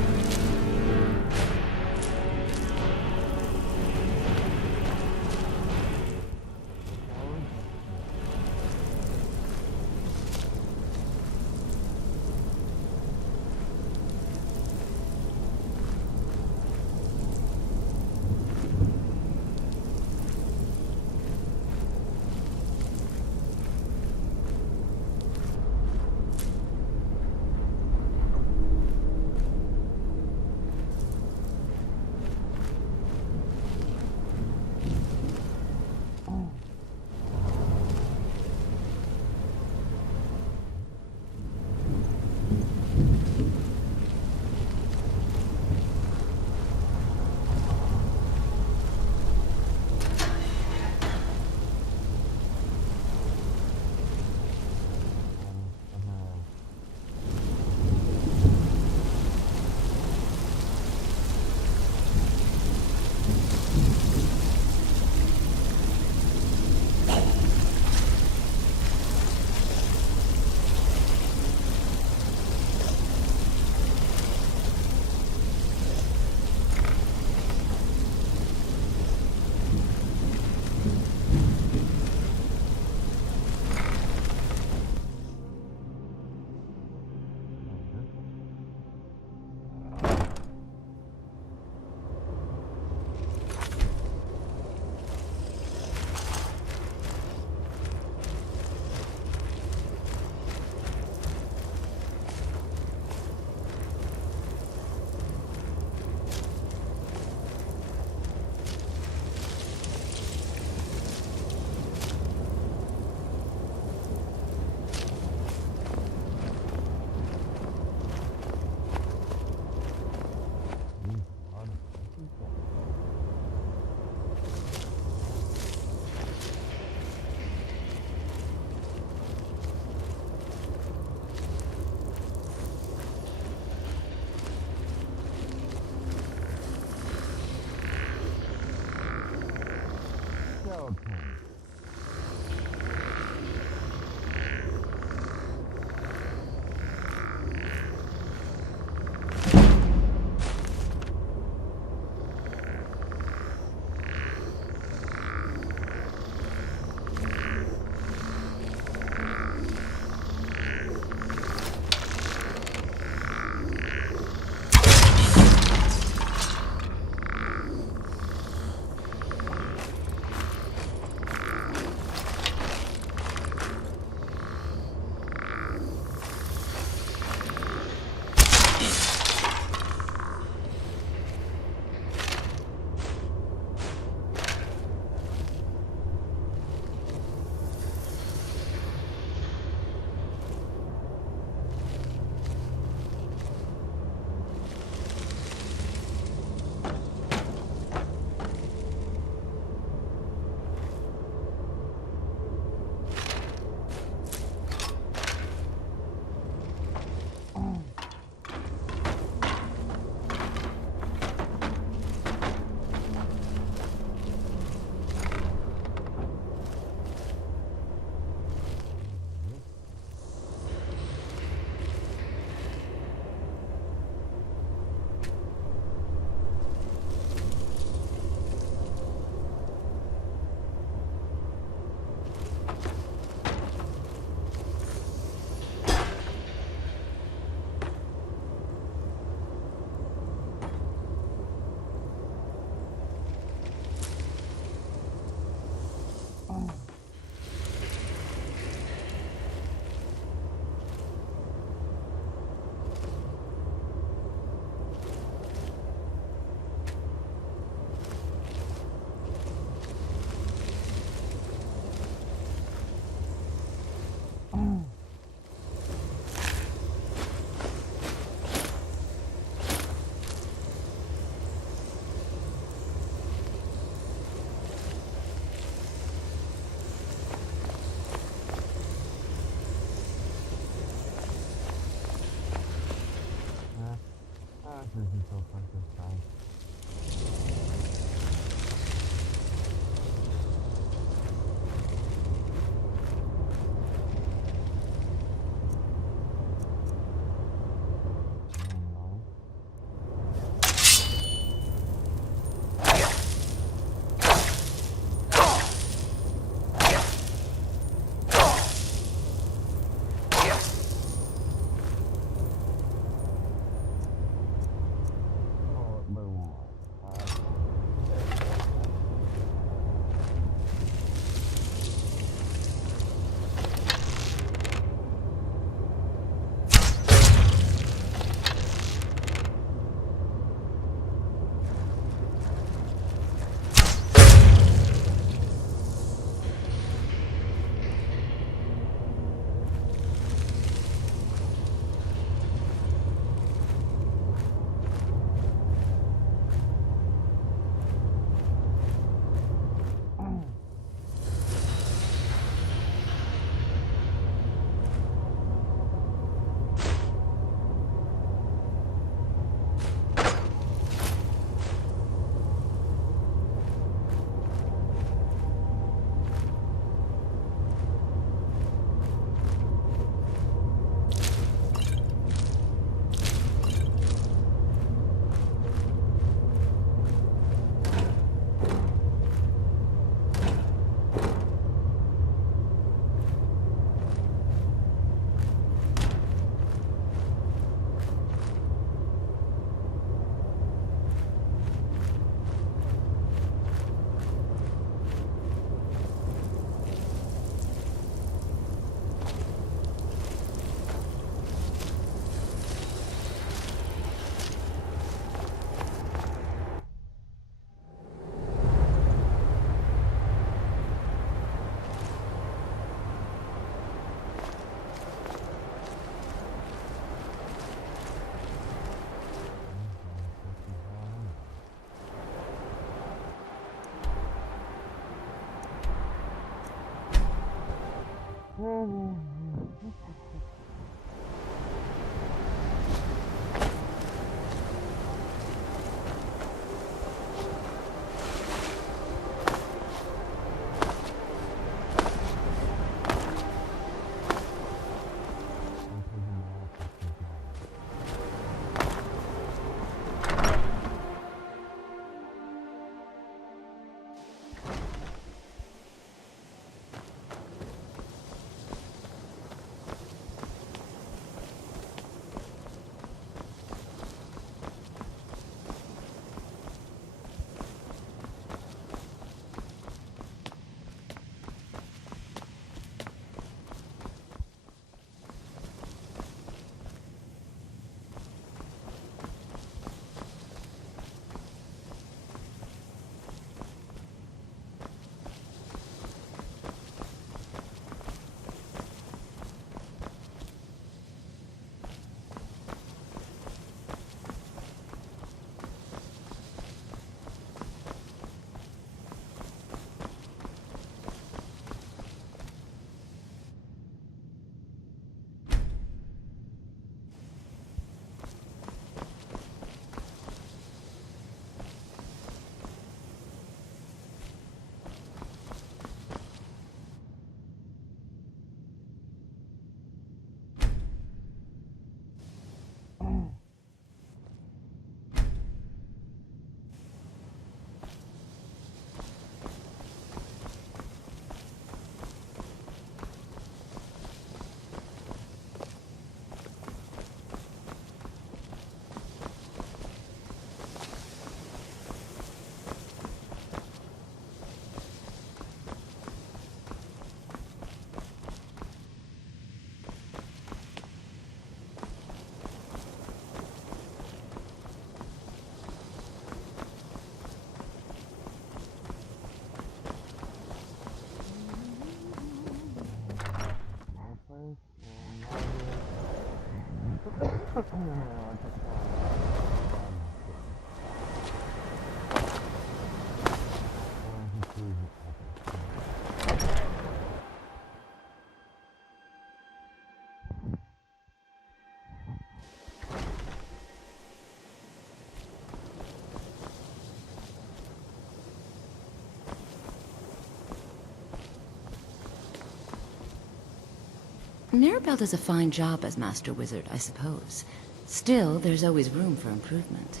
Mirabelle does a fine job as Master Wizard, I suppose. Still, there's always room for improvement.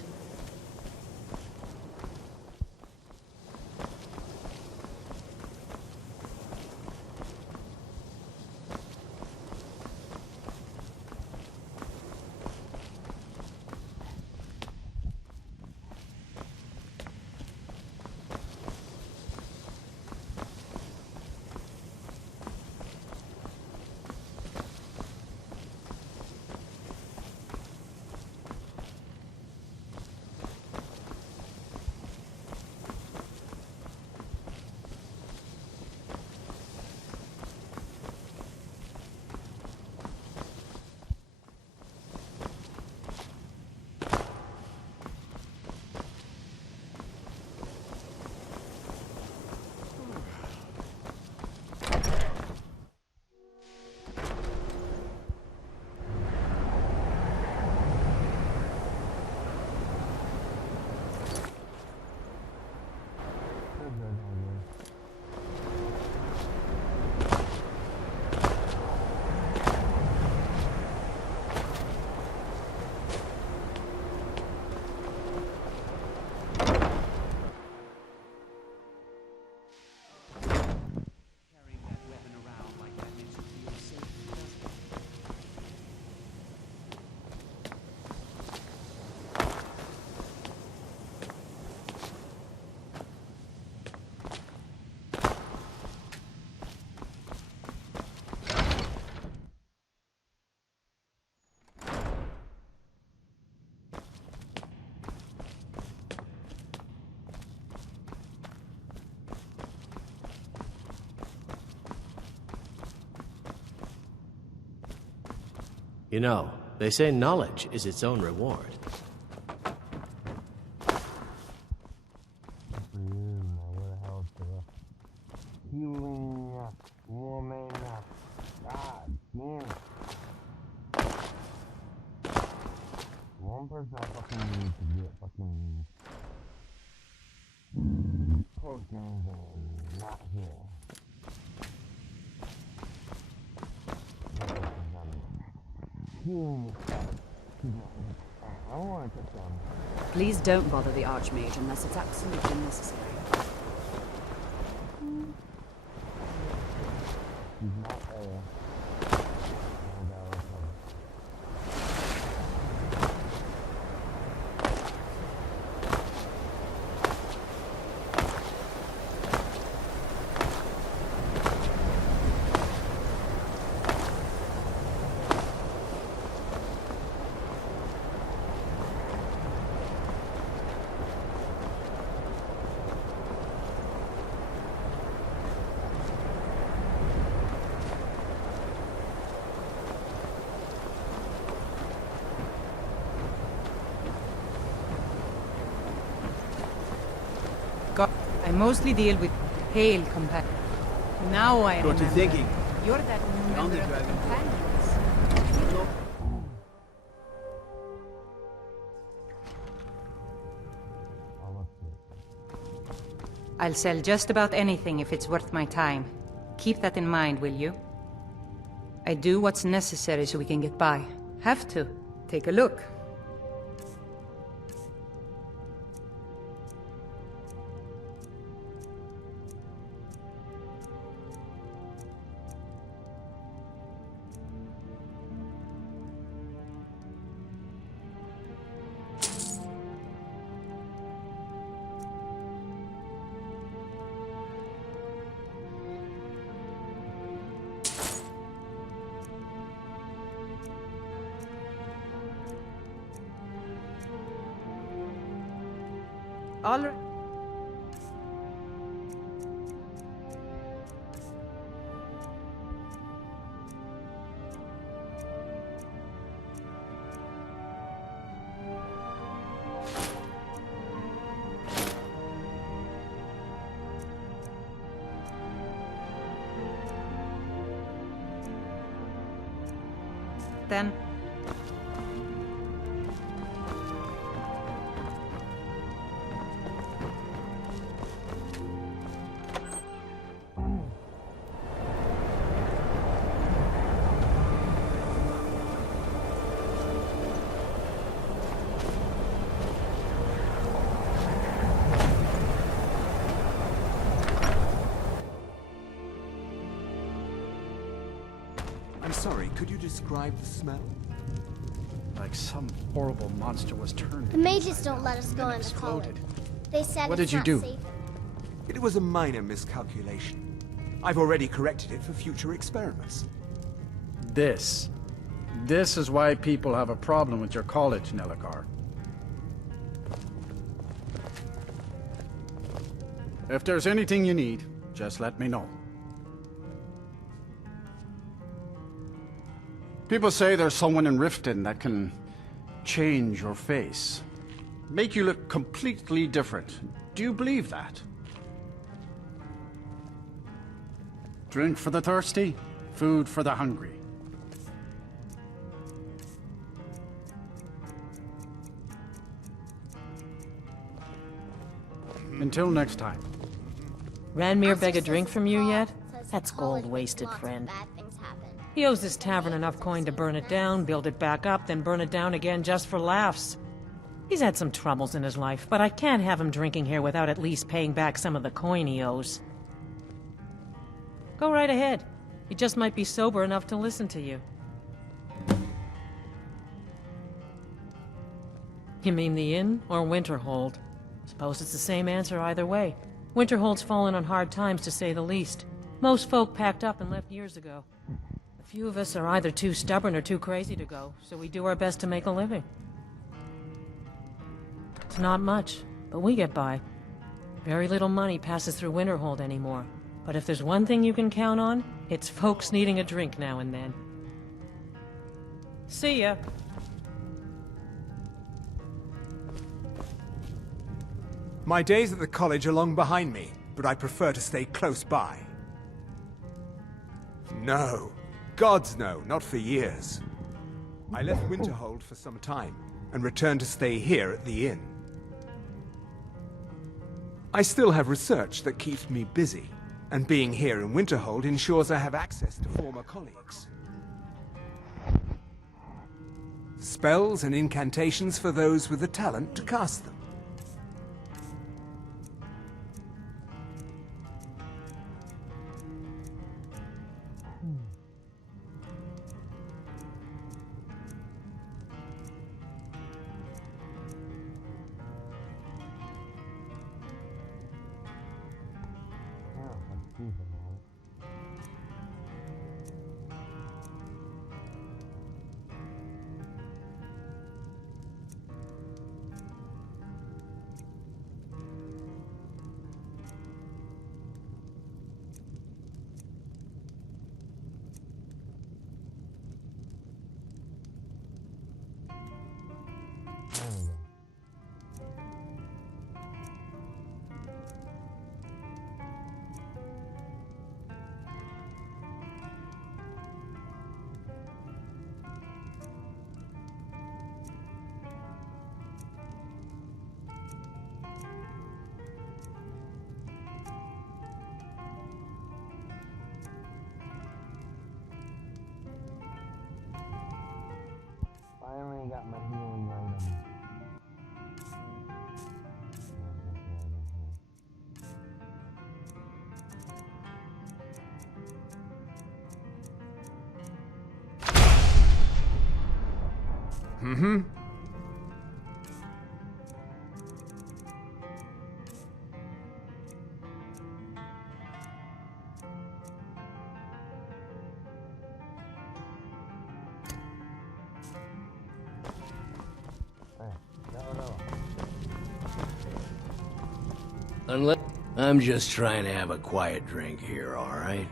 You know, they say knowledge is its own reward. One person I fucking need to get fucking potions and not here. I don't want to touch them. Please don't bother the Archmage unless it's absolutely necessary. He's not there. I mostly deal with pale companions. Now I remember. What you thinking? You're that new member of the companions. I'll sell just about anything if it's worth my time. Keep that in mind, will you? I do what's necessary so we can get by. Have to. Take a look. All right. Then Could you describe the smell? Like some horrible monster was turned. The mages don't let us go into college. They said What it's did you not do? safe. It was a minor miscalculation. I've already corrected it for future experiments. This is why people have a problem with your college, Nelagar. If there's anything you need, just let me know. People say there's someone in Riften that can change your face. Make you look completely different. Do you believe that? Drink for the thirsty, food for the hungry. Until next time. Ranmir beg a drink from you yet? That's gold wasted, friend. He owes this tavern enough coin to burn it down, build it back up, then burn it down again just for laughs. He's had some troubles in his life, but I can't have him drinking here without at least paying back some of the coin he owes. Go right ahead. He just might be sober enough to listen to you. You mean the inn or Winterhold? Suppose it's the same answer either way. Winterhold's fallen on hard times, to say the least. Most folk packed up and left years ago. A few of us are either too stubborn or too crazy to go, so we do our best to make a living. It's not much, but we get by. Very little money passes through Winterhold anymore. But if there's one thing you can count on, it's folks needing a drink now and then. See ya. My days at the college are long behind me, but I prefer to stay close by. No. Gods no, not for years. I left Winterhold for some time, and returned to stay here at the inn. I still have research that keeps me busy, and being here in Winterhold ensures I have access to former colleagues. Spells and incantations for those with the talent to cast them. Finally got my healing item. Mm-hmm. Unless I'm just trying to have a quiet drink here, all right?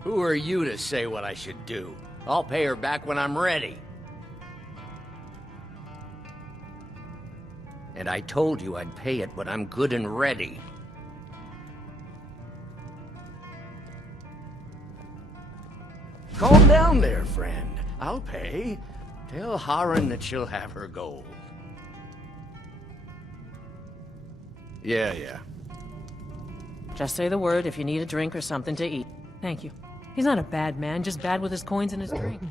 Who are you to say what I should do? I'll pay her back when I'm ready. And I told you I'd pay it when I'm good and ready. Calm down there, friend. I'll pay. Tell Harren that she'll have her gold. Yeah. Just say the word if you need a drink or something to eat. Thank you. He's not a bad man, just bad with his coins and his drink.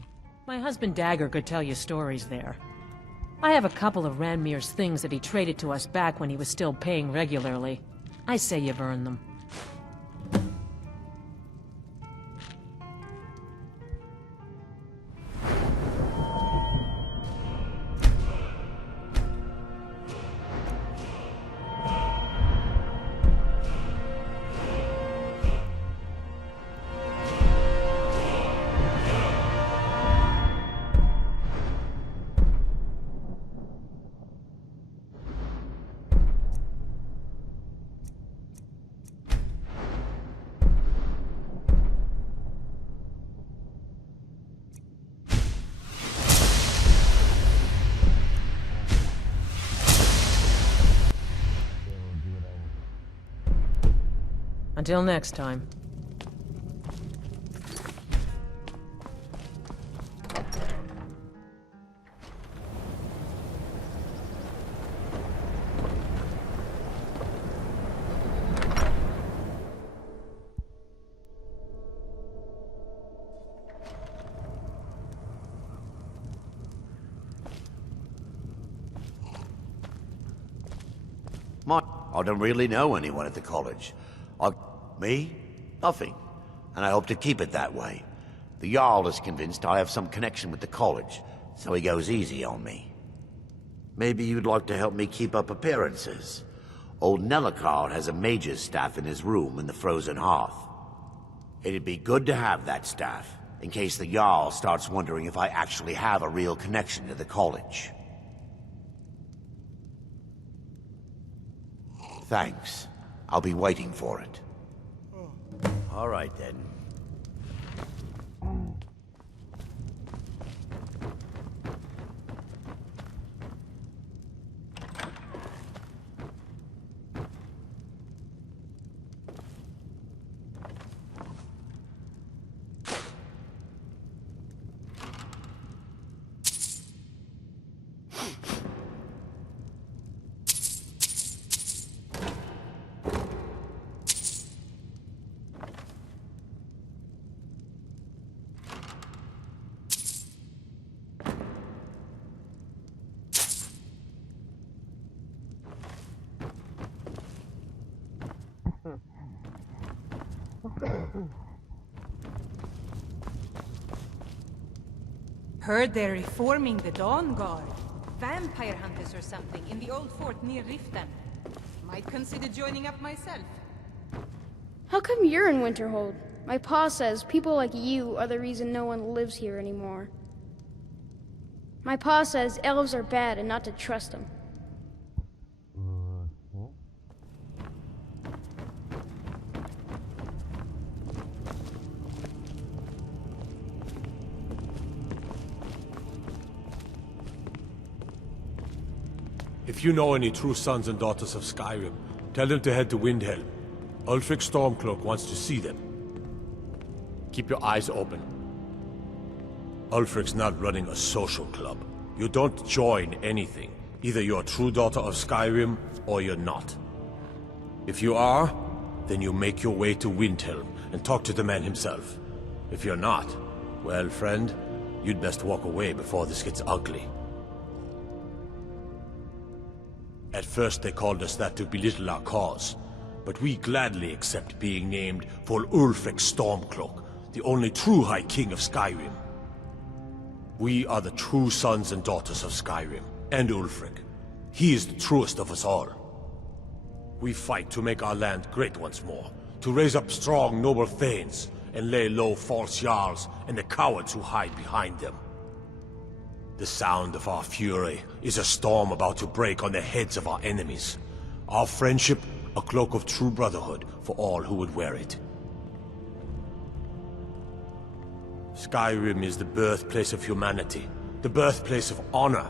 My husband Dagger could tell you stories there. I have a couple of Ranmir's things that he traded to us back when he was still paying regularly. I say you've earned them. Until next time. I don't really know anyone at the college. Me? Nothing. And I hope to keep it that way. The Jarl is convinced I have some connection with the college, so he goes easy on me. Maybe you'd like to help me keep up appearances. Old Nellicard has a mage's staff in his room in the frozen hearth. It'd be good to have that staff, in case the Jarl starts wondering if I actually have a real connection to the college. Thanks. I'll be waiting for it. All right, then. Heard they're reforming the Dawn Guard. Vampire hunters or something in the old fort near Riften. Might consider joining up myself. How come you're in Winterhold? My pa says people like you are the reason no one lives here anymore. My pa says elves are bad and not to trust them. If you know any true sons and daughters of Skyrim, tell them to head to Windhelm. Ulfric Stormcloak wants to see them. Keep your eyes open. Ulfric's not running a social club. You don't join anything. Either you're a true daughter of Skyrim, or you're not. If you are, then you make your way to Windhelm and talk to the man himself. If you're not, well, friend, you'd best walk away before this gets ugly. At first they called us that to belittle our cause, but we gladly accept being named for Ulfric Stormcloak, the only true High King of Skyrim. We are the true sons and daughters of Skyrim, and Ulfric. He is the truest of us all. We fight to make our land great once more, to raise up strong, noble thanes, and lay low false Jarls and the cowards who hide behind them. The sound of our fury is a storm about to break on the heads of our enemies. Our friendship, a cloak of true brotherhood for all who would wear it. Skyrim is the birthplace of humanity, the birthplace of honor,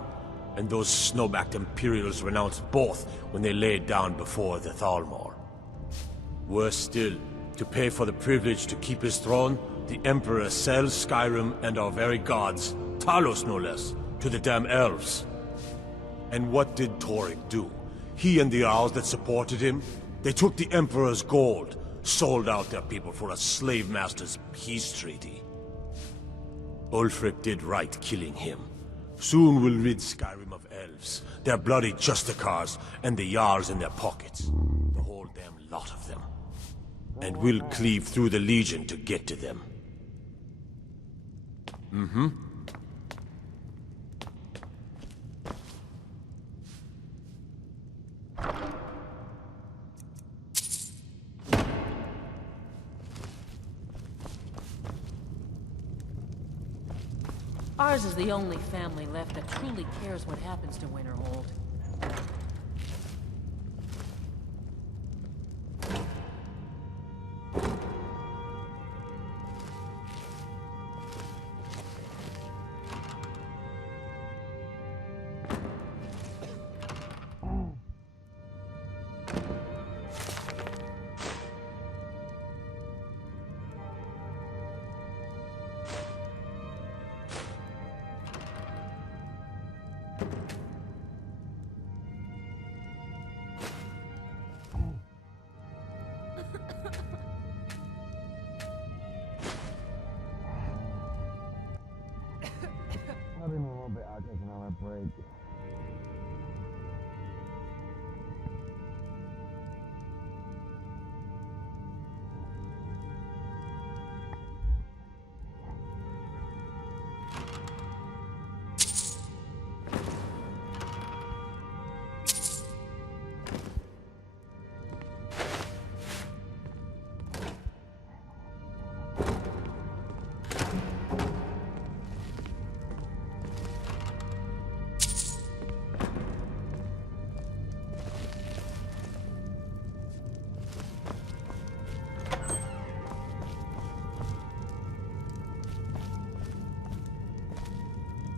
and those snow-backed Imperials renounced both when they laid down before the Thalmor. Worse still, to pay for the privilege to keep his throne, the Emperor sells Skyrim and our very gods, Talos no less, to the damn elves. And what did Torek do? He and the Owls that supported him? They took the Emperor's gold, sold out their people for a slave master's peace treaty. Ulfric did right killing him. Soon we'll rid Skyrim of elves, their bloody Justicars, and the Jarls in their pockets. The whole damn lot of them. And we'll cleave through the Legion to get to them. Mm-hmm. Ours is the only family left that truly cares what happens to Winterhold. little bit. I'll take another break.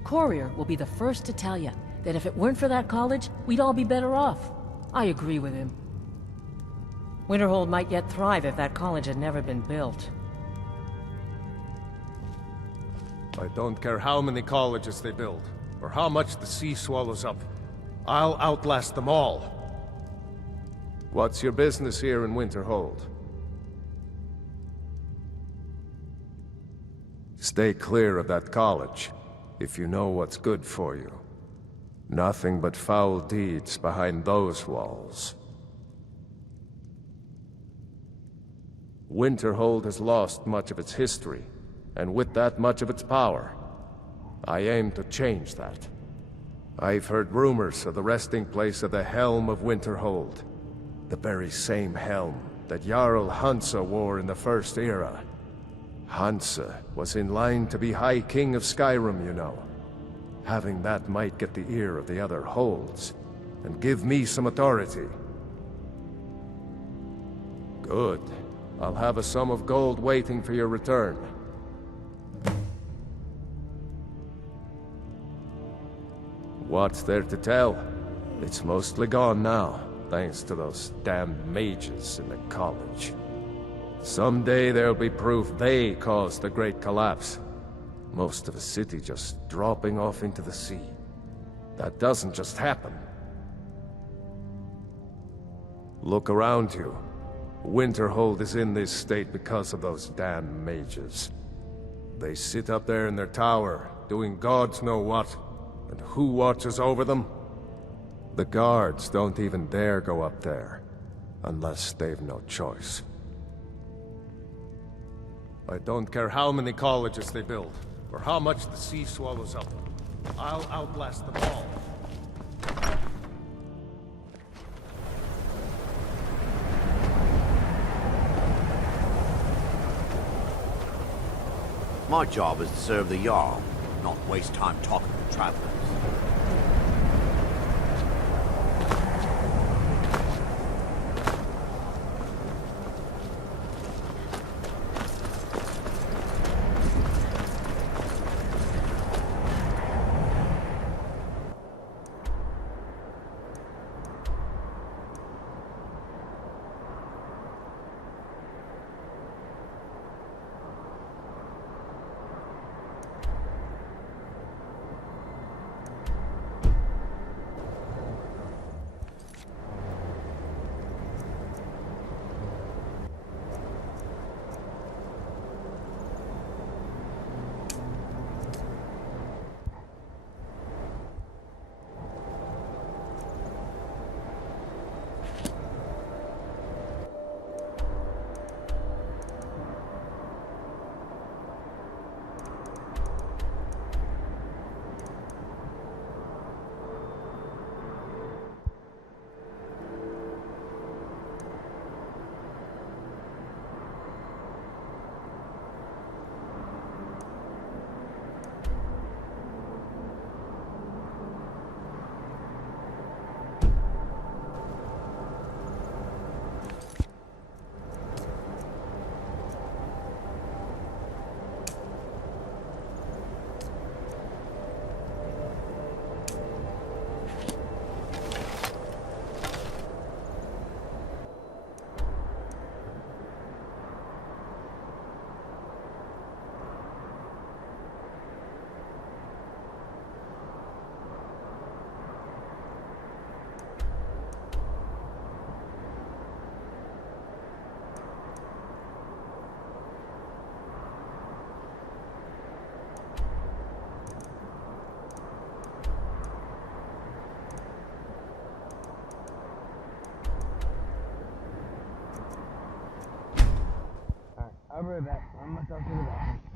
Courier will be the first to tell you that if it weren't for that college, we'd all be better off. I agree with him. Winterhold might yet thrive if that college had never been built. I don't care how many colleges they build, or how much the sea swallows up. I'll outlast them all. What's your business here in Winterhold? Stay clear of that college, if you know what's good for you. Nothing but foul deeds behind those walls. Winterhold has lost much of its history, and with that much of its power. I aim to change that. I've heard rumors of the resting place of the Helm of Winterhold. The very same helm that Jarl Hansa wore in the First Era. Hansa was in line to be High King of Skyrim, you know. Having that might get the ear of the other holds, and give me some authority. Good. I'll have a sum of gold waiting for your return. What's there to tell? It's mostly gone now, thanks to those damn mages in the college. Someday there'll be proof they caused the Great Collapse. Most of a city just dropping off into the sea. That doesn't just happen. Look around you. Winterhold is in this state because of those damn mages. They sit up there in their tower, doing gods know what. And who watches over them? The guards don't even dare go up there, unless they've no choice. I don't care how many colleges they build, or how much the sea swallows up. I'll outlast them all. My job is to serve the Jarl, not waste time talking to travelers. I'll be right back. I'm myself to the bathroom.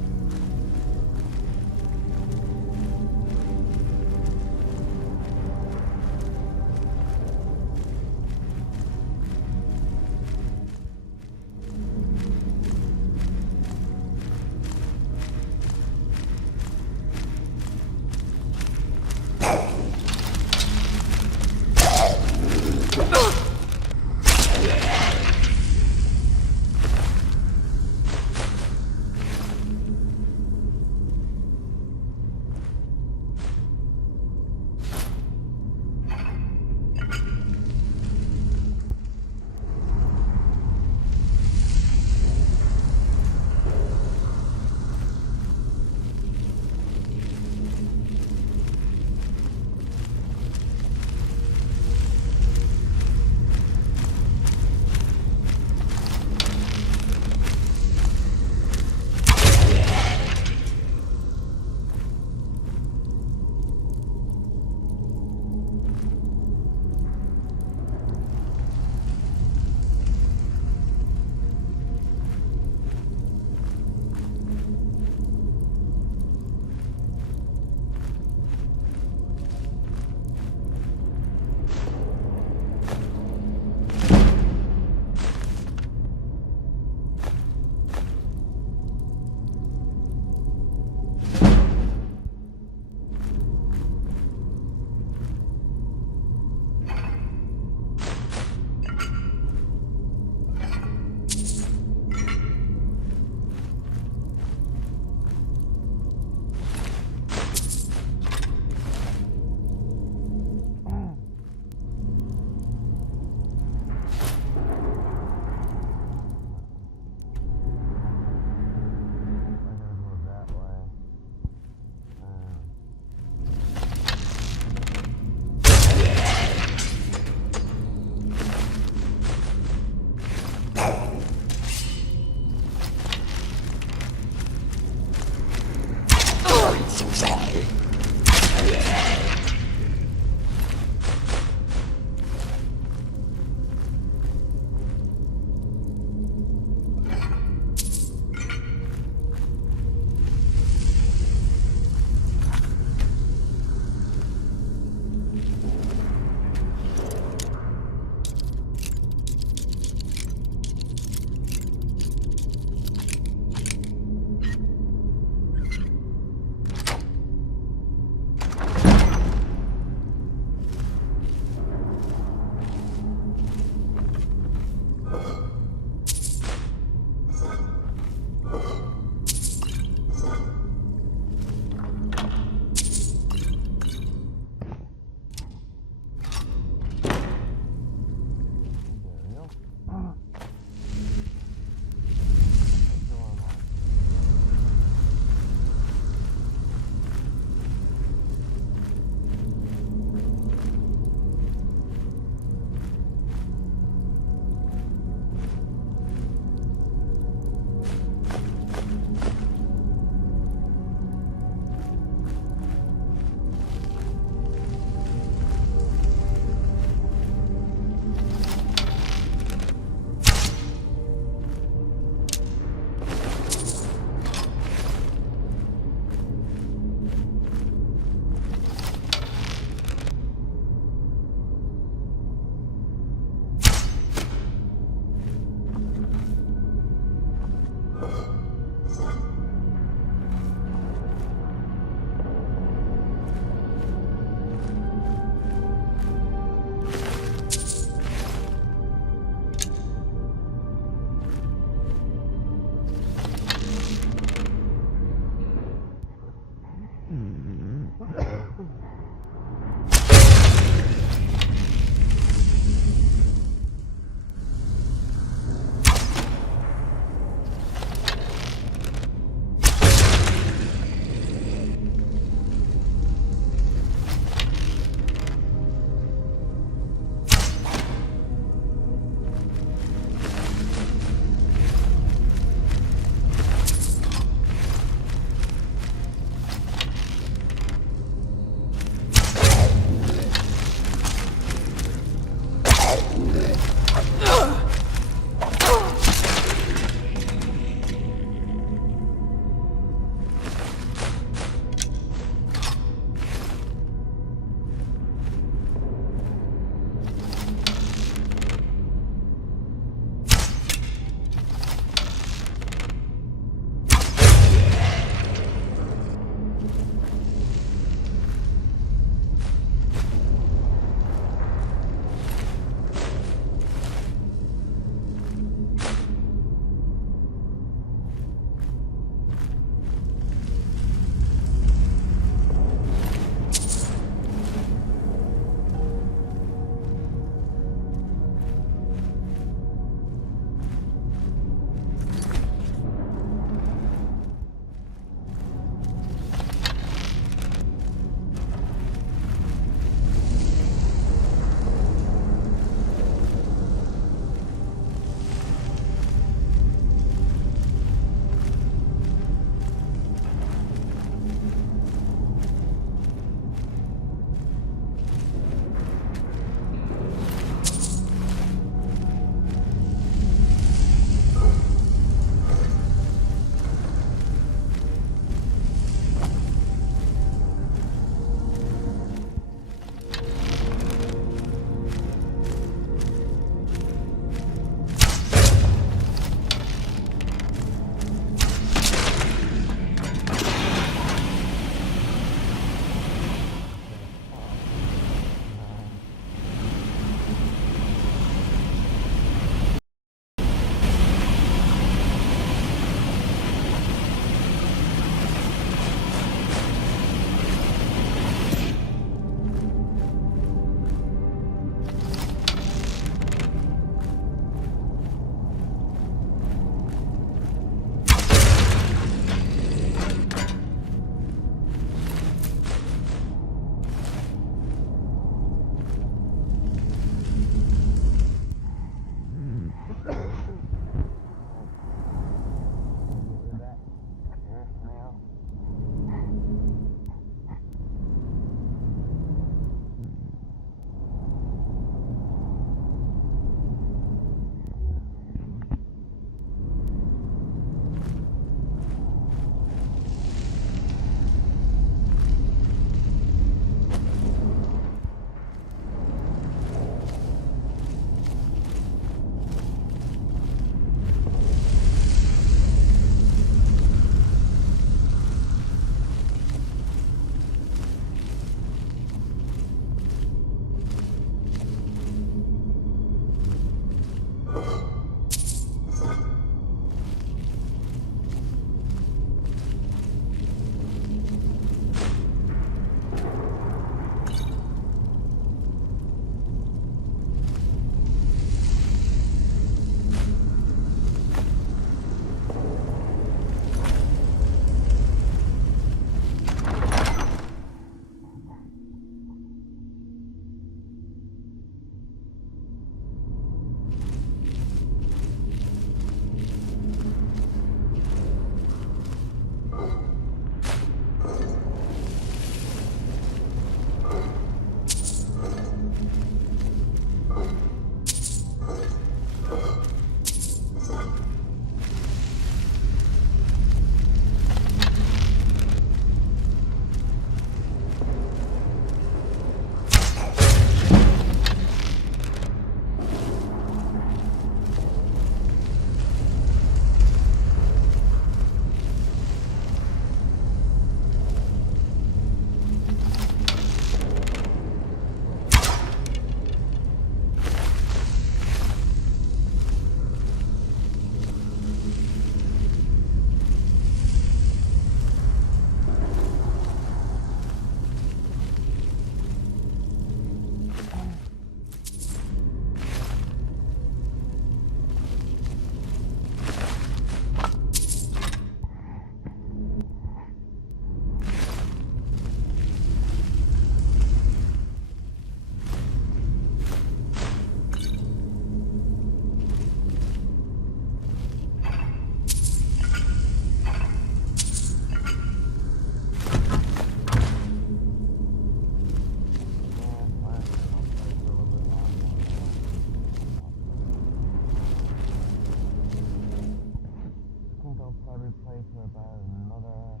place for about another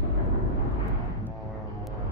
half an hour or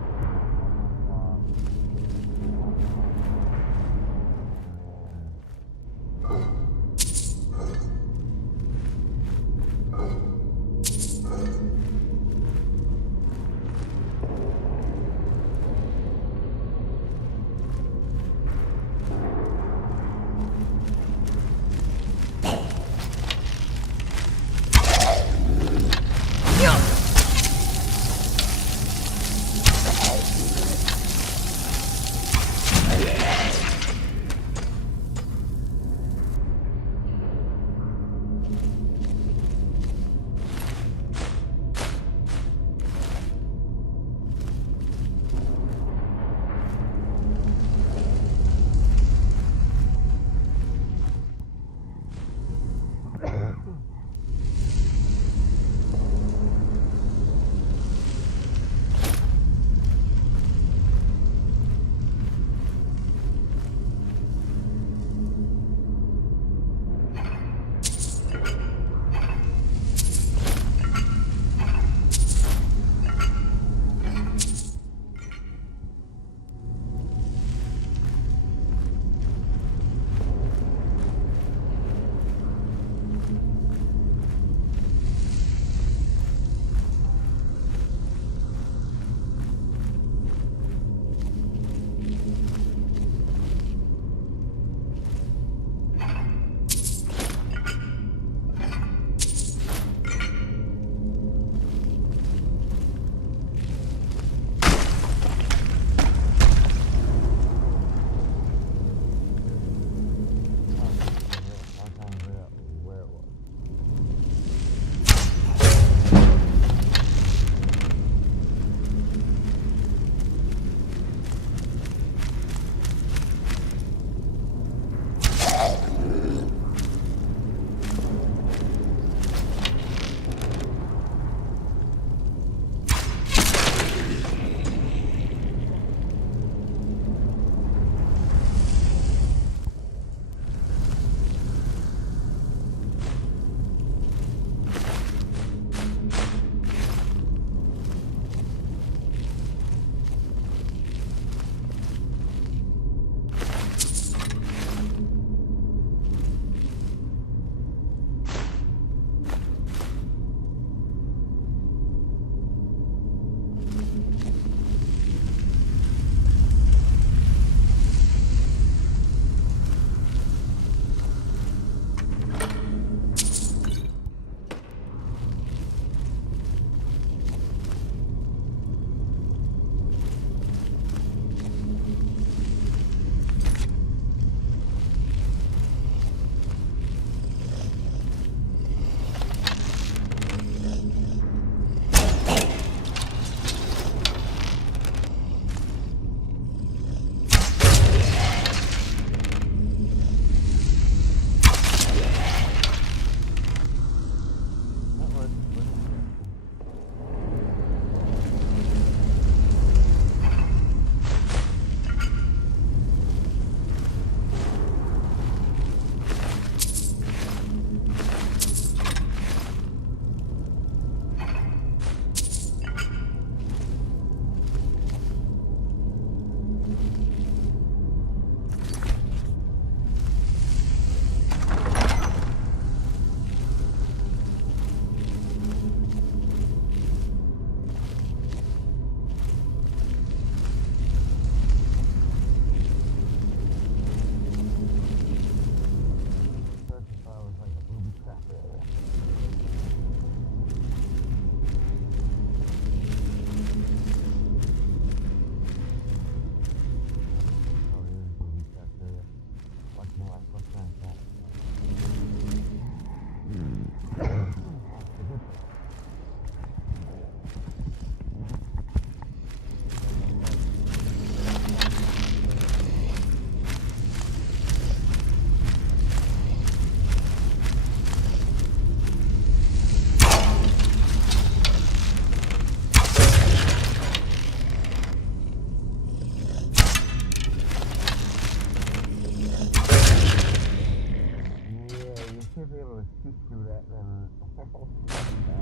should be able to shoot through that then.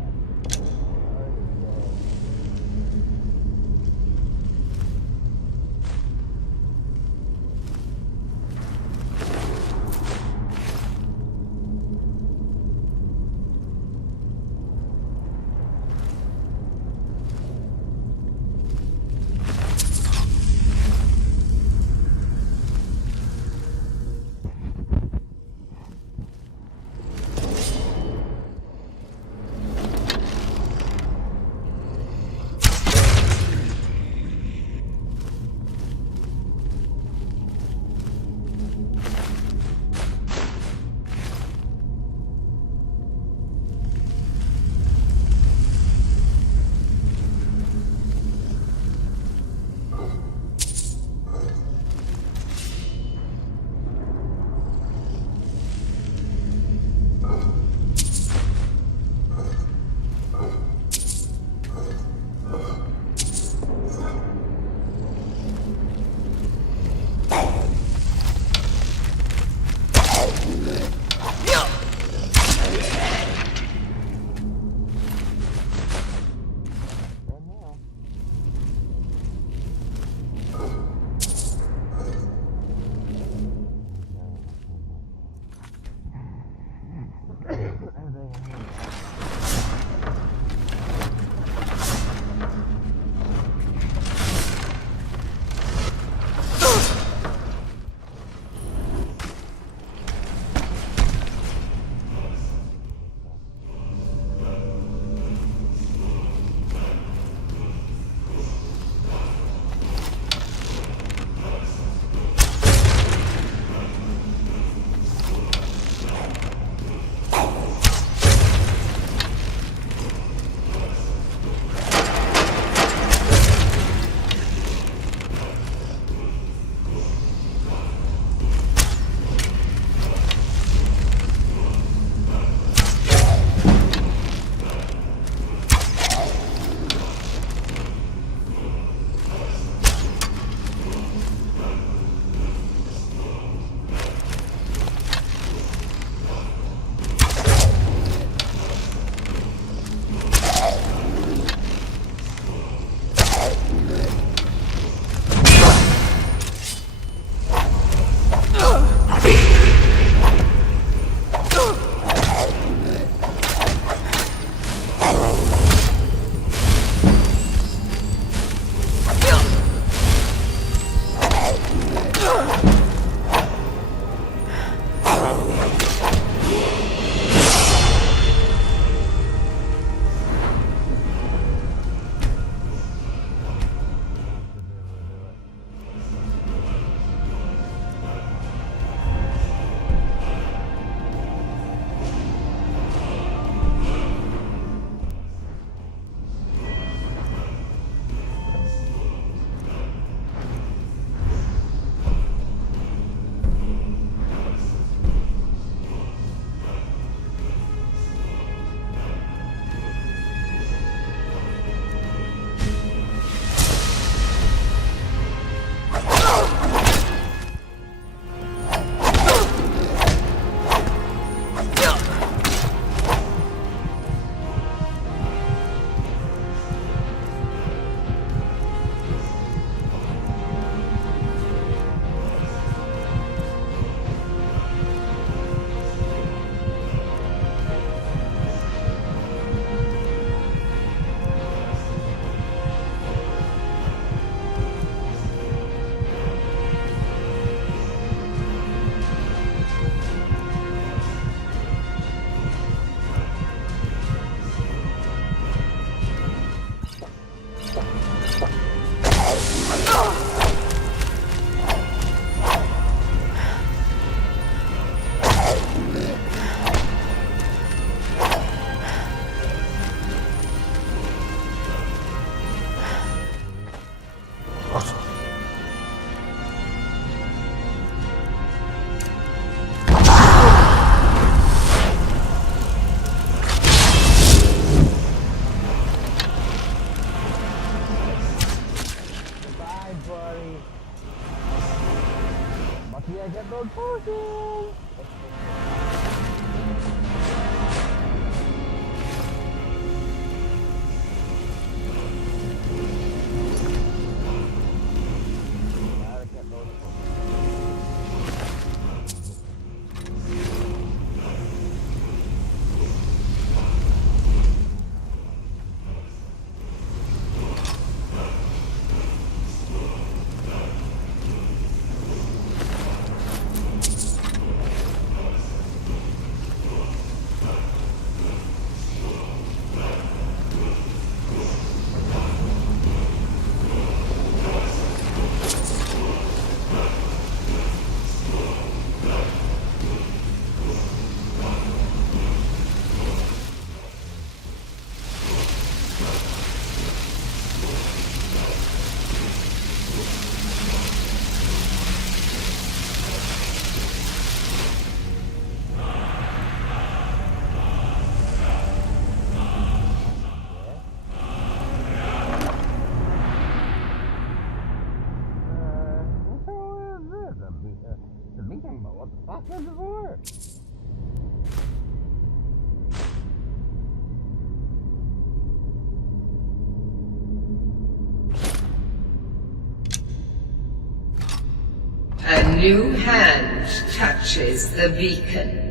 A new hand touches the beacon.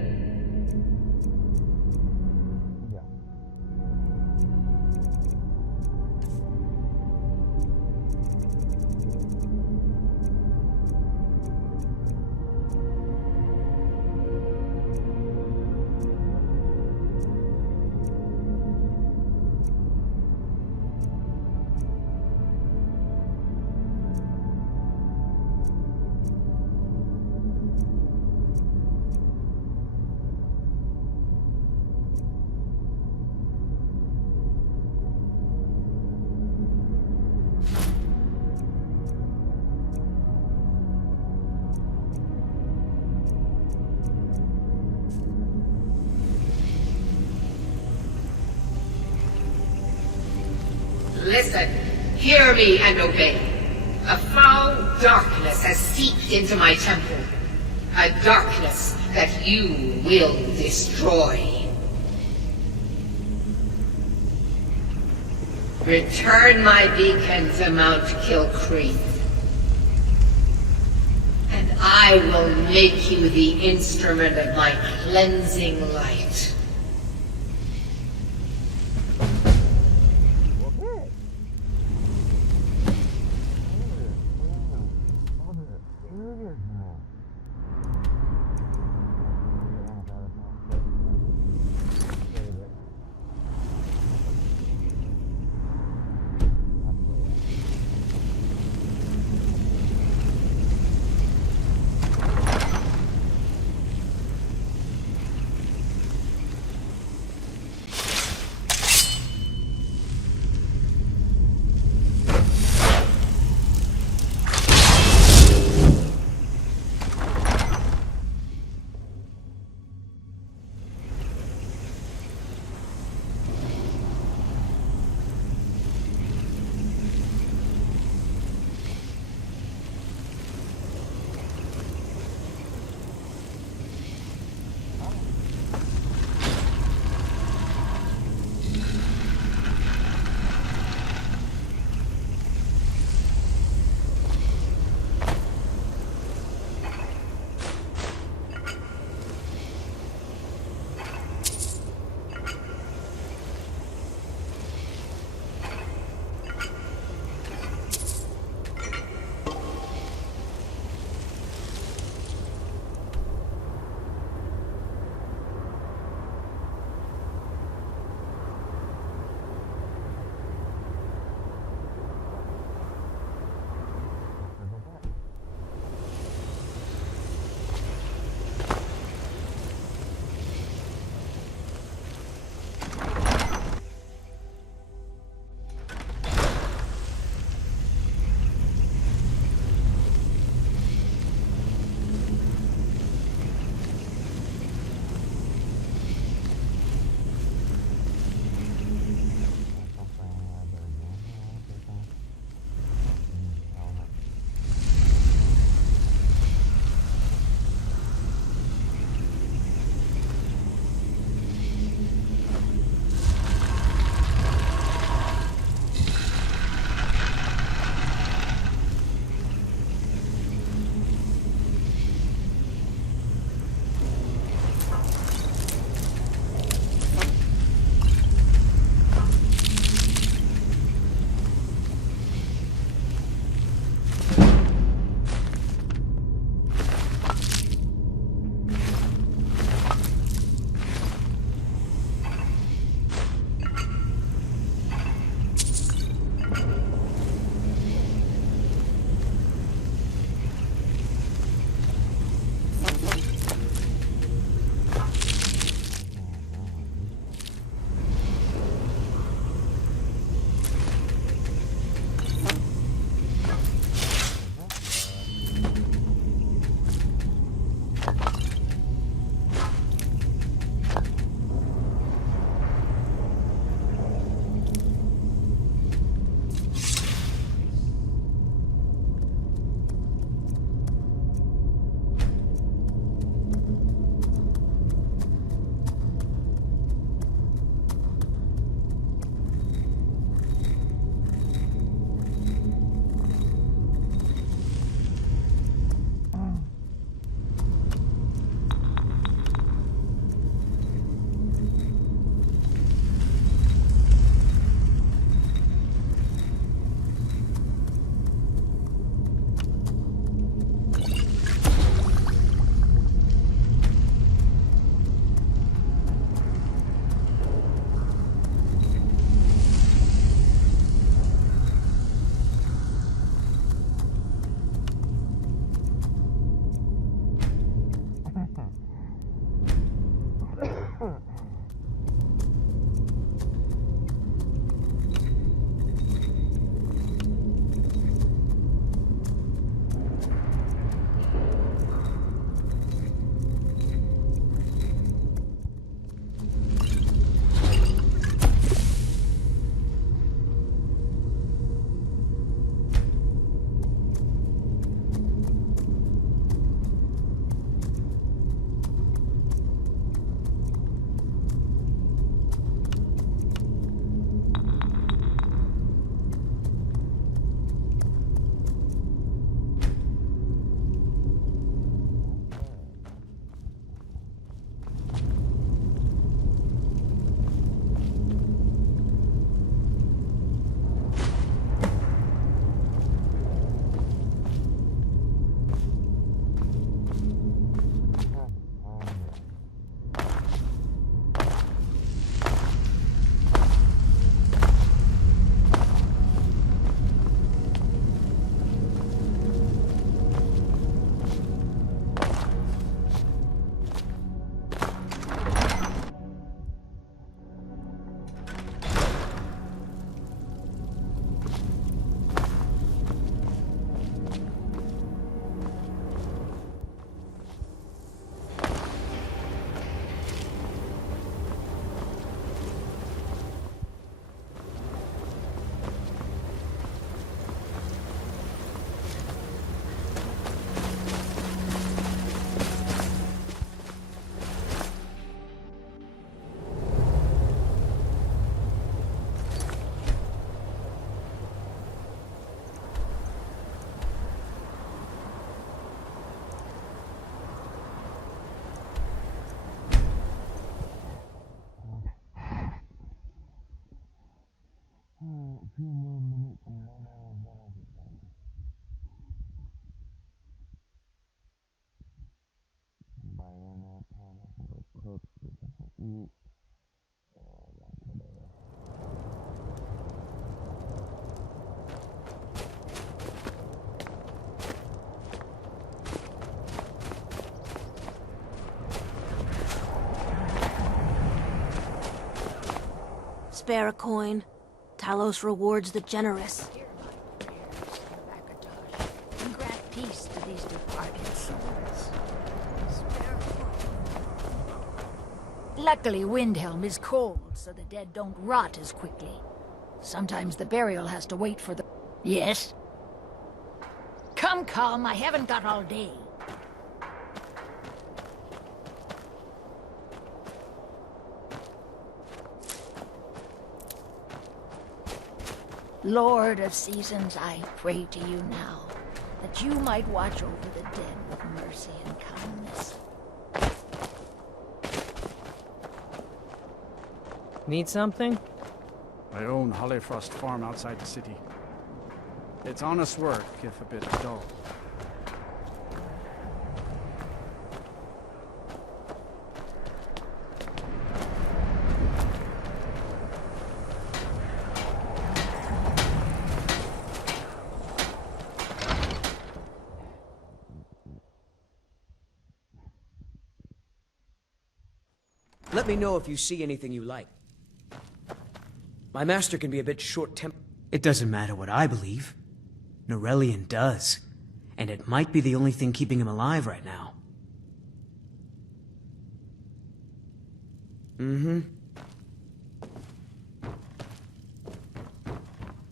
Listen, hear me and obey. A foul darkness has seeped into my temple. A darkness that you will destroy. Return my beacon to Mount Kilcreath, and I will make you the instrument of my cleansing light. few more minutes and then I was gonna be done. By then that time I can go cook, we can eat. Spare a coin. Talos rewards the generous. And grant peace to these departed souls. Luckily, Windhelm is cold, so the dead don't rot as quickly. Sometimes the burial has to wait for the... Yes? Come, I haven't got all day. Lord of Seasons, I pray to you now, that you might watch over the dead with mercy and kindness. Need something? I own Hollyfrost Farm outside the city. It's honest work, if a bit dull. Let me know if you see anything you like. My master can be a bit short-tempered. It doesn't matter what I believe. Norelian does. And it might be the only thing keeping him alive right now. Mm-hmm.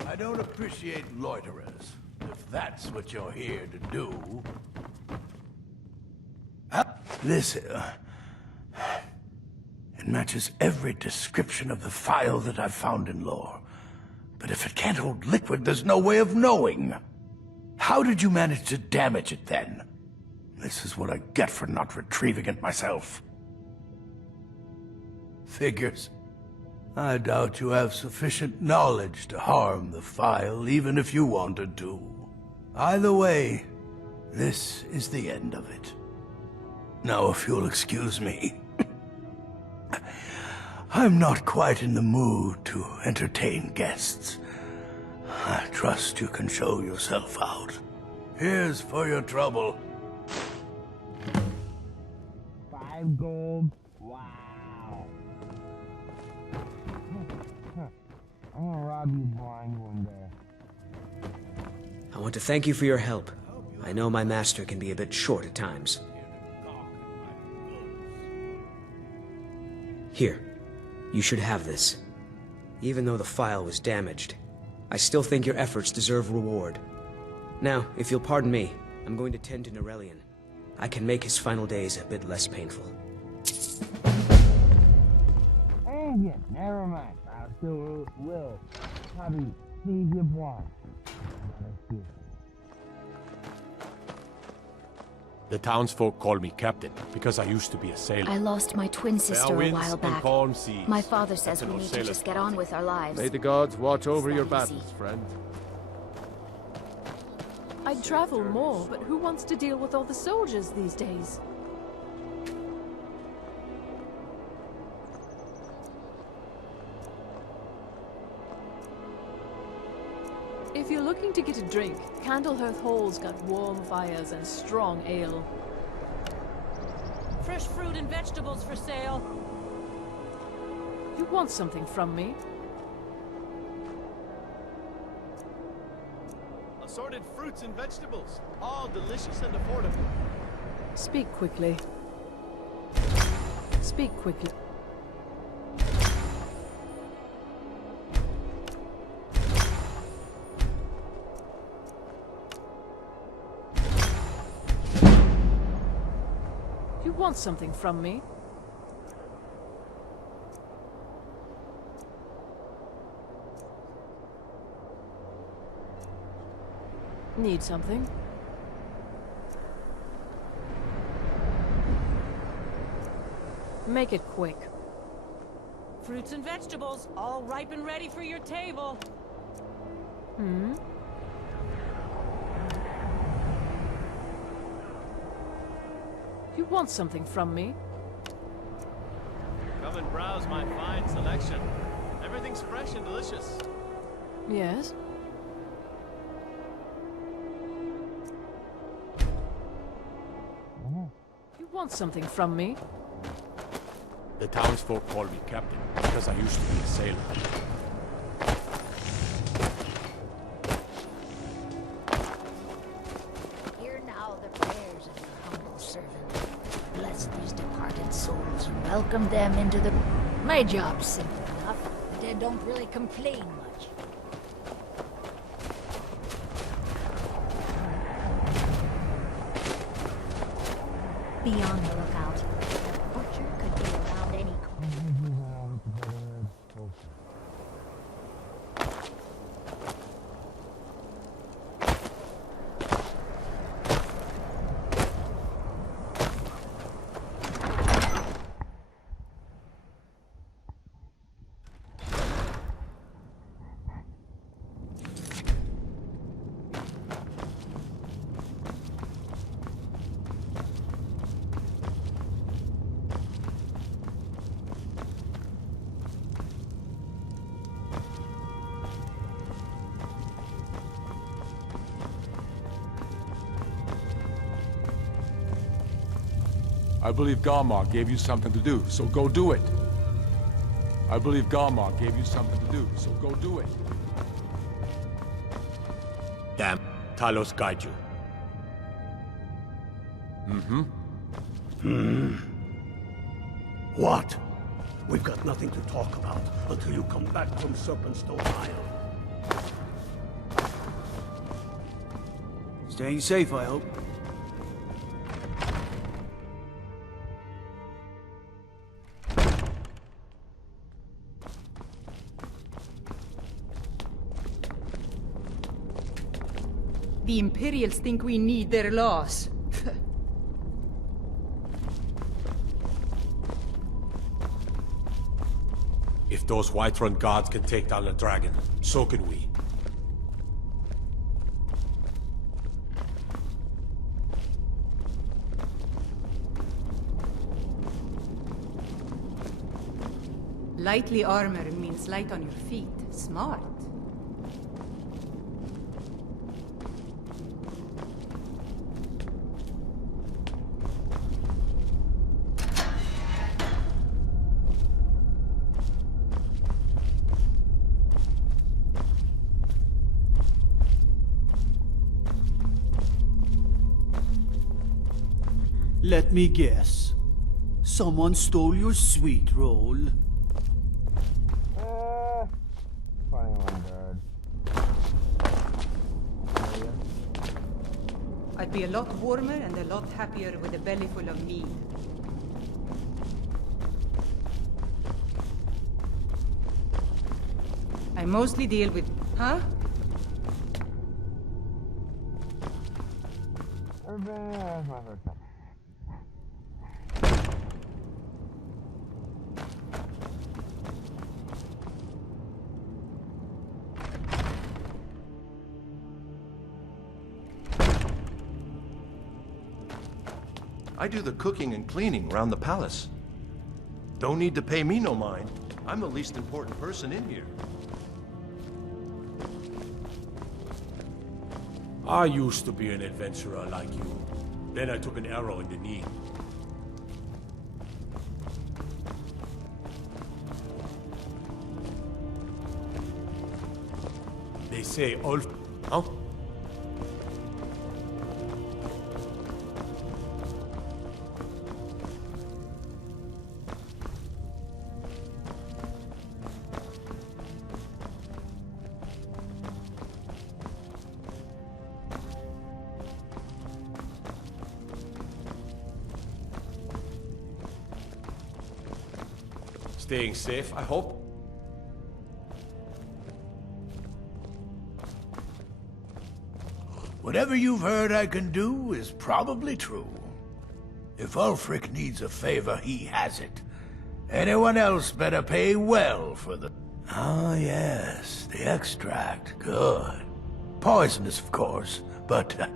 I don't appreciate loiterers, if that's what you're here to do. Listen, it matches every description of the file that I've found in lore. But if it can't hold liquid, there's no way of knowing. How did you manage to damage it then? This is what I get for not retrieving it myself. Figures. I doubt you have sufficient knowledge to harm the file, even if you wanted to. Either way, this is the end of it. Now, if you'll excuse me, I'm not quite in the mood to entertain guests. I trust you can show yourself out. Here's for your trouble. 5 gold? Wow. I'm gonna rob you blind one day. I want to thank you for your help. I know my master can be a bit short at times. Here. You should have this. Even though the file was damaged, I still think your efforts deserve reward. Now, if you'll pardon me, I'm going to tend to Norelian. I can make his final days a bit less painful. Dang it, never mind. I still will. Probably please your blind. The townsfolk call me captain because I used to be a sailor. I lost my twin sister a while back. Calm seas. My father says we need to just get on with our lives. May the gods watch over your battles, friend. I'd travel more, but who wants to deal with all the soldiers these days? If you're looking to get a drink, Candlehearth Hall's got warm fires and strong ale. Fresh fruit and vegetables for sale. You want something from me? Assorted fruits and vegetables, all delicious and affordable. Speak quickly. Speak quickly. You want something from me? Need something? Make it quick. Fruits and vegetables, all ripe and ready for your table. Hmm? You want something from me? Come and browse my fine selection. Everything's fresh and delicious. Yes? You want something from me? The townsfolk call me captain because I used to be a sailor. Hear now the prayers of your humble servant. Bless these departed souls and welcome them into the... My job's simple enough. The dead don't really complain much. Be on the lookout. The butcher could be around any corner. I believe Galmar gave you something to do, so go do it. I believe Galmar gave you something to do, so go do it. Damn, Talos guide you. What? We've got nothing to talk about until you come back from Serpentstone Isle. Staying safe, I hope. The Imperials think we need their laws. If those Whiterun gods can take down a dragon, so can we. Lightly armored means light on your feet. Smart. Let me guess. Someone stole your sweet roll. Funny one, Dad. I'd be a lot warmer and a lot happier with a belly full of mead. I mostly deal with... Huh? I do the cooking and cleaning around the palace. Don't need to pay me no mind. I'm the least important person in here. I used to be an adventurer like you. Then I took an arrow in the knee. They say Ulf... Huh? Staying safe, I hope? Whatever you've heard I can do is probably true. If Ulfric needs a favor, he has it. Anyone else better pay well for the... Ah, yes. The extract, good. Poisonous, of course, but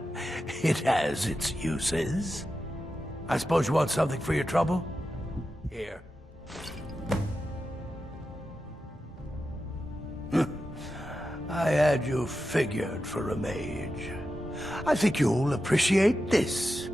it has its uses. I suppose you want something for your trouble? Here. I had you figured for a mage. I think you'll appreciate this.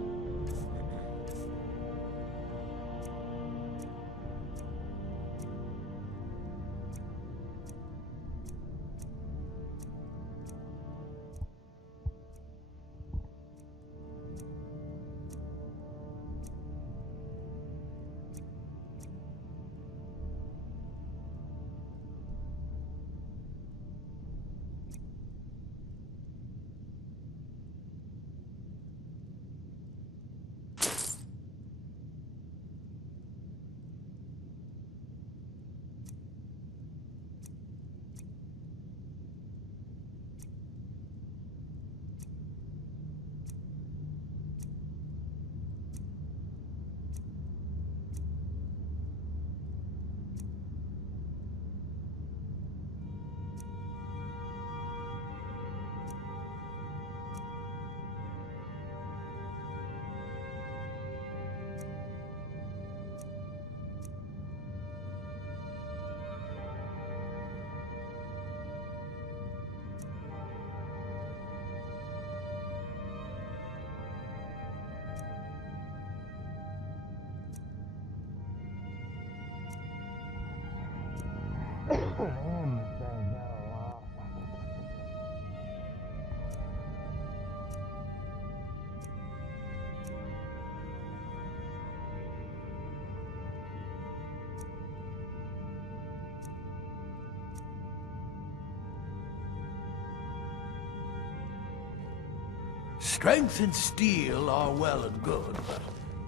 Strength and steel are well and good, but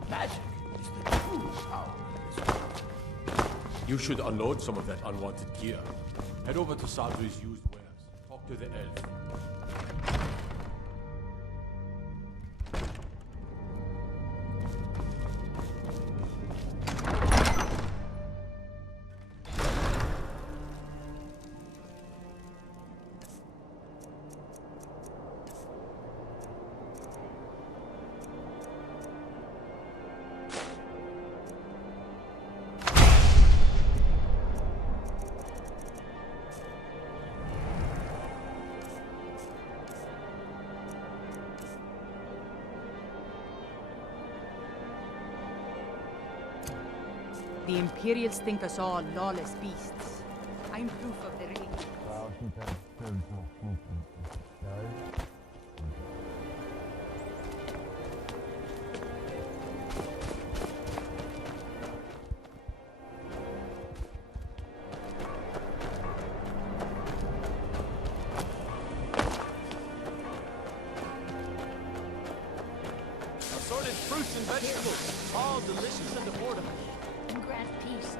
magic is the true power of this world. You should unload some of that unwanted gear. Head over to Sadri's used wares. Talk to the elf. The Imperials think us all lawless beasts. I'm proof of the ring. Assorted fruits and vegetables, all delicious and affordable. And grant peace.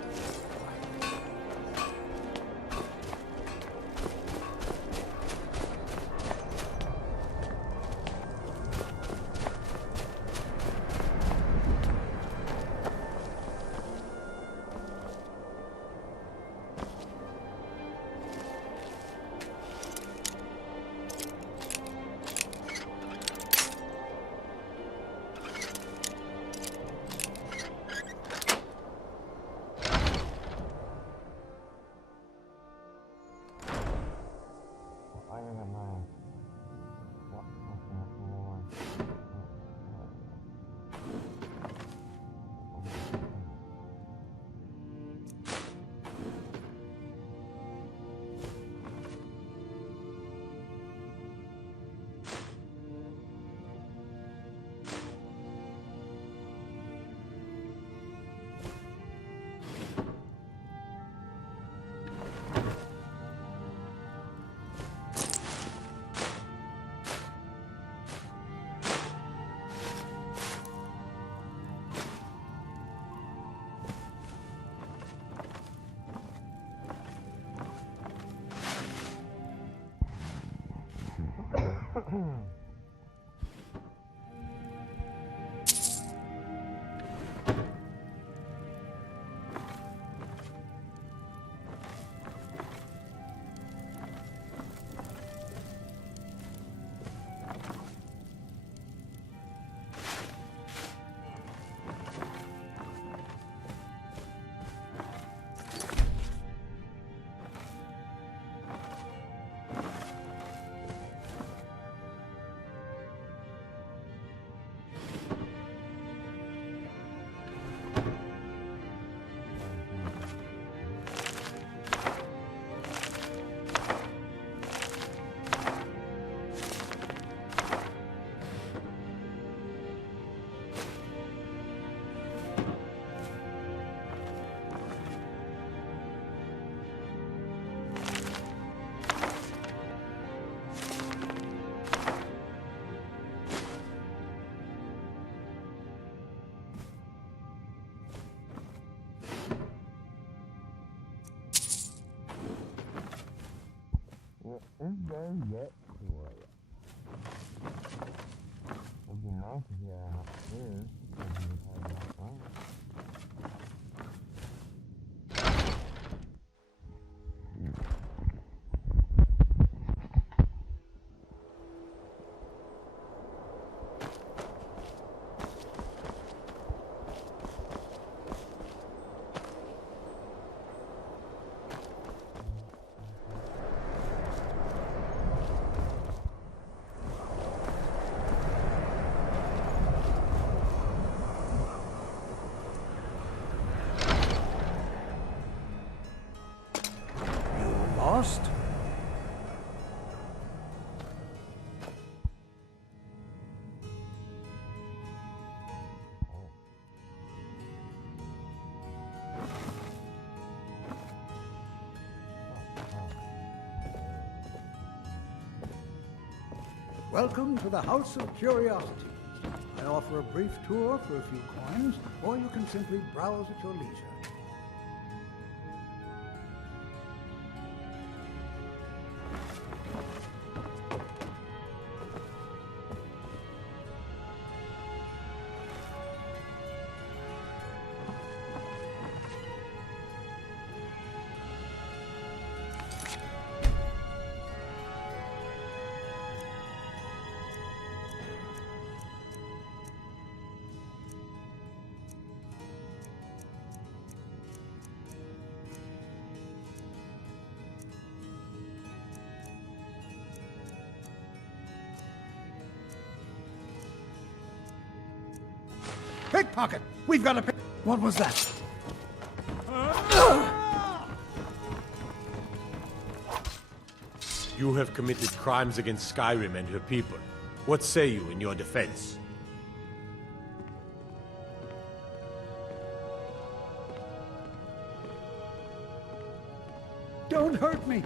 It does get to it. It'd be nice if you had upstairs. If you had that fun. Lost? Welcome to the House of Curiosity. I offer a brief tour for a few coins, or you can simply browse at your leisure. Pickpocket! We've got a pick... What was that? You have committed crimes against Skyrim and her people. What say you in your defense? Don't hurt me!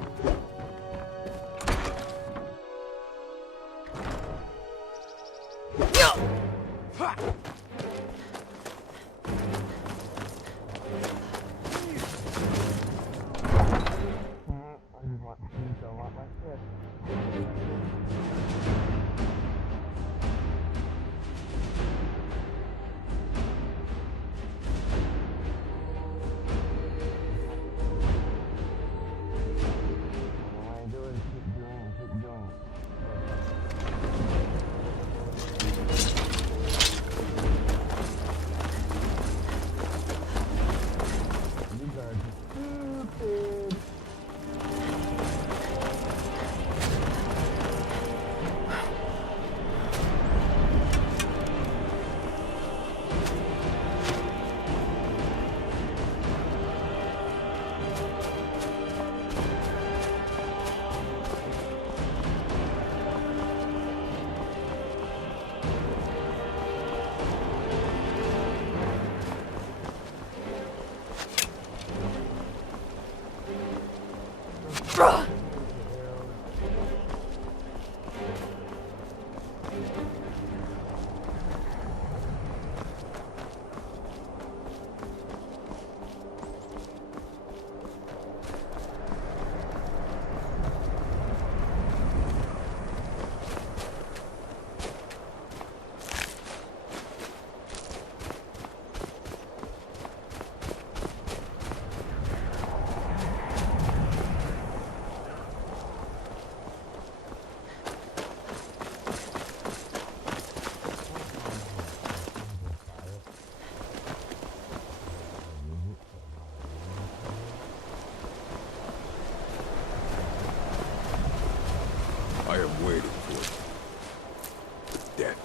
I am waiting for you. Death.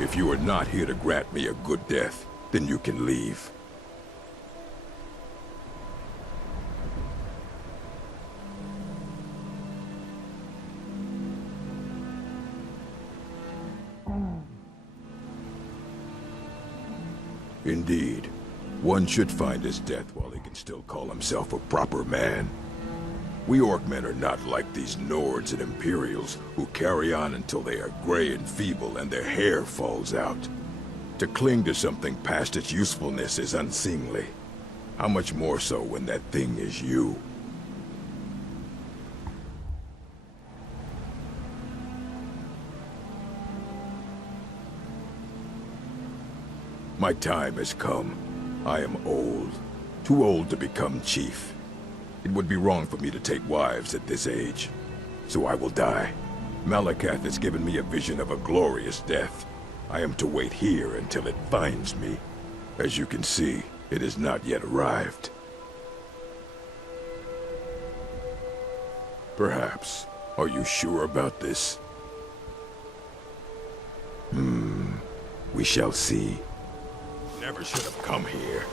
If you are not here to grant me a good death, then you can leave. Indeed. One should find his death while he can still call himself a proper man. We Orcmen are not like these Nords and Imperials who carry on until they are gray and feeble and their hair falls out. To cling to something past its usefulness is unseemly. How much more so when that thing is you? My time has come. I am old. Too old to become chief. It would be wrong for me to take wives at this age. So I will die. Malakath has given me a vision of a glorious death. I am to wait here until it finds me. As you can see, it has not yet arrived. Perhaps. Are you sure about this? We shall see. Never should have come here.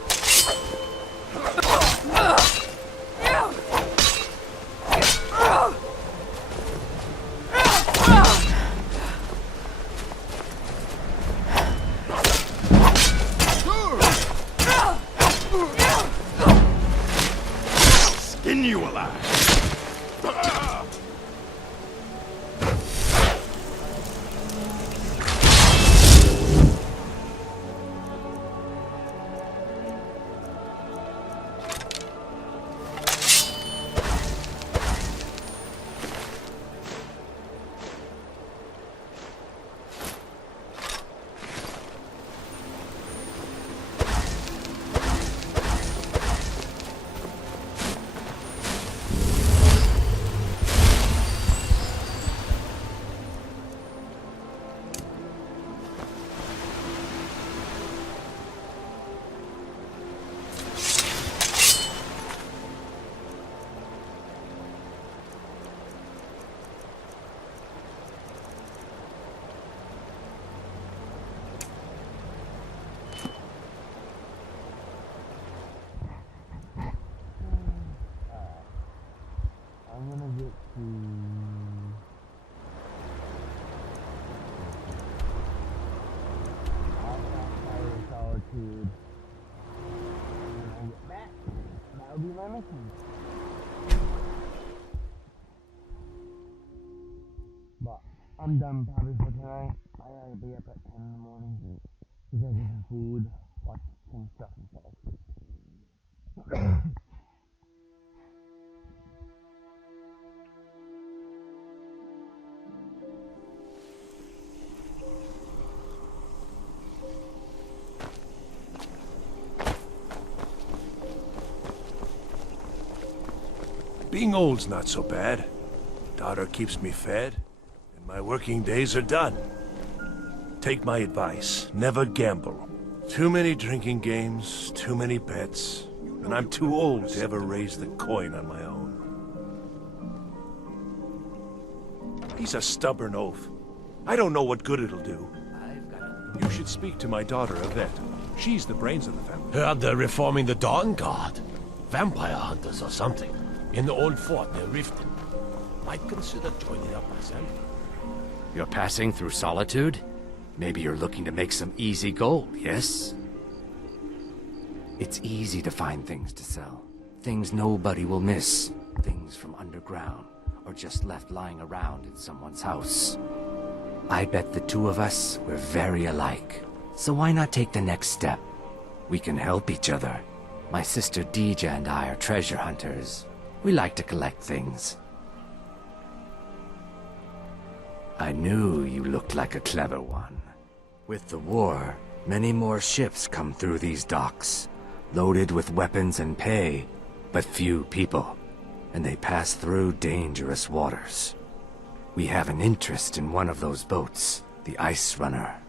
Skin you alive. I'm gonna get to... Solitude. And when I get back, that'll be my mission. But I'm done probably for tonight. I gotta be up at 10 in the morning to get some food, watch some stuff and fall asleep. Being old's not so bad. Daughter keeps me fed, and my working days are done. Take my advice, never gamble. Too many drinking games, too many bets, and I'm too old to ever raise the coin on my own. He's a stubborn oaf. I don't know what good it'll do. You should speak to my daughter, Yvette. She's the brains of the family. Heard they're reforming the Dawn Guard. Vampire hunters or something. In the old fort near Riften. Might consider joining up myself. You're passing through Solitude? Maybe you're looking to make some easy gold, yes? It's easy to find things to sell. Things nobody will miss. Things from underground, or just left lying around in someone's house. I bet the two of us were very alike. So why not take the next step? We can help each other. My sister Deeja and I are treasure hunters. We like to collect things. I knew you looked like a clever one. With the war, many more ships come through these docks, loaded with weapons and pay, but few people, and they pass through dangerous waters. We have an interest in one of those boats, the Ice Runner.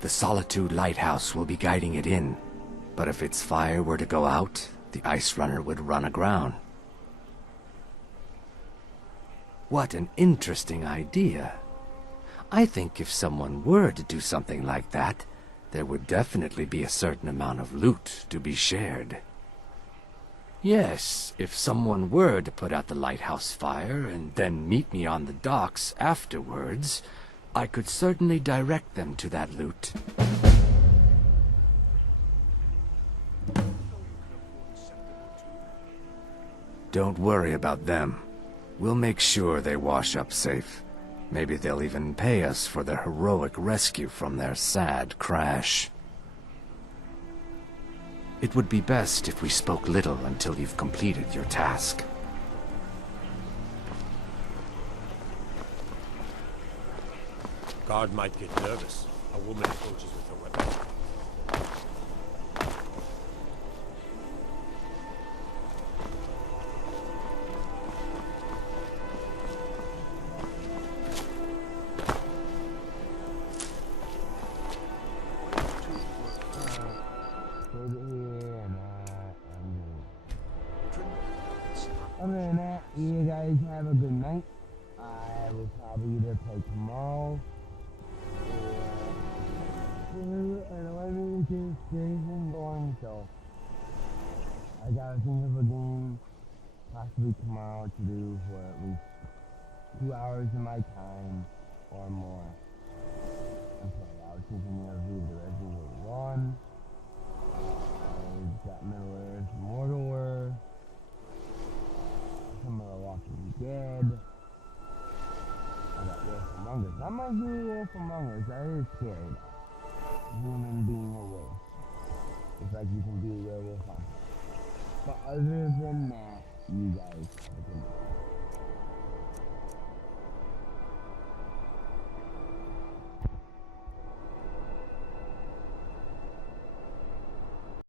The Solitude Lighthouse will be guiding it in, but if its fire were to go out, the Ice Runner would run aground. What an interesting idea. I think if someone were to do something like that, there would definitely be a certain amount of loot to be shared. Yes, if someone were to put out the lighthouse fire and then meet me on the docks afterwards, I could certainly direct them to that loot. Don't worry about them. We'll make sure they wash up safe. Maybe they'll even pay us for their heroic rescue from their sad crash. It would be best if we spoke little until you've completed your task. Guard might get nervous. A woman approaches with a weapon. Other than that, you guys have a good night. I will probably either play tomorrow or an 11 Jason Dorn, so I gotta think of a game possibly tomorrow to do for at least 2 hours of my time or more. I'm sorry, I was thinking of either Resident Evil 1, I've got Middle Earth, Mortal, some of the Walking Dead. I got Wolf Among Us. I might do Wolf Among Us. That is scary. Human being a wolf. It's like you can be a werewolf on. But other than that, you guys have a good night.